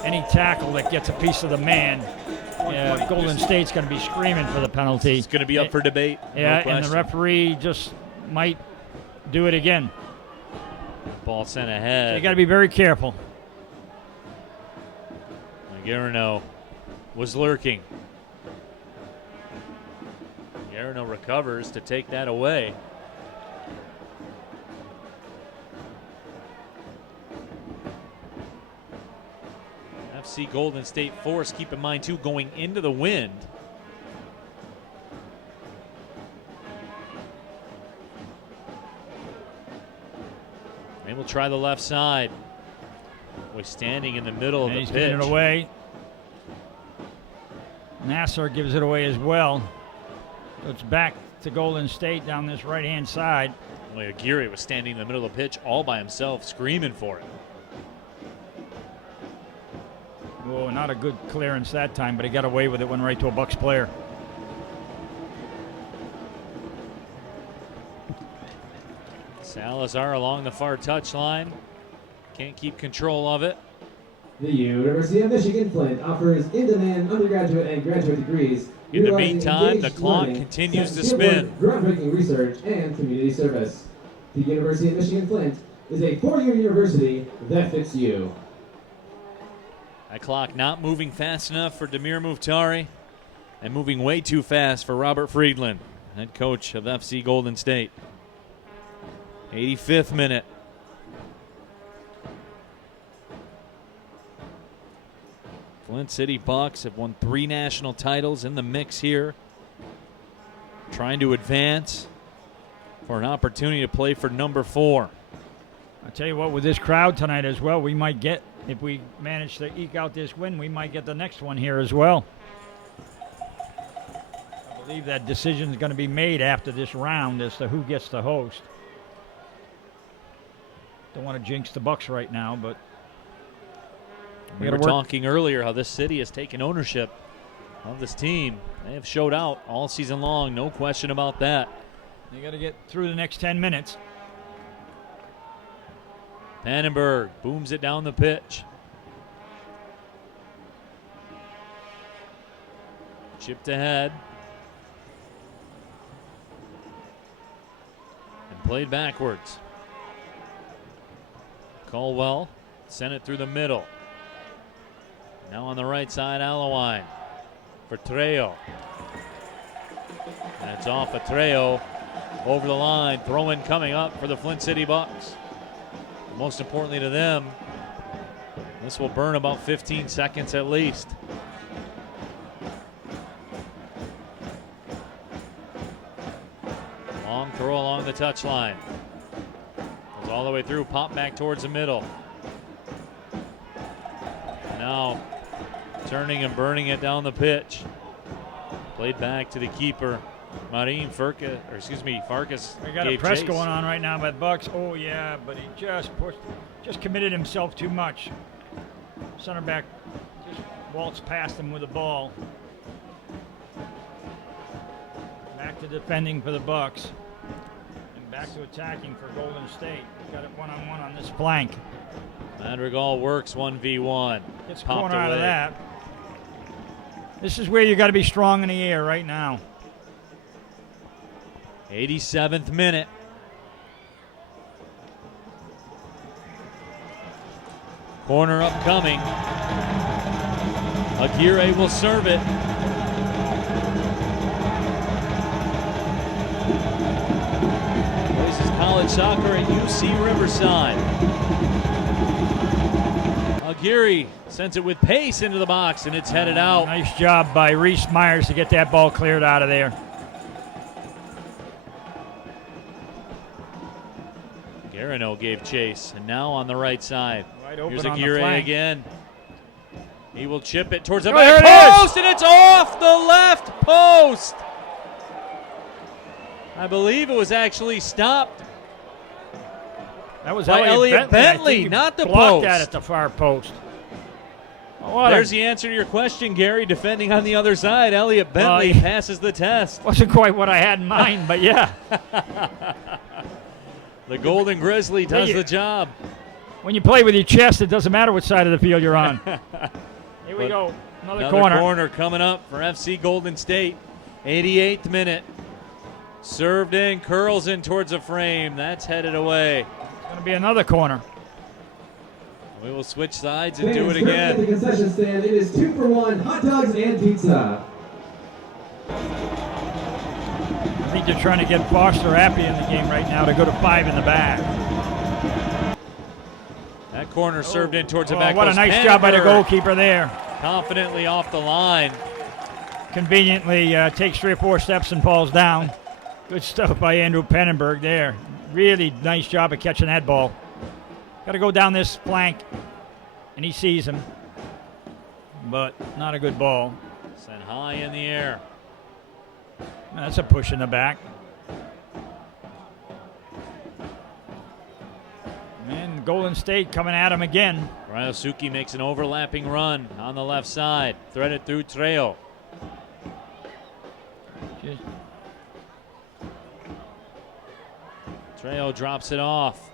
any tackle that gets a piece of the man, Golden State's going to be screaming for the penalty. It's going to be up for debate. Yeah, no and the referee just might do it again. Ball sent ahead. So you got to be very careful. Garino was lurking. Garino recovers to take that away. FC Golden State force, keep in mind too, going into the wind. They will try the left side. We're standing in the middle of the He's pitch. giving it away. Nasser gives it away as well. So it's back to Golden State down this right-hand side. Aguirre was standing in the middle of the pitch all by himself, screaming for it. Oh, not a good clearance that time, but he got away with it, went right to a Bucks player. Salazar along the far touchline. Can't keep control of it. The University of Michigan Flint offers in-demand undergraduate and graduate degrees. In the meantime, the clock continues to spin. Groundbreaking research and community service. The University of Michigan Flint is a four-year university that fits you. That clock not moving fast enough for Damir Muftari and moving way too fast for Robert Friedland, head coach of FC Golden State. 85th minute. Flint City Bucks have won 3 national titles in the mix here. Trying to advance for an opportunity to play for number 4. I'll tell you what, with this crowd tonight as well, we might get, if we manage to eke out this win, we might get the next one here as well. I believe that decision is going to be made after this round as to who gets to host. Don't want to jinx the Bucks right now, but we were talking earlier how this city has taken ownership of this team. They have showed out all season long, no question about that. They got to get through the next 10 minutes. Pannenberg booms it down the pitch. Chipped ahead. And played backwards. Caldwell sent it through the middle. Now on the right side, Alawine for Trejo. And it's off of Trejo over the line. Throw-in coming up for the Flint City Bucks. most importantly to them, this will burn about 15 seconds at least. Long throw along the touchline. Goes all the way through, pop back towards the middle. Now turning and burning it down the pitch. Played back to the keeper, Farkas. We got a press going on right now by the Bucks. Oh yeah, but he just committed himself too much. Center back just waltzed past him with the ball. Back to defending for the Bucks. And back to attacking for Golden State. Got it one-on-one on this flank. Madrigal works 1v1. Gets a corner out of that. This is where you got to be strong in the air right now. 87th minute. Corner upcoming. Aguirre will serve it. Plays his college soccer at UC Riverside. Aguirre sends it with pace into the box, and it's headed out. Nice job by Reese Myers to get that ball cleared out of there. Garino gave chase, and now on the right side. Right open. Here's on the Aguirre flank. again. He will chip it towards the back post, and it's off the left post. I believe it was actually stopped. That was by Elliot Bentley, not the blocked post. that at the far post. There's the answer to your question, Gary. Defending on the other side, Elliot Bentley passes the test. Wasn't quite what I had in mind, but yeah. The Golden Grizzly does the job. When you play with your chest, it doesn't matter which side of the field you're on. Here we go. Another corner coming up for FC Golden State. 88th minute. Served in, curls in towards the frame. That's headed away. It's going to be another corner. We will switch sides and do it again. At the concession stand, it is 2-for-1 hot dogs and pizza. I think they're trying to get Foster Appy in the game right now to go to 5 in the back. That corner served in towards the back. What a nice job by the goalkeeper there. Confidently off the line. Conveniently takes 3 or 4 steps and falls down. Good stuff by Andrew Pennenberg there. Really nice job of catching that ball. Got to go down this flank, and he sees him, but not a good ball. Sent high in the air. That's a push in the back. And Golden State coming at him again. Ryosuke makes an overlapping run on the left side. Threaded through Trejo. Trejo drops it off.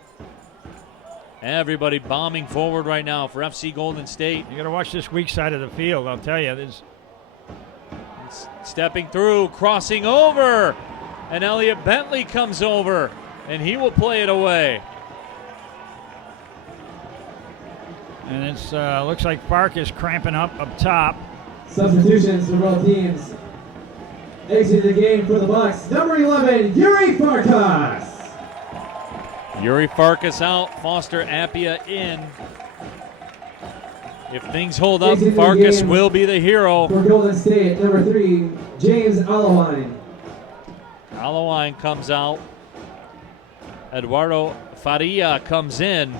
Everybody bombing forward right now for FC Golden State. You got to watch this weak side of the field, I'll tell you. Stepping through, crossing over, and Elliot Bentley comes over, and he will play it away. And it looks like Farkas cramping up top. Substitutions for both teams. Exiting the game for the Bucks, number 11, Yuri Farkas. Yuri Farkas out, Foster Appia in. If things hold up, Farkas will be the hero. For Golden State, number 3, James Allowine. Allowine comes out. Eduardo Faria comes in.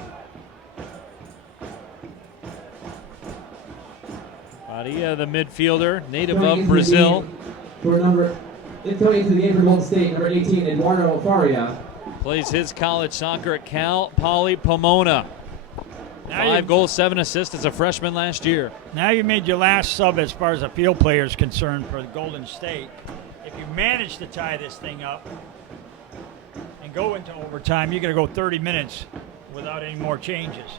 Faria, the midfielder, native of Brazil. Incoming into the game for Golden State, number 18, Eduardo Faria. Plays his college soccer at Cal Poly Pomona. 5 goals, 7 assists as a freshman last year. Now you made your last sub as far as a field player is concerned for Golden State. If you manage to tie this thing up and go into overtime, you're going to go 30 minutes without any more changes.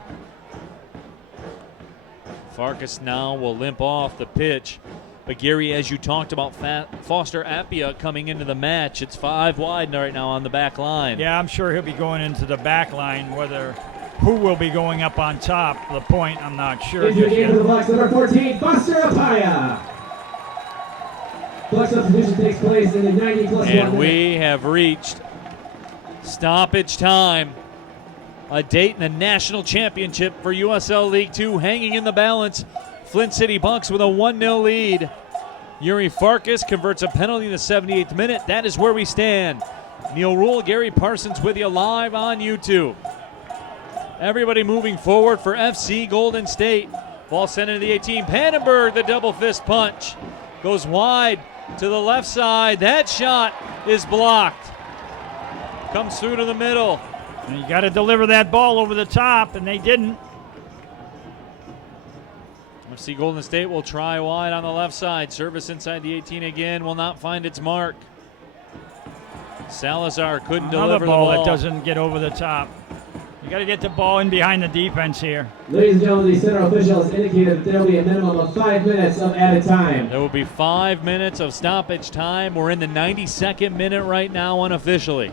Farkas now will limp off the pitch. But Gary, as you talked about Foster Appia coming into the match, it's 5 wide right now on the back line. Yeah, I'm sure he'll be going into the back line. Who will be going up on top of the point, I'm not sure. Into the game for the Bucks, number 14, Foster Appia. Bucks substitution takes place in the 90+1 And we have reached stoppage time. a date in the national championship for USL League Two hanging in the balance. Flint City Bucks with a 1-0 lead. Yuri Farkas converts a penalty in the 78th minute. That is where we stand. Neil Rule, Gary Parsons with you live on YouTube. Everybody moving forward for FC Golden State. Ball sent into the 18. Pannenberg, the double fist punch. Goes wide to the left side. That shot is blocked. Comes through to the middle. And you got to deliver that ball over the top, and they didn't. FC Golden State will try wide on the left side. Service inside the 18 again. Will not find its mark. Salazar couldn't deliver the ball. That doesn't get over the top. You got to get the ball in behind the defense here. Ladies and gentlemen, the center officials indicated that there will be a minimum of 5 minutes of added time. There will be 5 minutes of stoppage time. We're in the 92nd minute right now unofficially.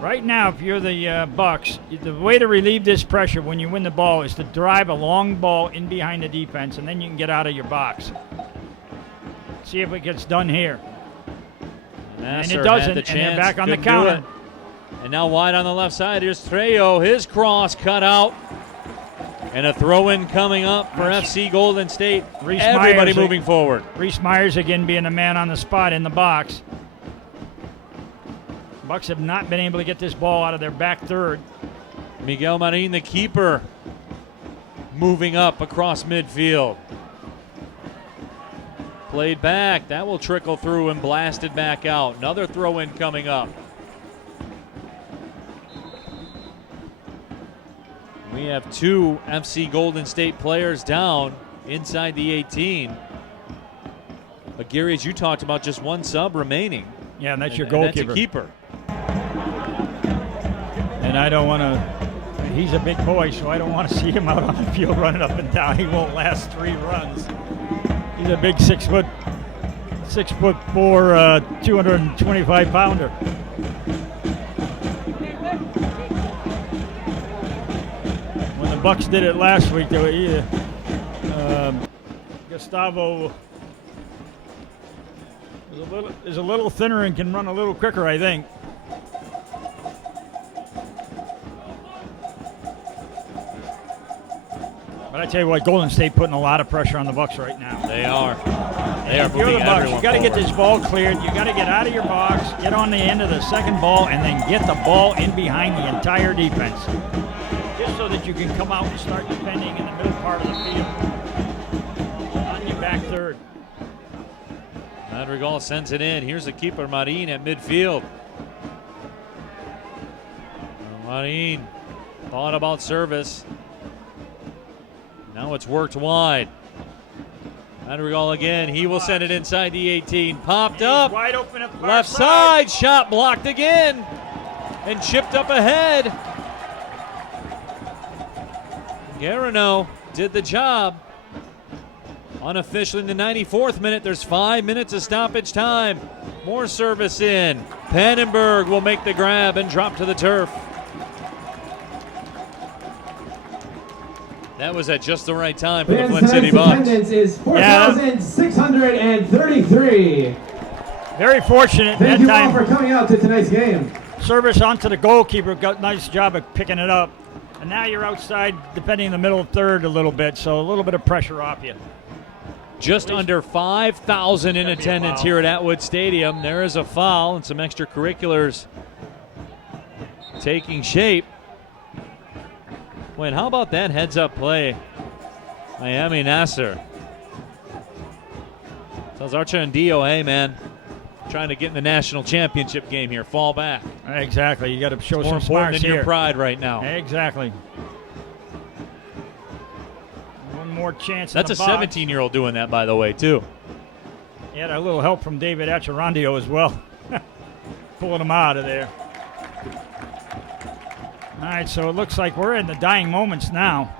Right now, if you're the Bucks, the way to relieve this pressure when you win the ball is to drive a long ball in behind the defense, and then you can get out of your box. See if it gets done here. And it doesn't, and they're back on the counter. And now wide on the left side, here's Trejo. His cross cut out. And a throw-in coming up for FC Golden State. Everybody moving forward. Reese Myers again being the man on the spot in the box. Bucks have not been able to get this ball out of their back third. Miguel Marin, the keeper, moving up across midfield. Played back. That will trickle through and blasted back out. Another throw-in coming up. We have 2 FC Golden State players down inside the 18. But Gary, as you talked about, just 1 sub remaining. Yeah, and that's your goalkeeper. That's a keeper. And I don't want to, he's a big boy, so I don't want to see him out on the field running up and down. He won't last 3 runs. He's a big 6'4", 225-pounder. When the Bucks did it last week, they were either Gustavo is a little thinner and can run a little quicker, I think. But I tell you what, Golden State putting a lot of pressure on the Bucks right now. They are. They are moving everyone forward. You got to get this ball cleared. You got to get out of your box, get on the end of the second ball, and then get the ball in behind the entire defense, just so that you can come out and start defending in the middle part of the field on your back third. Madrigal sends it in. Here's the keeper, Marin, at midfield. Marin thought about service. Now it's worked wide. Madrigal again. He will send it inside the 18. Popped up. Wide open at the left side. Shot blocked again. And chipped up ahead. Garino did the job. Unofficially in the 94th minute. There's 5 minutes of stoppage time. More service in. Pannenberg will make the grab and drop to the turf. That was at just the right time for the Flint City Bucks. Attendance is 4,633. Very fortunate Thank that you time. all for coming out to tonight's game. Service onto the goalkeeper, got a nice job of picking it up. And now you're outside defending in the middle third a little bit, so a little bit of pressure off you. Just under 5,000 in attendance here at Atwood Stadium. There is a foul and some extracurriculars taking shape. Wait, how about that heads-up play? Miami Nasser. Tells Archer and Dio, hey, man, trying to get in the national championship game here. Fall back. Exactly. You got to show it's some more important smarts than here. your pride right now. Exactly. One more chance. That's a 17-year-old doing that, by the way, too. He had a little help from David Acherandio as well. Pulling him out of there. All right, so it looks like we're in the dying moments now.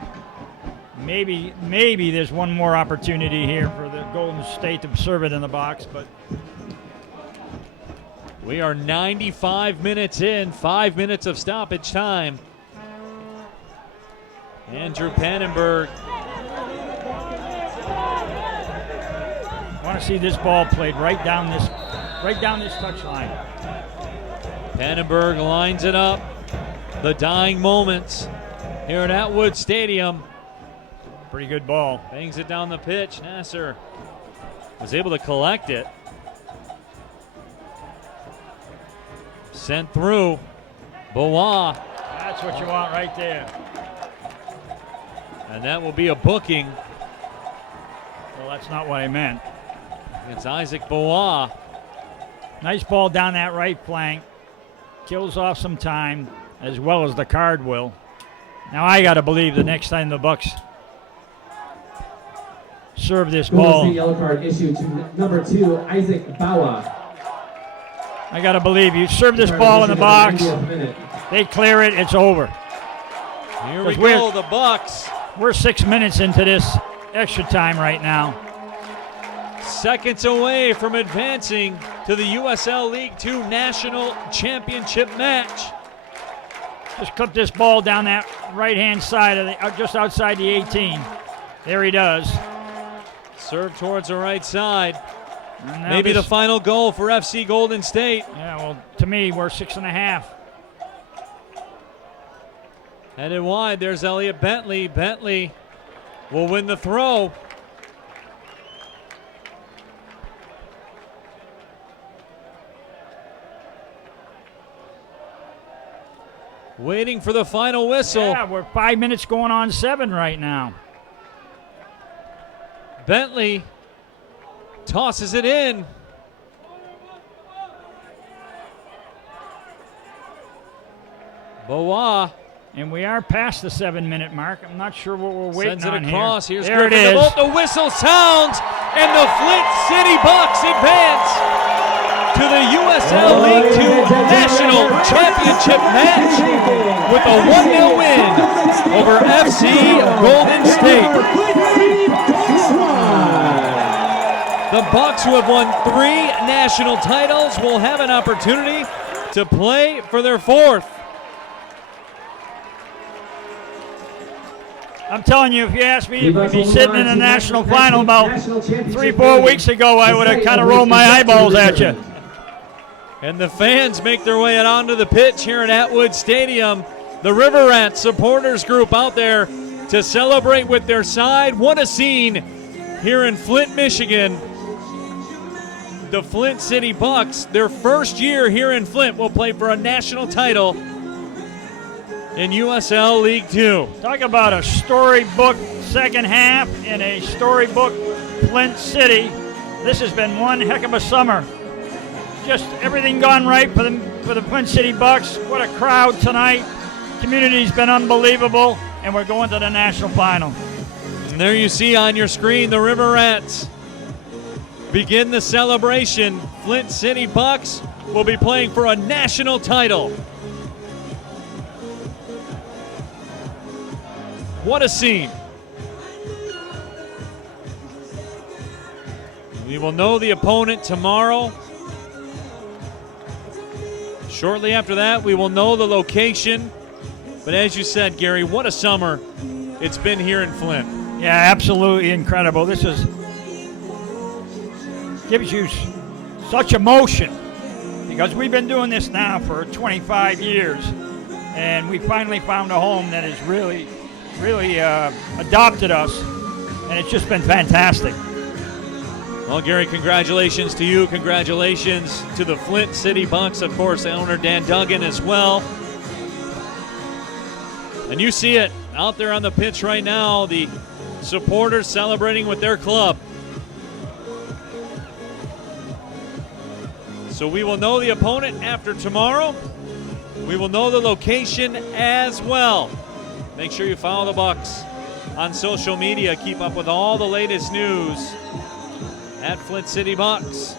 Maybe there's one more opportunity here for the Golden State to serve it in the box, but we are 95 minutes in, 5 minutes of stoppage time. Andrew Pannenberg. I want to see this ball played right down this touch line. Pannenberg lines it up. The dying moments here at Atwood Stadium. Pretty good ball. Bangs it down the pitch. Nasser was able to collect it. Sent through. Bois. That's what you want right there. And that will be a booking. Well, that's not what I meant. It's Isaac Bois. Nice ball down that right flank. Kills off some time, as well as the card will. Now I got to believe the next time the Bucks serve this ball. The yellow card issued to number 2, Isaac Bois. I got to believe you serve this ball in the box. They clear it. It's over. Here we go, the Bucks. We're 6 minutes into this extra time right now. Seconds away from advancing to the USL League 2 National Championship match. Just clip this ball down that right-hand side, of the, just outside the 18. There he does. Serve towards the right side. Maybe the final goal for FC Golden State. Yeah, well, to me, we're 6.5. Headed wide, there's Elliot Bentley. Bentley will win the throw. Waiting for the final whistle. Yeah, we're 5 minutes going on 7 right now. Bentley tosses it in. Bois. And we are past the 7-minute mark. I'm not sure what we're waiting Sends it on across. here. Here's there Griffin it is. DeVolt. The whistle sounds, and the Flint City Bucks advance to the USL League 2 National Championship match with a 1-0 win over FC Golden State. The Bucks, who have won 3 national titles, will have an opportunity to play for their 4th. I'm telling you, if you asked me if we'd be sitting in a national final about 3-4 weeks ago, I would have kind of rolled my eyeballs at you. And the fans make their way onto the pitch here at Atwood Stadium. The River Rats supporters group out there to celebrate with their side. What a scene here in Flint, Michigan. The Flint City Bucks, their first year here in Flint, will play for a national title in USL League 2. Talk about a storybook second half in a storybook Flint City. This has been one heck of a summer. Just everything gone right for the Flint City Bucks. What a crowd tonight. Community's been unbelievable, and we're going to the national final. And there you see on your screen the River Rats begin the celebration. Flint City Bucks will be playing for a national title. What a scene. We will know the opponent tomorrow. Shortly after that, we will know the location. But as you said, Gary, what a summer it's been here in Flint. Yeah, absolutely incredible. This gives you such emotion because we've been doing this now for 25 years, and we finally found a home that has really adopted us, and it's just been fantastic. Well, Gary, congratulations to you. Congratulations to the Flint City Bucks, of course, owner Dan Duggan as well. And you see it out there on the pitch right now, the supporters celebrating with their club. So we will know the opponent after tomorrow. We will know the location as well. Make sure you follow the Bucks on social media. Keep up with all the latest news at Flint City Bucks.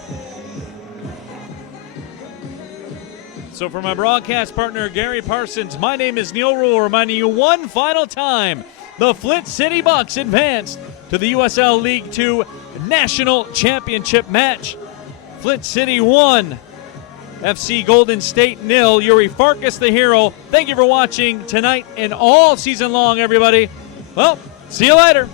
So for my broadcast partner, Gary Parsons, my name is Neil Rule, reminding you one final time, the Flint City Bucks advanced to the USL League 2 National Championship match. Flint City 1, FC Golden State 0. Yuri Farkas, the hero. Thank you for watching tonight and all season long, everybody. Well, see you later.